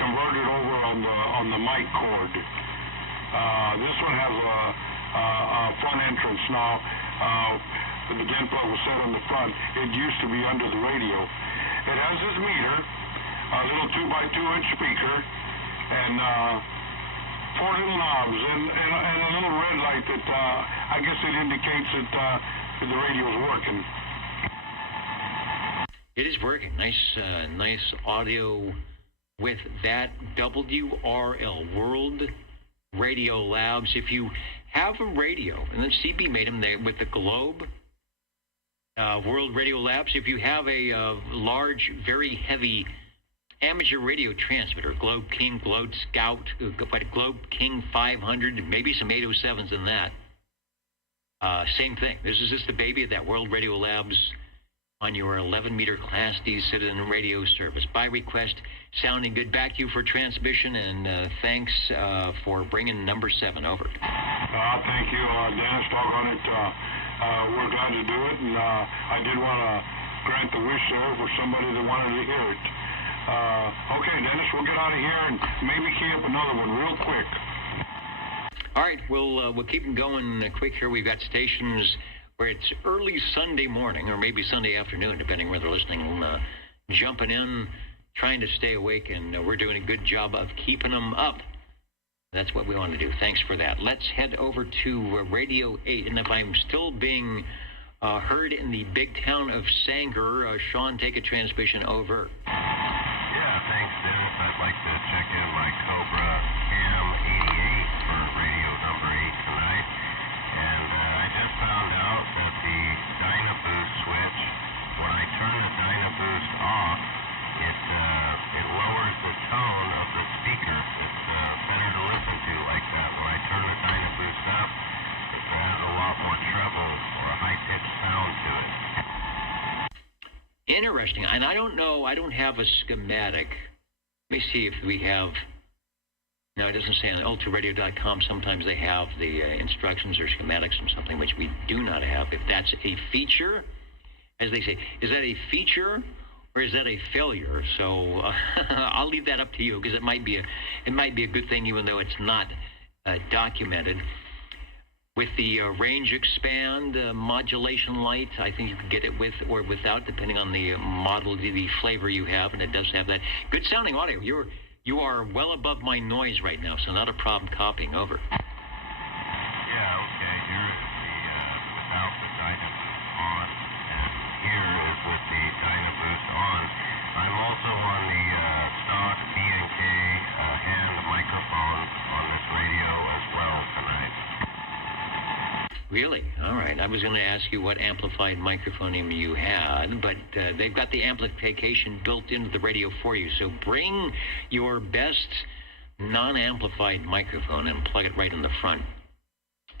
converted over on the mic cord. This one has a front entrance now. The Demco was set on the front. It used to be under the radio. It has this meter, a little 2x2-inch speaker, and 4 little knobs, and a little red light that I guess it indicates that the radio is working. It is working. Nice audio with that WRL, World Radio Labs. If you have a radio, and then CB made them there with the Globe, World Radio Labs. If you have a large, very heavy amateur radio transmitter, Globe King, Globe Scout, Globe King 500, maybe some 807s in that. Same thing. This is just the baby of that World Radio Labs on your 11-meter Class D citizen radio service. By request, sounding good. Back to you for transmission, and thanks for bringing number 7 over. Thank you, Dennis. Doggone it. We're glad to do it, and I did want to grant the wish there for somebody that wanted to hear it. Okay, Dennis, we'll get out of here and maybe key up another one real quick. All right, we'll keep them going quick here. We've got stations where it's early Sunday morning or maybe Sunday afternoon, depending where they're listening, jumping in, trying to stay awake, and we're doing a good job of keeping them up. That's what we want to do. Thanks for that. Let's head over to Radio 8, and if I'm still being heard in the big town of Sanger, Sean, take a transmission over. Yeah, thanks, Dennis. I'd like to check in my Cobra Cam 88 for radio number 8 tonight. And I just found out that the Dynaboost switch, when I turn the Dynaboost off, it lowers the tone of the speaker. It's better to listen to like that. When I turn the Dynaboost up, it has a lot more treble or a high-pitched sound to it. Interesting. And I don't know, I don't have a schematic. Let me see if we have. No, it doesn't say on ultraradio.com. Sometimes they have the instructions or schematics or something, which we do not have. If that's a feature, as they say, is that a feature or is that a failure? So I'll leave that up to you, because it might be a good thing, even though it's not documented. With the range expand modulation light, I think you can get it with or without, depending on the model, the flavor you have, and it does have that good sounding audio. You are well above my noise right now, so not a problem copying. Over. Yeah, okay. Here is the without the Dynaboost on, and here is with the Dynaboost on. I'm also on the stock B&K hand microphone on this radio as well tonight. Really? All right. I was going to ask you what amplified microphone you had, but they've got the amplification built into the radio for you. So bring your best non-amplified microphone and plug it right in the front,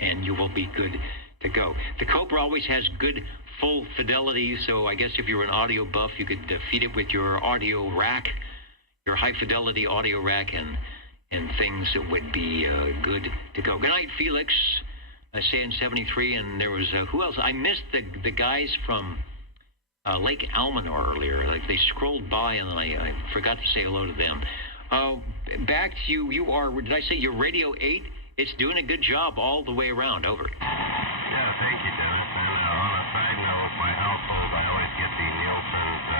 and you will be good to go. The Cobra always has good full fidelity, so I guess if you're an audio buff, you could feed it with your audio rack, your high-fidelity audio rack, and things that would be good to go. Good night, Felix. Saying 73, and there was who else? I missed the guys from Lake Almanor earlier. Like, they scrolled by, and then I forgot to say hello to them. Back to you. You are, did I say you're Radio 8? It's doing a good job all the way around. Over. Yeah, thank you, Dennis. And on a side note, my household, I always get the Nielsen's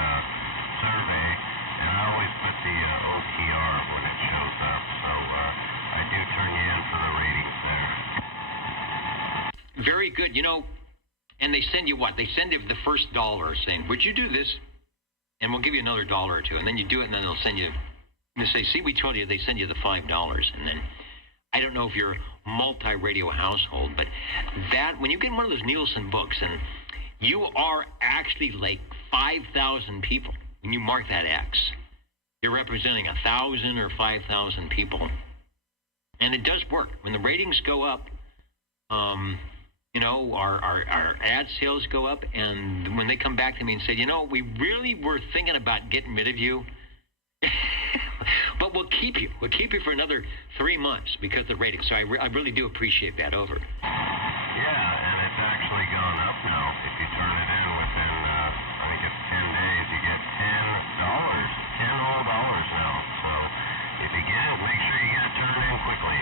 survey, and I always put the OTR when it shows up. So I do turn you in for the ratings there. Very good. You know, and they send you what? They send you the first dollar saying, would you do this? And we'll give you another $1 or $2. And then you do it, and then they'll send you, they say, see, we told you. They send you the $5. And then, I don't know if you're a multi-radio household, but that, when you get one of those Nielsen books, and you are actually like 5,000 people, and you mark that X, you're representing 1,000 or 5,000 people. And it does work. When the ratings go up, you know, our ad sales go up, and when they come back to me and say, you know, we really were thinking about getting rid of you, but we'll keep you. We'll keep you for another 3 months because of the ratings. So I really do appreciate that. Over. Yeah, Yeah, and it's actually gone up now. If you turn it in within, I think it's 10 days, you get $10. $10 now. So if you get it, make sure you get it turned in quickly.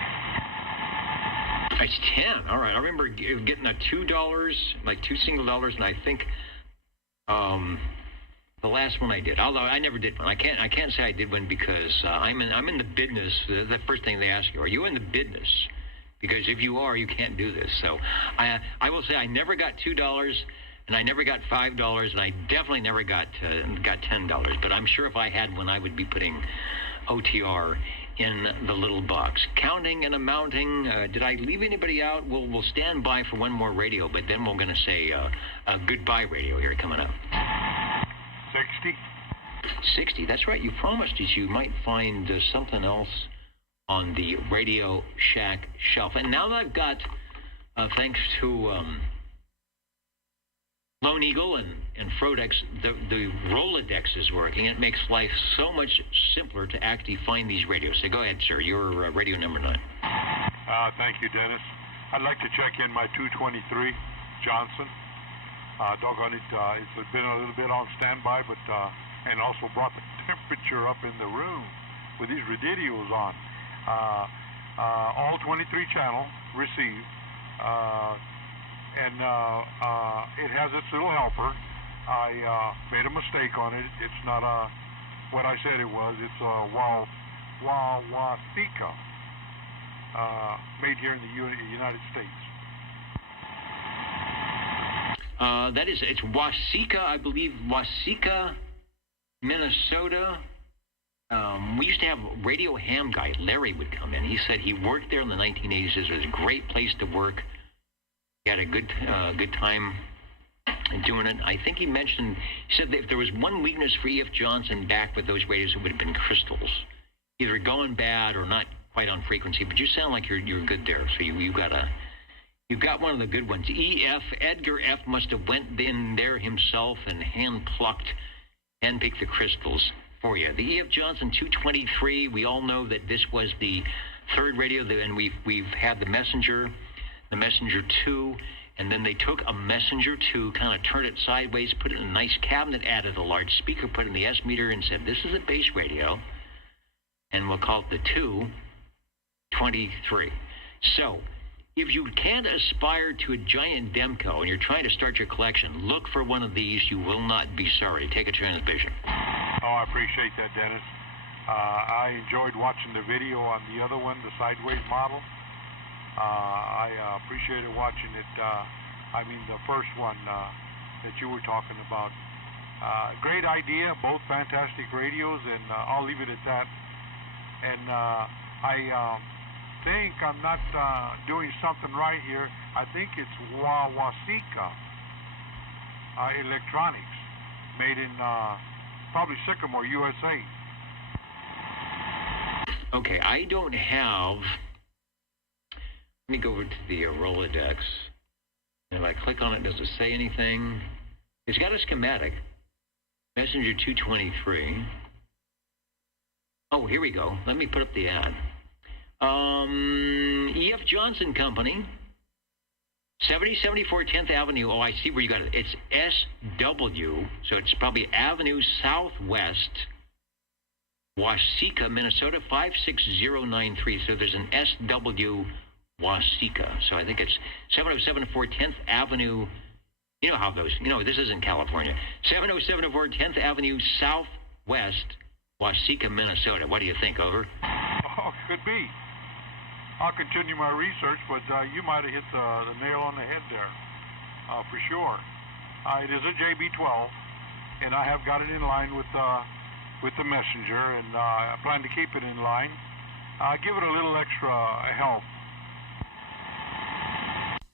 It's 10. All right. I remember getting a $2, like $2 single dollars, and I think the last one I did. Although I never did one. I can't say I did one because I'm in the business. The first thing they ask you, are you in the business? Because if you are, you can't do this. So I will say I never got $2, and I never got $5, and I definitely never got $10. But I'm sure if I had one, I would be putting OTR in the little box. Counting and amounting. Did I leave anybody out? We'll stand by for one more radio, but then we're going to say a goodbye radio here coming up. 60. 60. That's right. You promised us you might find something else on the Radio Shack shelf. And now that I've got, thanks to Lone Eagle and Frodex, the Rolodex is working. It makes life so much simpler to actually find these radios. So go ahead, sir. You're radio number 9. Thank you, Dennis. I'd like to check in my 223 Johnson. Doggone it, it's been a little bit on standby, but and also brought the temperature up in the room with these radios on. All 23 channel received, and it has its little helper. I made a mistake on it. It's not what I said it was. It's a Wawasika, made here in the United States. It's Wasika, I believe, Wasika, Minnesota. We used to have a radio ham guy, Larry, would come in. He said he worked there in the 1980s. It was a great place to work. He had a good time doing it. I think he said that if there was one weakness for E.F. Johnson back with those radios, it would have been crystals. Either going bad or not quite on frequency, but you sound like you're good there. So you got one of the good ones. Edgar F. must have went in there himself and handpicked the crystals for you. The E.F. Johnson 223, we all know that this was the third radio, and we've had the Messenger 2, and then they took a Messenger 2, kind of turned it sideways, put it in a nice cabinet, added a large speaker, put in the S meter, and said, this is a base radio, and we'll call it the 223. So, if you can't aspire to a giant Demco and you're trying to start your collection, look for one of these. You will not be sorry. Take a transmission. Oh, I appreciate that, Dennis. I enjoyed watching the video on the other one, the sideways model. I appreciated watching it. The first one that you were talking about. Great idea, both fantastic radios, and I'll leave it at that. And I think I'm not doing something right here. I think it's Wawasika Electronics, made in probably Sycamore, USA. Okay, I don't have. Let me go over to the Rolodex. And if I click on it, does it say anything? It's got a schematic. Messenger 223. Oh, here we go. Let me put up the ad. E.F. Johnson Company, 7074 10th Avenue. Oh, I see where you got it. It's SW, so it's probably Avenue Southwest, Wasika, Minnesota, 56093. So there's an SW Wasika. So I think it's 7074 10th Avenue. You know how those, this isn't California. 7074 10th Avenue Southwest, Wasika, Minnesota. What do you think, over? Oh, could be. I'll continue my research, but you might have hit the nail on the head there, for sure. It is a JB12, and I have got it in line with the Messenger, and I plan to keep it in line. Give it a little extra help.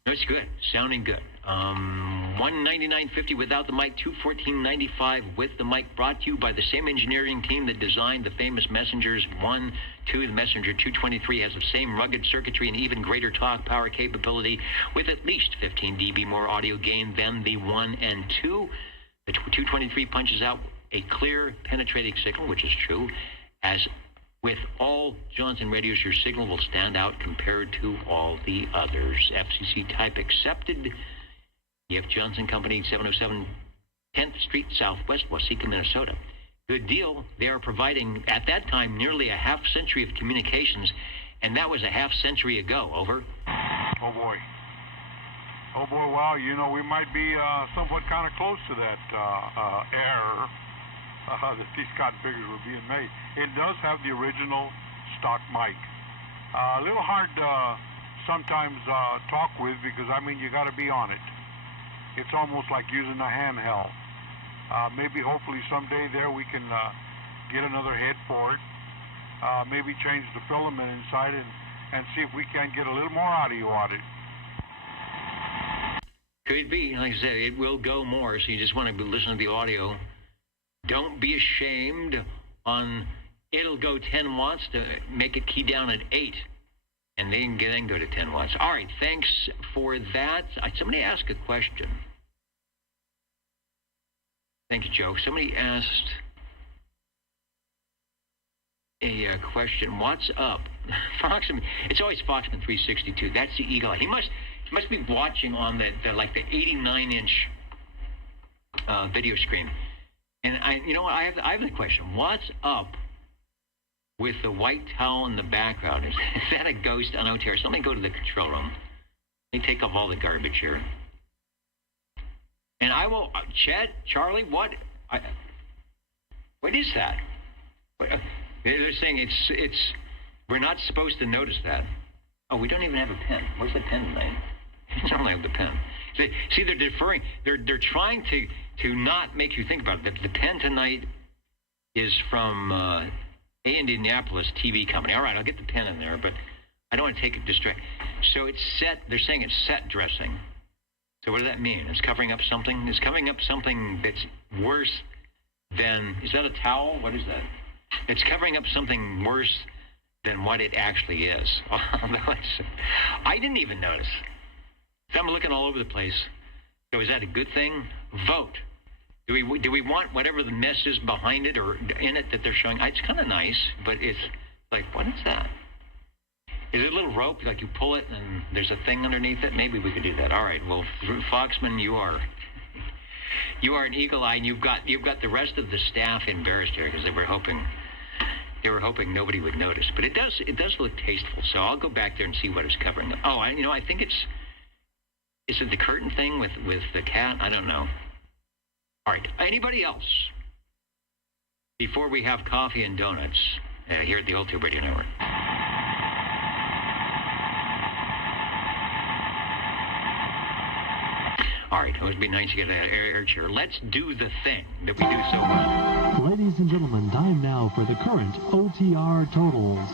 That's good. Sounding good. $199.50 without the mic, $214.95 with the mic, brought to you by the same engineering team that designed the famous Messengers 1, 2. The Messenger 223 has the same rugged circuitry and even greater talk power capability with at least 15 dB more audio gain than the 1 and 2. The 223 punches out a clear, penetrating signal, which is true, as With all Johnson radios, your signal will stand out compared to all the others. FCC type accepted. EF Johnson Company, 707 10th Street Southwest, Waseca, Minnesota. Good deal. They are providing, at that time, nearly a half century of communications, and that was a half century ago. Over. Oh, boy. Oh, boy, wow. You know, we might be somewhat kind of close to that error that these cotton figures were being made. It does have the original stock mic. A little hard to sometimes talk with because, I mean, you got to be on it. It's almost like using a handheld. Maybe, hopefully, someday there we can get another head for it. Maybe change the filament inside and see if we can get a little more audio on it. Could be. Like I said, it will go more, so you just want to listen to the audio. Don't be ashamed it'll go 10 watts to make it key down at 8. And then go to 10 watts. All right, thanks for that. Somebody asked a question. Thank you, Joe. Somebody asked a question. What's up? Foxman. It's always Foxman 362. That's the Eagle Eye. He must be watching on the 89-inch video screen. And you know what? I have the question. What's up with the white towel in the background? Is that a ghost on OTR? Somebody go to the control room. Let me take off all the garbage here. And I will, Chad, Charlie, what is that? They're saying it's. We're not supposed to notice that. Oh, we don't even have a pen. Where's the pen tonight? I don't have the pen. See, they're deferring. They're trying to not make you think about it. The pen tonight is from A Indianapolis TV company. All right, I'll get the pen in there, but I don't want to take it distract. So it's set. They're saying it's set dressing. So what does that mean? It's covering up something? It's covering up something that's worse than... Is that a towel? What is that? It's covering up something worse than what it actually is. I didn't even notice. So I'm looking all over the place. So is that a good thing? Vote. Do we want whatever the mess is behind it or in it that they're showing? It's kind of nice, but it's like, what is that? Is it a little rope, like you pull it and there's a thing underneath it? Maybe we could do that. All right. Well, Foxman, you are an eagle eye, and you've got the rest of the staff embarrassed here because they were hoping nobody would notice. But it does look tasteful. So I'll go back there and see what it's covering. Oh, I think is it the curtain thing with the cat? I don't know. All right. Anybody else? Before we have coffee and donuts here at the Old Tube Radio Network. All right, it would be nice to get an air chair. Let's do the thing that we do so well. Ladies and gentlemen, time now for the current OTR totals.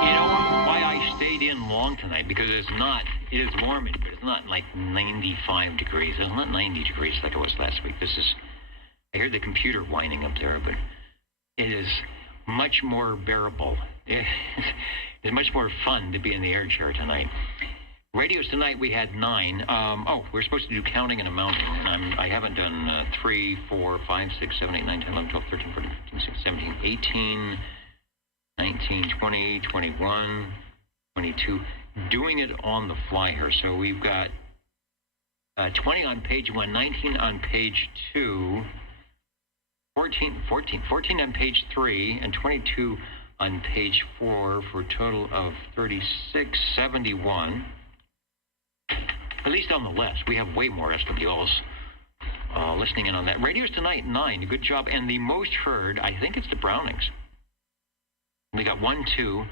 You know why I stayed in long tonight? Because it is warm, but it's not like 95 degrees. It's not 90 degrees like it was last week. I heard the computer whining up there, but it is much more bearable. It's much more fun to be in the air chair tonight. Radios tonight, we had 9. We're supposed to do counting and amounting, and I haven't done 3, 4, 5, 6, 7, 8, 9, 10, 11, 12, 13, 14, 15, 16, 17, 18, 19, 20, 21, 22. Doing it on the fly here. So we've got 20 on page 1, 19 on page 2, 14 on page 3, and 22 on page 4 for a total of 3671. At least on the list. We have way more SWLs listening in on that. Radios tonight, 9. Good job. And the most heard, I think it's the Brownings. We got 1, 2.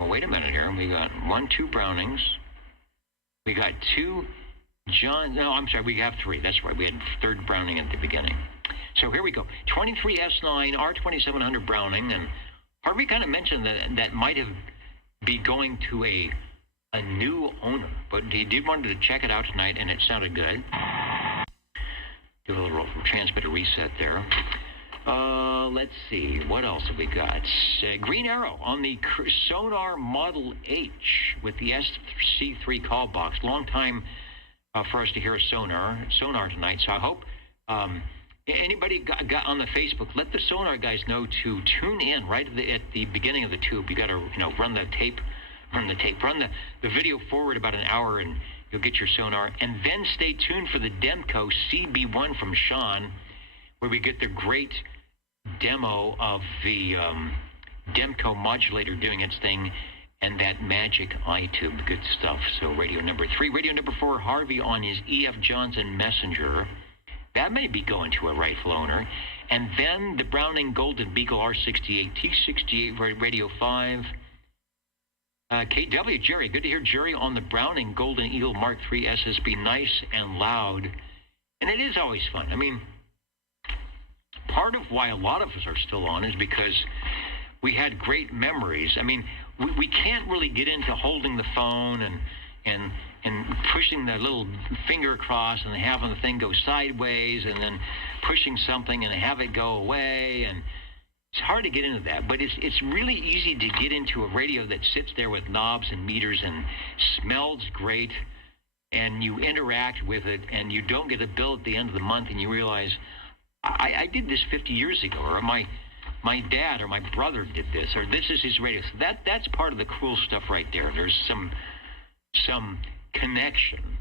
Well, wait a minute here. We got 1, 2 Brownings. We got 2 John. No, I'm sorry. We have 3. That's right. We had 3rd Browning at the beginning. So here we go. 23 S9, R2700 Browning, and Harvey kind of mentioned that might have be going to a new owner, but he did want to check it out tonight, and it sounded good. Do a little transmitter reset there. Let's see, what else have we got? Green Arrow on the Sonar Model H with the SC3 call box. Long time for us to hear a Sonar tonight, so I hope Anybody got on the Facebook, let the Sonar guys know to tune in right at the beginning of the tube. You got to, run the video forward about an hour, and you'll get your Sonar. And then stay tuned for the Demco CB1 from Sean, where we get the great demo of the Demco modulator doing its thing, and that magic iTube. Good stuff. So radio number 3. Radio number 4, Harvey on his E.F. Johnson Messenger. That may be going to a rightful owner. And then the Browning Golden Beagle R68 T68 Radio 5. KW, Jerry. Good to hear Jerry on the Browning Golden Eagle Mark III SSB. Nice and loud. And it is always fun. I mean, part of why a lot of us are still on is because we had great memories. I mean, we can't really get into holding the phone and pushing the little finger across and having the thing go sideways and then pushing something and have it go away. And it's hard to get into that, but it's really easy to get into a radio that sits there with knobs and meters and smells great, and you interact with it, and you don't get a bill at the end of the month, and you realize, I did this 50 years ago, or my dad or my brother did this, or this is his radio. So that's part of the cool stuff right there. There's some connection.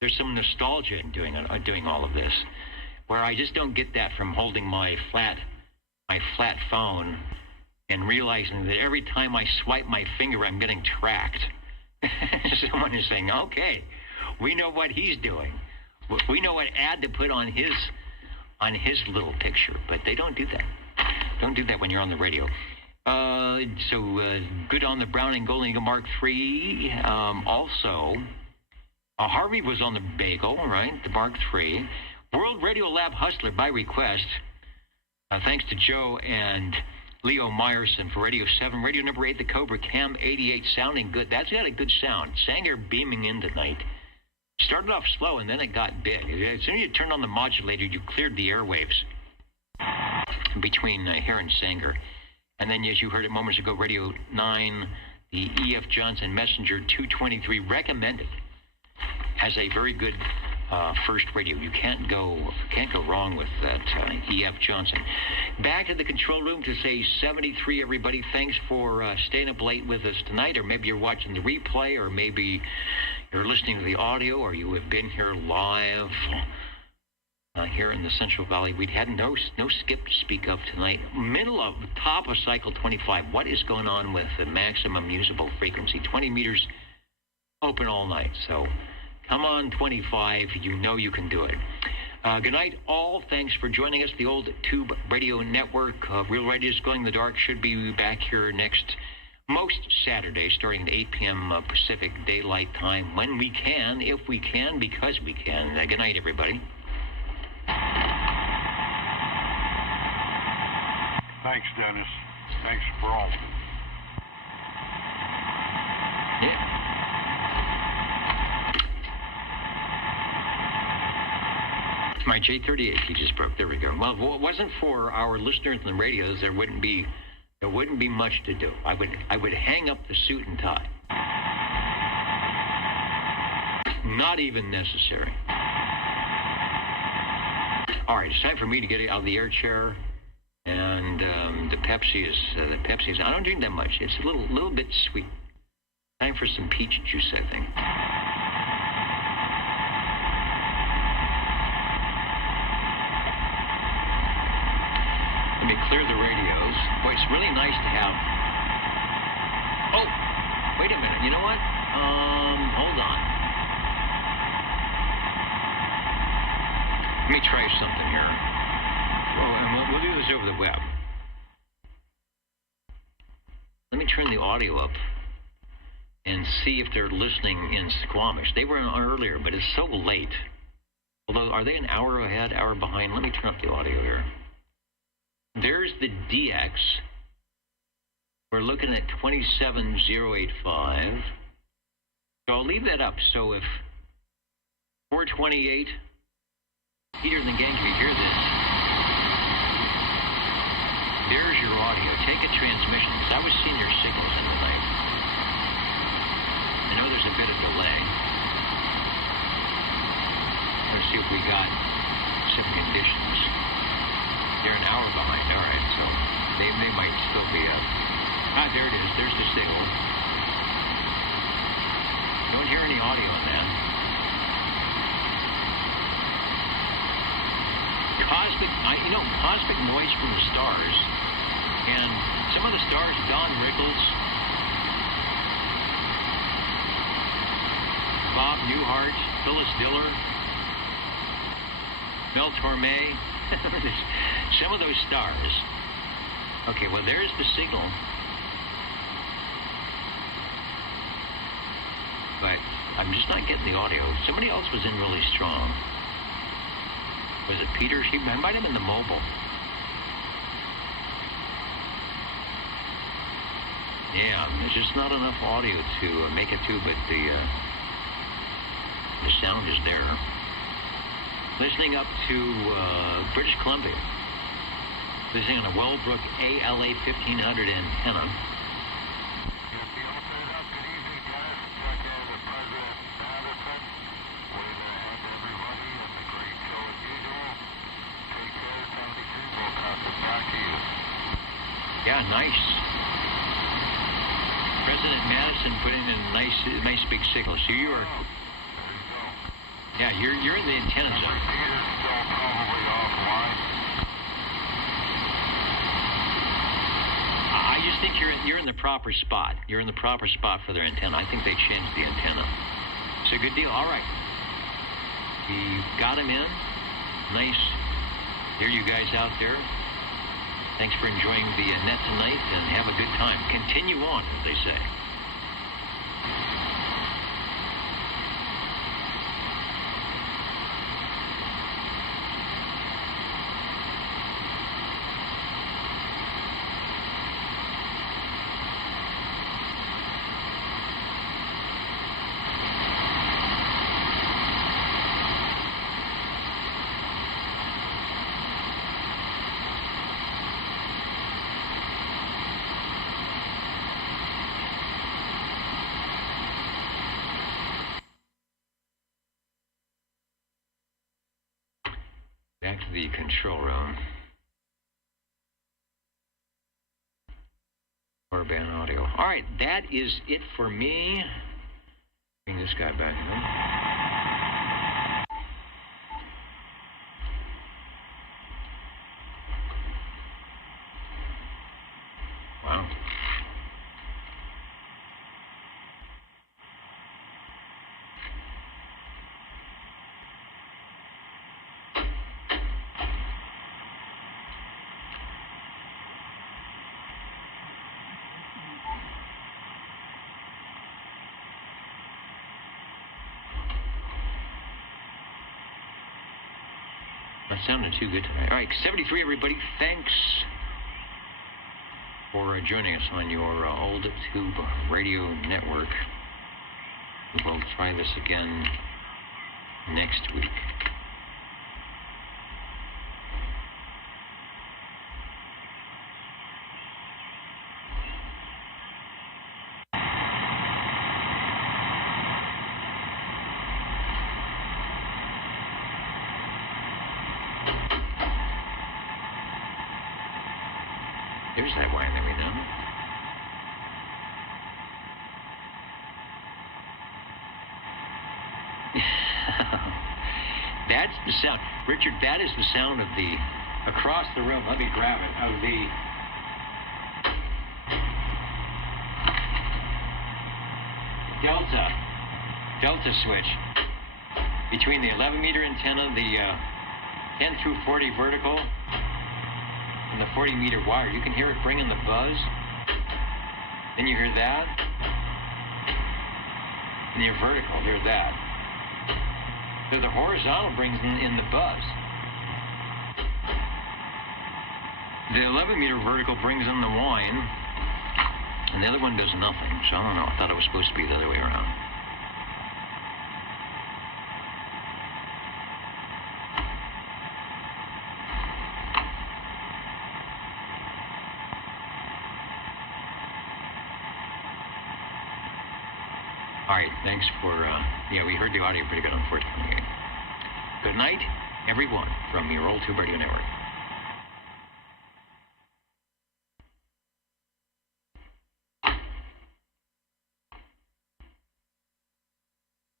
There's some nostalgia in doing all of this, where I just don't get that from holding my flat phone and realizing that every time I swipe my finger, I'm getting tracked. Someone is saying, okay, we know what he's doing. We know what ad to put on his little picture, but they don't do that. Don't do that when you're on the radio. Good on the Browning Golden Eagle Mark III. Also, Harvey was on the Bagel, right? The Mark III. World Radio Lab Hustler by request. Thanks to Joe and Leo Meyerson for Radio 7. Radio number 8, the Cobra Cam 88, sounding good. That's got a good sound. Sanger beaming in tonight. Started off slow, and then it got big. As soon as you turned on the modulator, you cleared the airwaves between here and Sanger. And then, as you heard it moments ago, Radio 9, the E.F. Johnson Messenger 223, recommended as a very good first radio. You can't go wrong with that E.F. Johnson. Back to the control room to say 73, everybody. Thanks for staying up late with us tonight, or maybe you're watching the replay, or maybe you're listening to the audio, or you have been here live here in the Central Valley. We'd had no skip to speak of tonight. Top of cycle 25. What is going on with the maximum usable frequency? 20 meters open all night. So come on, 25. You know you can do it. Good night, all. Thanks for joining us. The Old Tube Radio Network. Real Radio's Going in the Dark should be back here most Saturdays, starting at 8 p.m. Pacific Daylight Time, when we can, if we can, because we can. Good night, everybody. Thanks, Dennis. Thanks for all. Yeah. My J38 key just broke. There we go. Well, if it wasn't for our listeners and the radios, there wouldn't be much to do. I would hang up the suit and tie. Not even necessary. All right, it's time for me to get out of the air chair, and the Pepsi is. I don't drink that much. It's a little bit sweet. Time for some peach juice, I think. Let me clear the radios. Boy, it's really nice to have. Oh, wait a minute. You know what? Hold on. Let me try something here. And we'll do this over the web. Let me turn the audio up and see if they're listening in Squamish. They were on earlier, but it's so late. Although, are they an hour ahead, hour behind? Let me turn up the audio here. There's the DX. We're looking at 27085. So I'll leave that up. So if 428... Peter and the gang, if you hear this, there's your audio. Take a transmission, because I was seeing your signals in the night. I know there's a bit of delay. Let's see if we got catch-up conditions. They're an hour behind. All right, so they might still be up. There it is. There's the signal. Don't hear any audio on that. Cosmic noise from the stars. And some of the stars, Don Rickles, Bob Newhart, Phyllis Diller, Mel Torme, some of those stars. Okay, well, there's the signal. But I'm just not getting the audio. Somebody else was in really strong. Was it Peter? He might have been the mobile. Yeah, there's just not enough audio to make it through, but the sound is there. Listening up to British Columbia. Listening on a Wellbrook ALA 1500 antenna. Yeah, nice. President Madison put in a nice big signal. So you are, yeah, you're in the antenna zone. I just think you're in the proper spot. You're in the proper spot for their antenna. I think they changed the antenna. So good deal. All right. We got him in. Nice. Hear you guys out there. Thanks for enjoying the net tonight, and have a good time. Continue on, as they say. Back to the control room. Or band audio. All right, that is it for me. Bring this guy back in. Wow. That sounded too good tonight. All right, 73, everybody. Thanks for joining us on your old tube radio network. We'll try this again next week. There's that wine that we know. That's the sound. Richard, that is the sound of the, across the room, let me grab it, of the Delta switch between the 11-meter antenna, the 10 through 40 vertical, and the 40-meter wire. You can hear it bring in the buzz. Then you hear that. And your vertical, hear that. So the horizontal brings in the buzz. The 11-meter vertical brings in the whine, and the other one does nothing. So I don't know. I thought it was supposed to be the other way around. All right, thanks for, yeah, we heard the audio pretty good, unfortunately. Good night. everyone from your old Tube Radio Network.